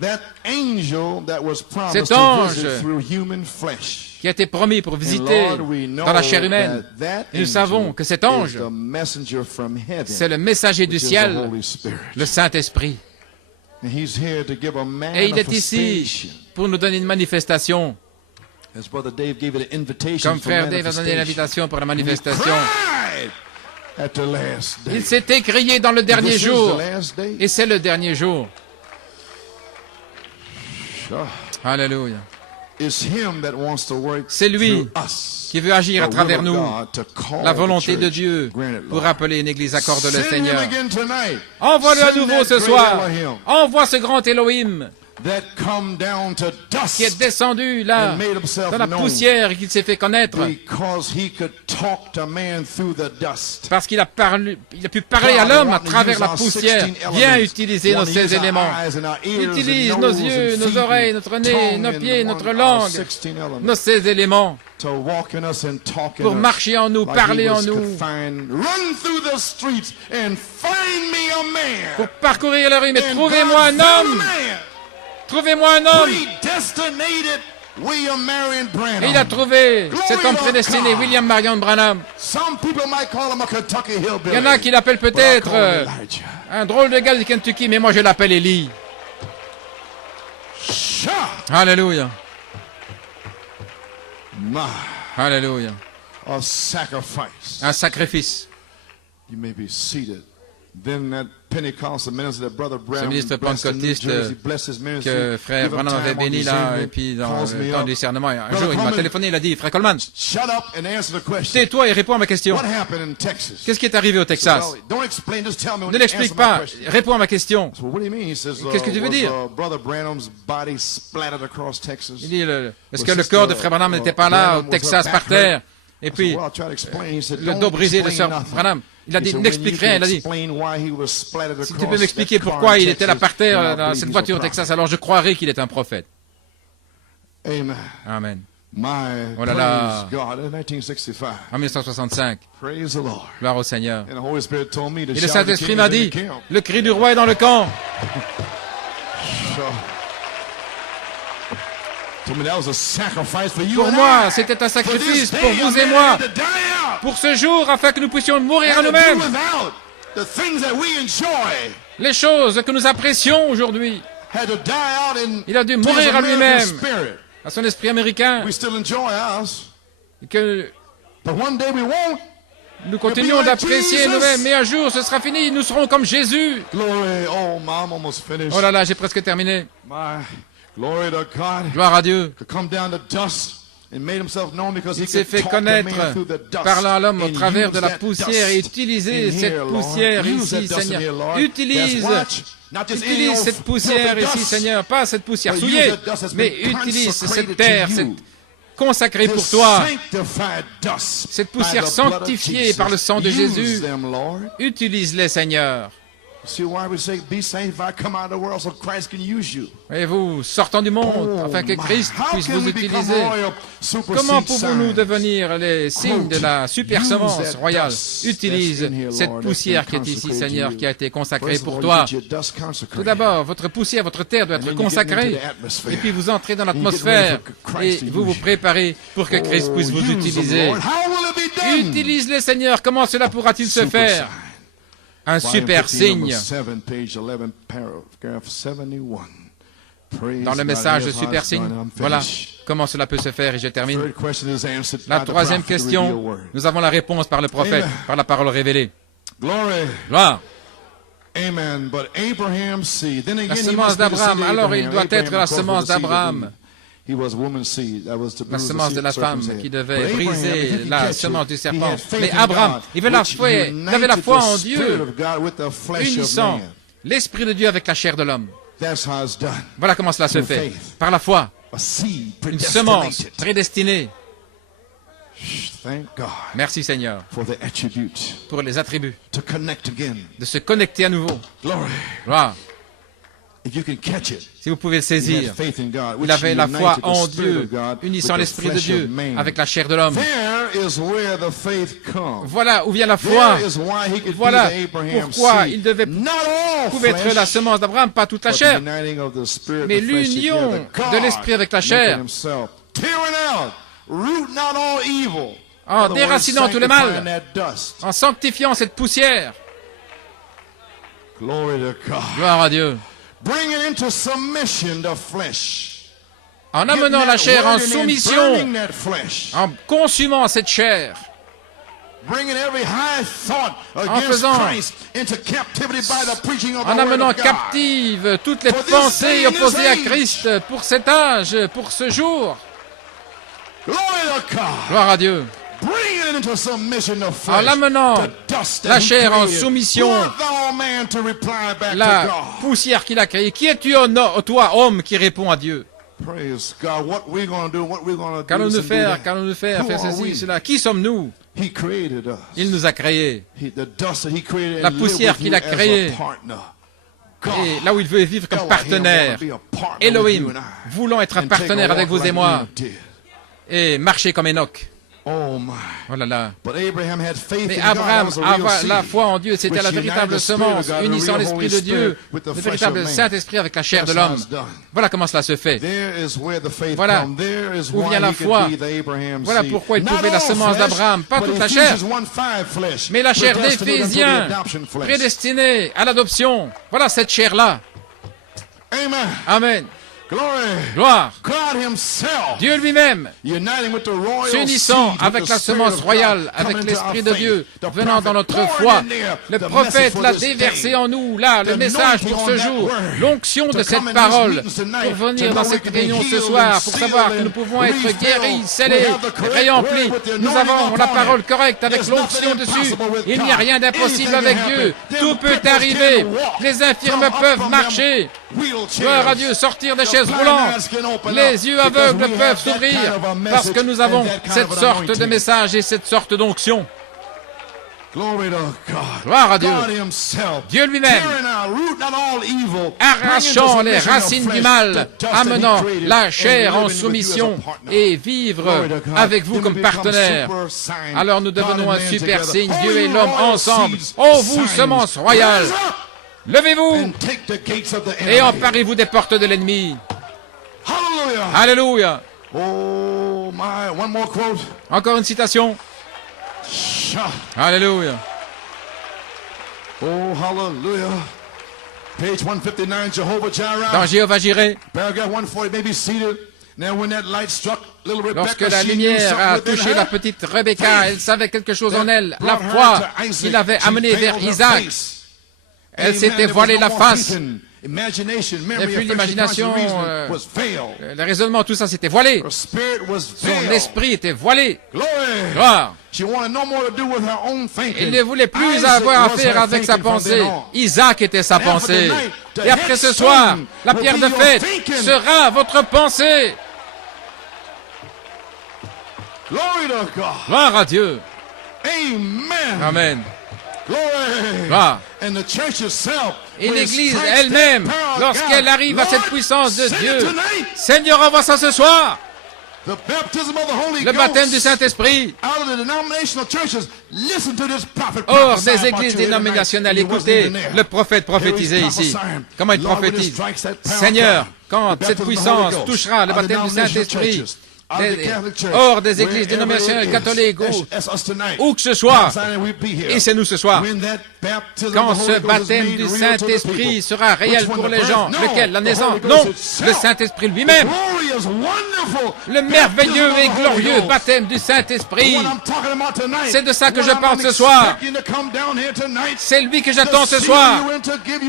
That angel that was promised Cet to ange visit through human flesh. Qui a été promis pour And visiter Lord, we know dans la chair humaine. that Et nous angel savons que cet is ange, the messenger from heaven, c'est le messager du which is the ciel, Holy Spirit. le Saint-Esprit. And he's here to give a Et il est ici manifestation. pour nous donner une manifestation. As Brother Dave gave it an invitation Comme for frère Dave a donné manifestation. l'invitation pour la And he manifestation. cried at the last day. Il s'est écrié dans le dernier This is jour. the last day. Et c'est le dernier jour. Sure. Alléluia. It's him that wants to work C'est lui through us. qui veut agir à The will travers of nous. God to call La the volonté de church. Dieu Grant it, pour Lord. appeler une église. Accorde-le, Send him Seigneur. again tonight. Envoie-le à Send nouveau that ce great soir. Elohim Envoie ce grand Elohim that come down to dust qui est descendu là, and made himself dans la known poussière et qui s'est fait connaître. because he could talk to man through the dust. Parce qu'il a pu parler à l'homme à travers la poussière. Viens utiliser nos 16 éléments. Utilise nos yeux, nos oreilles, notre nez, nos pieds, notre langue, nos 16 éléments pour marcher en nous, parler en nous, pour parcourir la rue. Mais trouvez-moi un homme, trouvez-moi un homme. Et il a trouvé cet homme prédestiné, William Marion Branham. Il y en a qui l'appellent peut-être un drôle de gars du Kentucky, mais moi je l'appelle Élie. Alléluia. Alléluia. A sacrifice. Un sacrifice. You may be seated. Then that Pentecostal minister that Brother Branham ministre blessed in New pentecôtiste Jersey, blessed his ministry, Que frère give him Branham avait time on béni là, discernment, et puis dans calls le me temps up. du discernement, un Brother jour il m'a Coleman, téléphoné, il a dit, frère Coleman, shut up and answer the question. tais-toi et réponds à ma question. What happened in Texas? Qu'est-ce qui est arrivé au Texas? Well, don't explain, just tell me when Ne you l'explique answer my pas, question. réponds à ma question. So what do you mean? He says, Qu'est-ce que tu veux dire? Brother Branham's body splattered across Texas? Il dit, est-ce que le corps de frère Branham n'était pas là, au Texas, par terre? Et puis, Well, I'll try to explain. He said, le don't dos brisé de explain sœur nothing. Branham. Il a He dit, said, n'explique when you rien. can Il a dit, explain why he was splattered si tu across peux m'expliquer that car pourquoi in il était là Texas, par terre, then I'll dans believe cette he's voiture a au Texas, prophet. alors je croirais qu'il est un prophète. Amen. Amen. My Oh là là. praise God in 1965. En 1965, Praise the Lord. gloire au Seigneur. And the Holy Spirit told me to Et le shout the Saint-Esprit king m'a is in dit, the camp. le cri du roi est dans le camp. So, told me that was a sacrifice for you Pour and moi, I. c'était un For this sacrifice day, pour a vous et man moi, had to die out. pour ce jour, afin que nous puissions mourir à Had to do nous-mêmes. without the things that we enjoy. Les choses que nous apprécions aujourd'hui. Had to die out in Il a dû his mourir à American lui-même, spirit. à son esprit américain, We still enjoy ours, et que but one day we won't. nous continuons d'apprécier nous-mêmes. Mais un jour, ce sera fini, nous serons comme Jésus. Glory. Oh, I'm almost finished. Oh là là, j'ai presque terminé. My glory to God. Gloire à Dieu. Could come down to dust and made himself known because he Il s'est could fait talk to connaître, man through the dust parlant à l'homme au and travers use de la that poussière et dust utiliser in cette here, Lord. poussière Use that ici, dust in Seigneur. here, Lord. Utilise, Yes, watch. Not just any utilise old cette poussière filthy ici, dust, Seigneur. Pas cette poussière but souillée, use that dust that's mais been utilise consecrated cette terre, to you. cette consacrée pour This toi. sanctified dust Cette by poussière the blood of sanctifiée Jesus. par le sang de Use Jésus. them, Lord. Utilise-les, Seigneur. See why we say be sanctified, come out of the world so Christ can use you. Voyez-vous, sortant du monde, afin que Christ puisse vous utiliser. Comment pouvons-nous devenir les signes de la super semence royale? Utilise cette poussière qui est ici, Seigneur, qui a été consacrée pour toi. Tout d'abord, votre poussière, votre terre doit être consacrée. Et puis vous entrez dans l'atmosphère et vous vous préparez pour que Christ puisse vous utiliser. Utilise-les, Seigneur. Comment cela pourra-t-il se faire? Un super signe. Dans le message de super signe, voilà comment cela peut se faire et je termine. La troisième question, nous avons la réponse par le prophète, par la parole révélée. Gloire. La semence d'Abraham, alors il doit être la semence d'Abraham. La semence de la femme qui devait briser la semence du serpent. Mais Abraham, il avait la foi en Dieu, unissant l'Esprit de Dieu avec la chair de l'homme. Voilà comment cela se fait. Par la foi, une semence prédestinée. Merci Seigneur pour les attributs, de se connecter à nouveau. Gloire. Si vous pouvez le saisir, il avait la foi en Dieu, unissant l'Esprit de Dieu avec la chair de l'homme. Voilà où vient la foi. Voilà pourquoi il pouvait être la semence d'Abraham, pas toute la chair, mais l'union de l'Esprit avec la chair, en déracinant tout le mal, en sanctifiant cette poussière. Gloire à Dieu. En amenant la chair en soumission, en consumant cette chair, en amenant captive toutes les pensées opposées à Christ pour cet âge, pour ce jour. Gloire à Dieu. En l'amenant la chair en soumission, la poussière qu'il a créée. Qui es-tu, toi, homme, qui répond à Dieu? Qu'allons-nous faire? Qu'allons-nous faire? Faire ceci, cela. Qui sommes-nous? Il nous a créés. La poussière qu'il a créée. Et là où il veut vivre comme partenaire. Elohim, voulons être un partenaire avec vous et moi. Et marcher comme Enoch. Oh là là. Mais Abraham avait la foi en Dieu, c'était la véritable semence, unissant l'Esprit de Dieu, le véritable Saint-Esprit avec la chair de l'homme. Voilà comment cela se fait. Voilà où vient la foi. Voilà pourquoi il pouvait la semence d'Abraham, pas toute la chair, mais la chair d'Éphésiens, prédestinée à l'adoption. Voilà cette chair-là. Amen. Gloire. Dieu lui-même, s'unissant avec la semence royale, avec l'Esprit de Dieu, venant dans notre foi. Le prophète l'a déversé en nous, là, le message pour ce jour, l'onction de cette parole, pour venir dans cette réunion ce soir, pour savoir que nous pouvons être guéris, scellés, réemplis. Nous avons la parole correcte avec l'onction dessus. Il n'y a rien d'impossible avec Dieu. Tout peut arriver. Les infirmes peuvent marcher. Gloire à Dieu, sortir des chaises roulantes. Les yeux aveugles peuvent s'ouvrir parce que nous avons cette sorte de message et cette sorte d'onction. Gloire à Dieu. Dieu lui-même, arrachant les racines du mal, amenant la chair en soumission et vivre avec vous comme partenaire. Alors nous devenons un super signe, Dieu et l'homme ensemble. Ô vous, semence royale, levez-vous et emparez-vous des portes de l'ennemi. Alléluia. Encore une citation. Alléluia. Oh, hallelujah. Page 159, Jehovah Jireh. Dans Jéhovah Jireh. Paragraph 140, may be seated. Now when that light struck little Rebecca, lorsque la lumière a touché la petite Rebecca, elle savait quelque chose en elle, la foi qui l'avait amenée vers Isaac. Elle s'était voilée la face. Et puis l'imagination, le raisonnement, tout ça s'était voilé. Son esprit était voilé. Gloire. Il ne voulait plus avoir à faire avec sa pensée. Isaac était sa pensée. Et après ce soir, la pierre de fête sera votre pensée. Gloire à Dieu. Amen. Gloire. Et l'Église elle-même, lorsqu'elle arrive à cette puissance de Dieu, Seigneur, envoie ça ce soir. Le baptême du Saint-Esprit. Hors des églises dénominationnelles, écoutez le prophète prophétiser ici. Comment il prophétise? Seigneur, quand cette puissance touchera le baptême du Saint-Esprit, hors des églises dénominationnelles catholiques où que ce soit, et c'est nous ce soir, quand ce baptême du Saint-Esprit sera réel pour les gens, lequel? La naissance? Non, le Saint-Esprit lui-même, le merveilleux et glorieux baptême du Saint-Esprit. C'est de ça que je parle ce soir. C'est lui que j'attends ce soir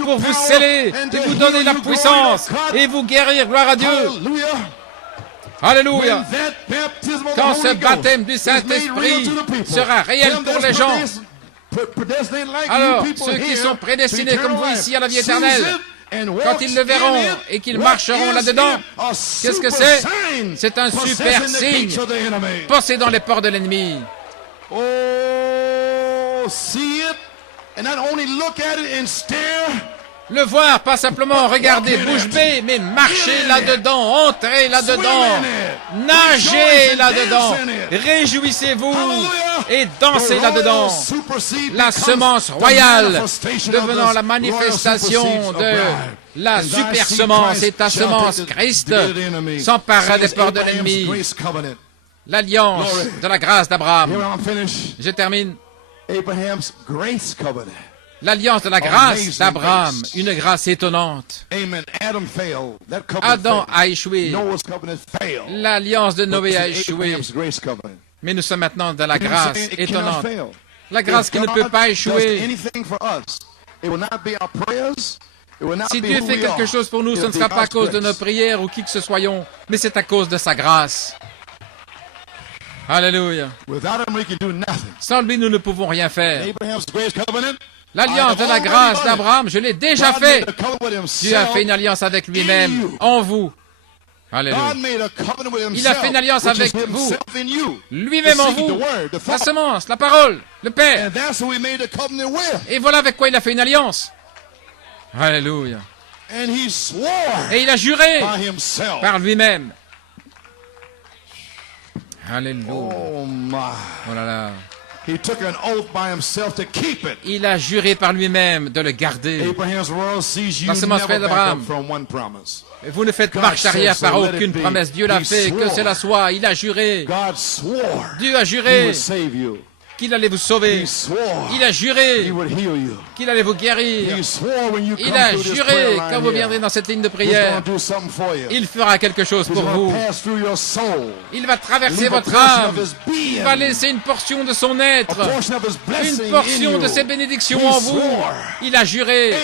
pour vous sceller et vous donner la puissance et vous guérir, gloire à Dieu. Alléluia. Quand ce baptême du Saint-Esprit sera réel pour les gens, alors ceux qui sont prédestinés comme vous ici à la vie éternelle, quand ils le verront et qu'ils marcheront là-dedans, qu'est-ce que c'est? C'est un super signe. Passez dans les portes de l'ennemi. Oh, see it, and not only look at it and stare. Le voir, pas simplement regarder, bouche bée, mais marcher là-dedans, entrer là-dedans, nager là-dedans, réjouissez-vous et dansez là-dedans. La semence royale devenant la manifestation de la super semence et ta semence, Christ, s'emparera des portes de l'ennemi. L'alliance de la grâce d'Abraham. Je termine. L'alliance de la grâce d'Abraham, une grâce étonnante. Adam a échoué. L'alliance de Noé a échoué. Mais nous sommes maintenant dans la grâce étonnante. La grâce qui ne peut pas échouer. Si Dieu fait quelque chose pour nous, ce ne sera pas à cause de nos prières ou qui que ce soyons, mais c'est à cause de sa grâce. Alléluia. Sans lui, nous ne pouvons rien faire. L'alliance de la grâce d'Abraham, je l'ai déjà fait. Dieu a fait une alliance avec lui-même, en vous. Alléluia. Il a fait une alliance avec vous, lui-même en vous, la semence, la parole, le Père. Et voilà avec quoi il a fait une alliance. Alléluia. Et il a juré par lui-même. Alléluia. Oh là là. Il a juré par lui-même de le garder. La semence d'Abraham. Vous ne faites marche arrière par aucune promesse. Dieu l'a fait, que cela soit. Il a juré. Dieu a juré qu'il allait vous sauver. Il a juré qu'il allait vous guérir. Il a juré, quand vous viendrez dans cette ligne de prière, il fera quelque chose pour vous. Il va traverser votre âme. Il va laisser une portion de son être, une portion de ses bénédictions en vous. Il a juré.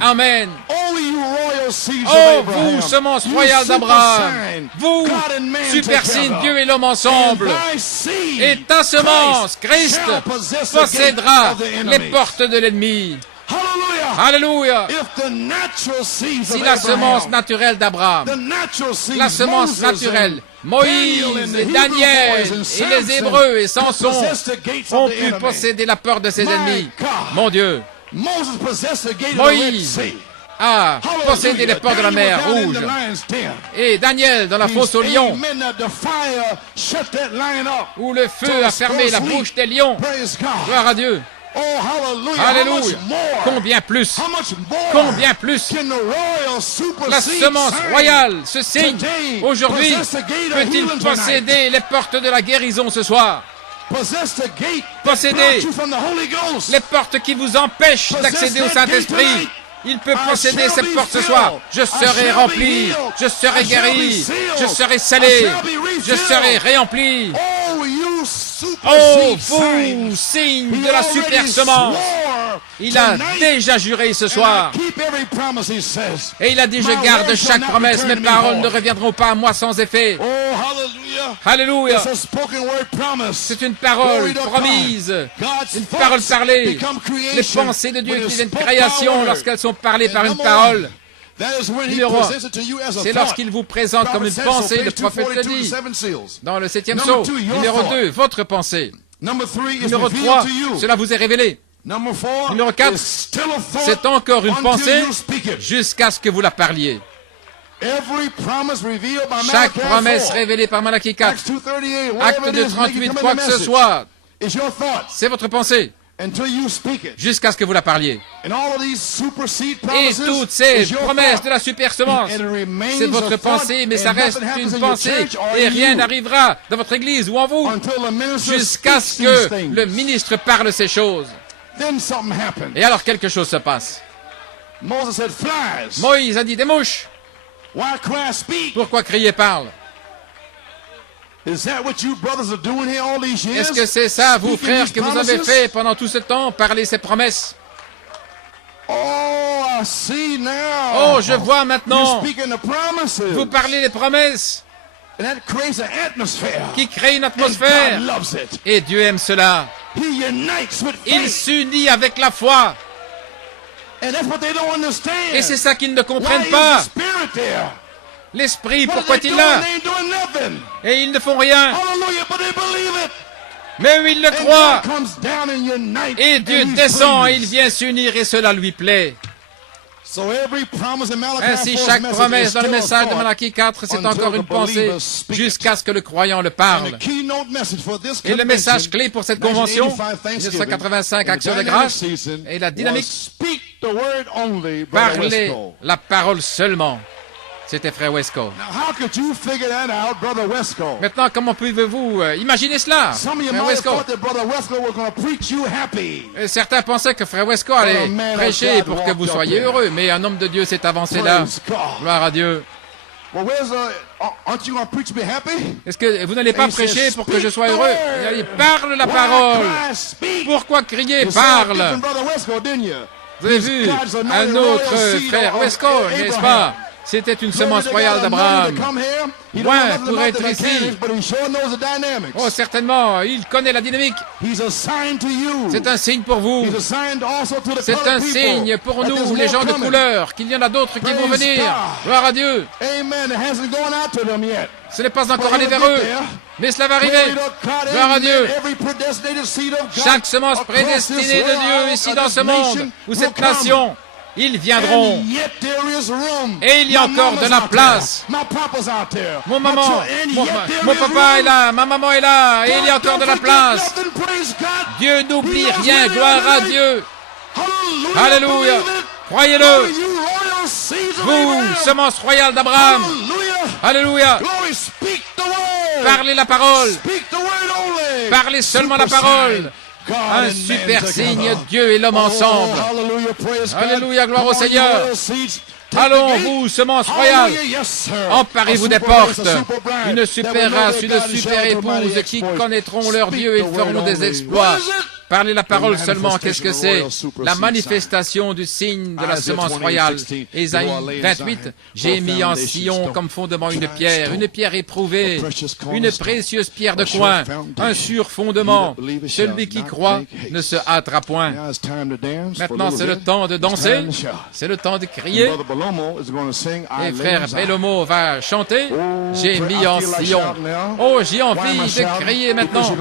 Amen. Oh, vous, semence royale d'Abraham, vous, super signe, Dieu et l'homme ensemble, et ta semence, Christ, possédera les portes de l'ennemi. Alléluia. Si la semence naturelle d'Abraham, la semence naturelle, Moïse, et Daniel, et les Hébreux et Samson ont pu posséder la porte de ses ennemis. Mon Dieu, Moïse a possédé les portes de la mer Rouge. Et Daniel dans la fosse aux lions, où le feu a fermé la bouche des lions. Gloire à Dieu. Alléluia. Combien plus la semence royale, ce signe, aujourd'hui, peut-il posséder les portes de la guérison ce soir? Posséder les portes qui vous empêchent d'accéder au Saint-Esprit. Il peut posséder ces portes ce soir. Je serai rempli, je serai guéri, je serai scellé, je serai réempli. Oh, vous, signe de la super semence. Il a déjà juré ce soir. Et il a dit, je garde chaque promesse. Mes paroles ne reviendront pas à moi sans effet. Alléluia. C'est une parole promise, une parole parlée. Les pensées de Dieu qui viennent de création, lorsqu'elles sont parlées par une parole, numéro 1, c'est lorsqu'il vous présente comme une pensée, le prophète le dit, dans le 7e psaume. Numéro 2, votre pensée. Numéro 3, cela vous est révélé. Numéro 4, c'est encore une pensée jusqu'à ce que vous la parliez. Chaque promesse révélée par Malachie 4, acte de 38, quoi que ce soit, c'est votre pensée jusqu'à ce que vous la parliez. Et toutes ces promesses de la super-semence, c'est votre pensée, mais ça reste une pensée et rien n'arrivera dans votre église ou en vous jusqu'à ce que le ministre parle ces choses. Et alors quelque chose se passe. Moïse a dit des mouches. Pourquoi crier parle? Est-ce que c'est ça, vous frères, que vous avez fait pendant tout ce temps, parler ces promesses? Oh, je vois maintenant. Vous parlez les promesses qui créent une atmosphère. Et Dieu aime cela. Il s'unit avec la foi. Et c'est ça qu'ils ne comprennent pas. L'Esprit, pourquoi est-il là? Et ils ne font rien. Mais eux, ils le croient. Et Dieu descend et il vient s'unir et cela lui plaît. Ainsi, chaque promesse dans le message de Malachie 4, c'est encore une pensée jusqu'à ce que le croyant le parle. Et le message clé pour cette convention, 1985, Action de grâce, est la dynamique. Parler la parole seulement. C'était Frère Wesco. Maintenant, comment pouvez-vous imaginer cela, Frère Wesco? Certains pensaient que Frère Wesco allait prêcher pour que vous soyez heureux, mais un homme de Dieu s'est avancé là. Gloire à Dieu. Est-ce que vous n'allez pas prêcher pour que je sois heureux? Il parle la parole. Pourquoi crier parle? Vous avez vu un autre Frère Wesco, n'est-ce pas? C'était une semence royale d'Abraham. Ouais, pour être ici. Oh, certainement, il connaît la dynamique. C'est un signe pour vous. C'est un signe pour nous, les gens de couleur, qu'il y en a d'autres qui vont venir. Gloire à Dieu. Ce n'est pas encore allé vers eux, mais cela va arriver. Gloire à Dieu. Chaque semence prédestinée de Dieu ici dans ce monde, ou cette nation, ils viendront. Et il y a encore de la place. Mon papa est là, ma maman est là, et il y a encore de la place. Dieu n'oublie rien, gloire à Dieu. Alléluia. Croyez-le. Vous, semence royale d'Abraham. Alléluia. Parlez la parole. Parlez seulement la parole. Un super signe, Dieu et l'homme ensemble. Alléluia, gloire au Seigneur. Allons, vous, semence royale, emparez-vous des portes. Une super race, une super épouse qui connaîtront leur Dieu et feront des exploits. Parlez la parole seulement, qu'est-ce que c'est? La manifestation du signe de la semence royale. Ésaïe 28, j'ai mis en Sion comme fondement une pierre éprouvée, une précieuse pierre de coin, un sûr fondement. Celui qui croit ne se hâtera point. Maintenant, c'est le temps de danser, c'est le temps de crier. Et frère Bellomo va chanter, j'ai mis en Sion. Oh, j'ai envie de crier maintenant.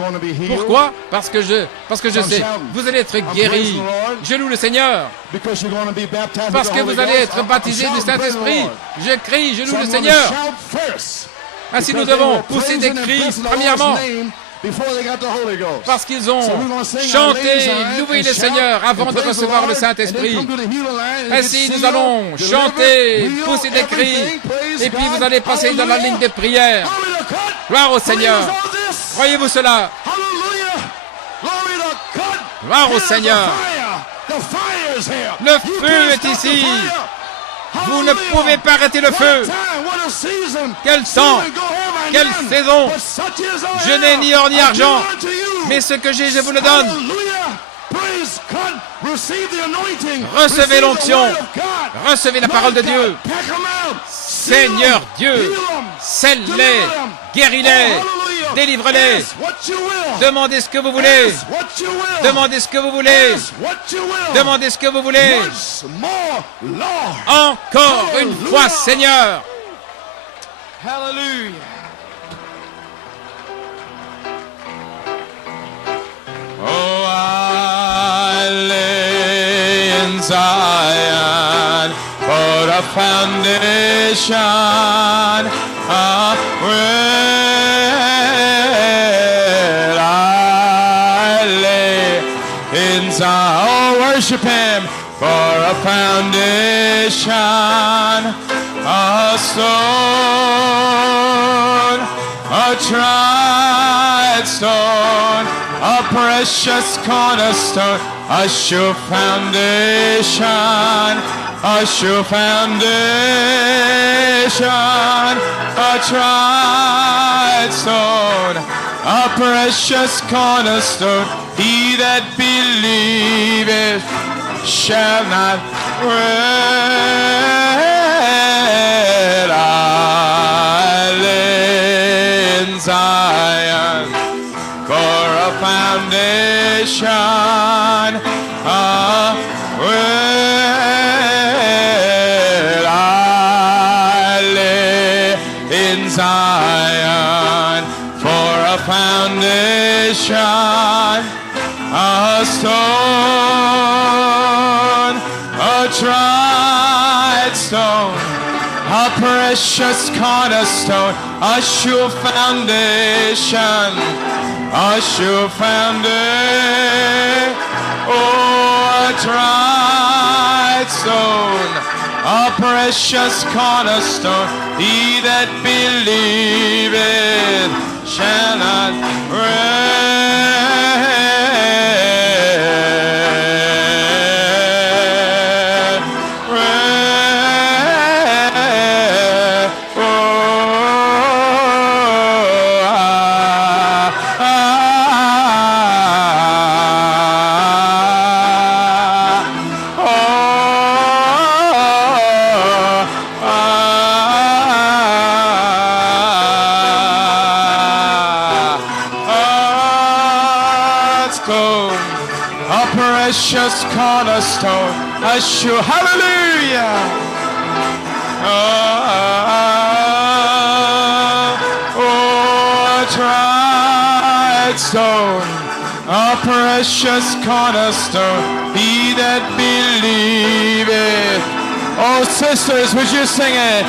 Pourquoi? Parce que je sais, vous allez être guéris. Je loue le Seigneur. Parce que vous allez être baptisés du Saint-Esprit. Je crie, je loue le Seigneur. Ainsi nous devons pousser des cris, premièrement, parce qu'ils ont chanté, loué le Seigneur avant de recevoir le Saint-Esprit. Ainsi nous allons chanter, pousser des cris, et puis vous allez passer dans la ligne de prière. Gloire au Seigneur. Croyez-vous cela? Gloire au Seigneur. Le feu est ici. Vous ne pouvez pas arrêter le feu. Quel temps, quelle saison. Je n'ai ni or ni argent, mais ce que j'ai, je vous le donne. Recevez l'onction. Recevez la parole de Dieu. Seigneur Dieu, scelle-les, guéris-les, délivre-les. Demandez ce que vous voulez. Demandez ce que vous voulez. Demandez ce que vous voulez. Encore une fois, Seigneur. Alléluia. Oh, Alléluia. in Zion, for a foundation will I lay in Zion. Oh, worship him. For a foundation, a stone, a tried stone, a precious cornerstone, a sure foundation, a sure foundation, a tried stone, a precious cornerstone. He that believeth shall not fret. I lay in Zion for a foundation. Will I lay in Zion for a foundation, a stone, a tried stone, a precious cornerstone, a sure foundation, a sure foundation. Oh, a tried stone, a precious cornerstone. He that believeth shall not precious cornerstone, a sure, hallelujah. Oh, a tried stone, a precious cornerstone, he that believeth. Oh, sisters, would you sing it?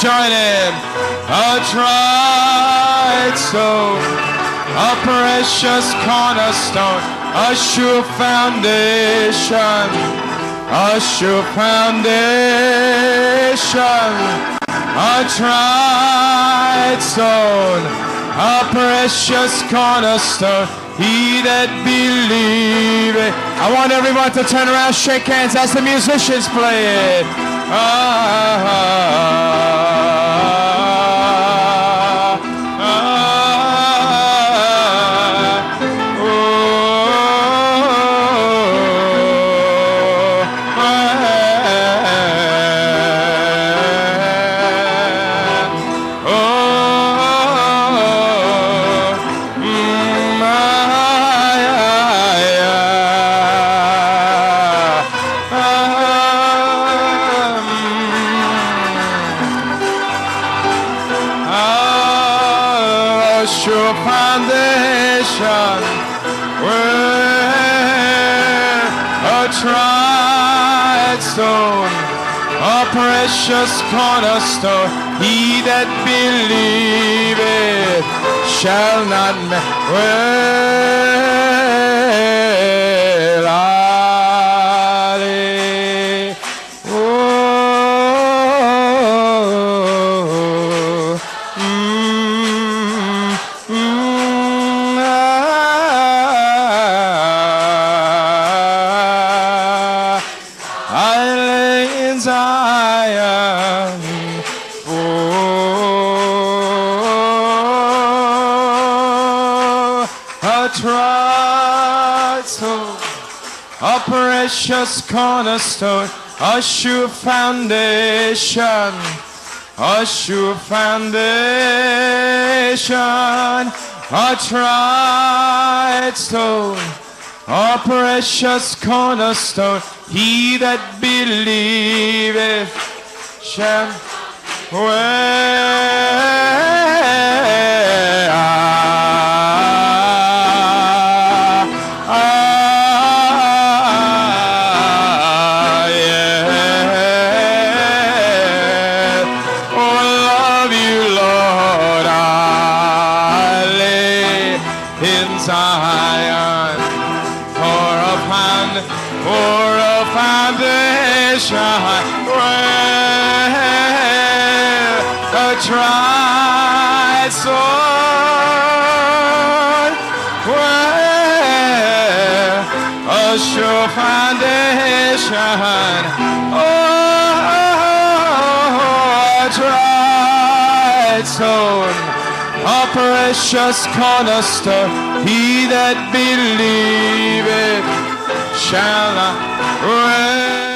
Join in. A tried stone, a precious cornerstone, a sure foundation, a sure foundation, a tried stone, a precious cornerstone. He that believeth. I want everyone to turn around, shake hands as the musicians play it. Sure foundation, where a tried stone, a precious cornerstone. He that believeth shall not well I lay. Zion, oh, a tried stone, a precious cornerstone. a sure foundation, a sure foundation, a tried stone, a precious cornerstone. He that believeth shall Zion, for a foundation, where a tried sword, where a sure foundation, a tried stone, a precious cornerstone. He that believeth shall not rest.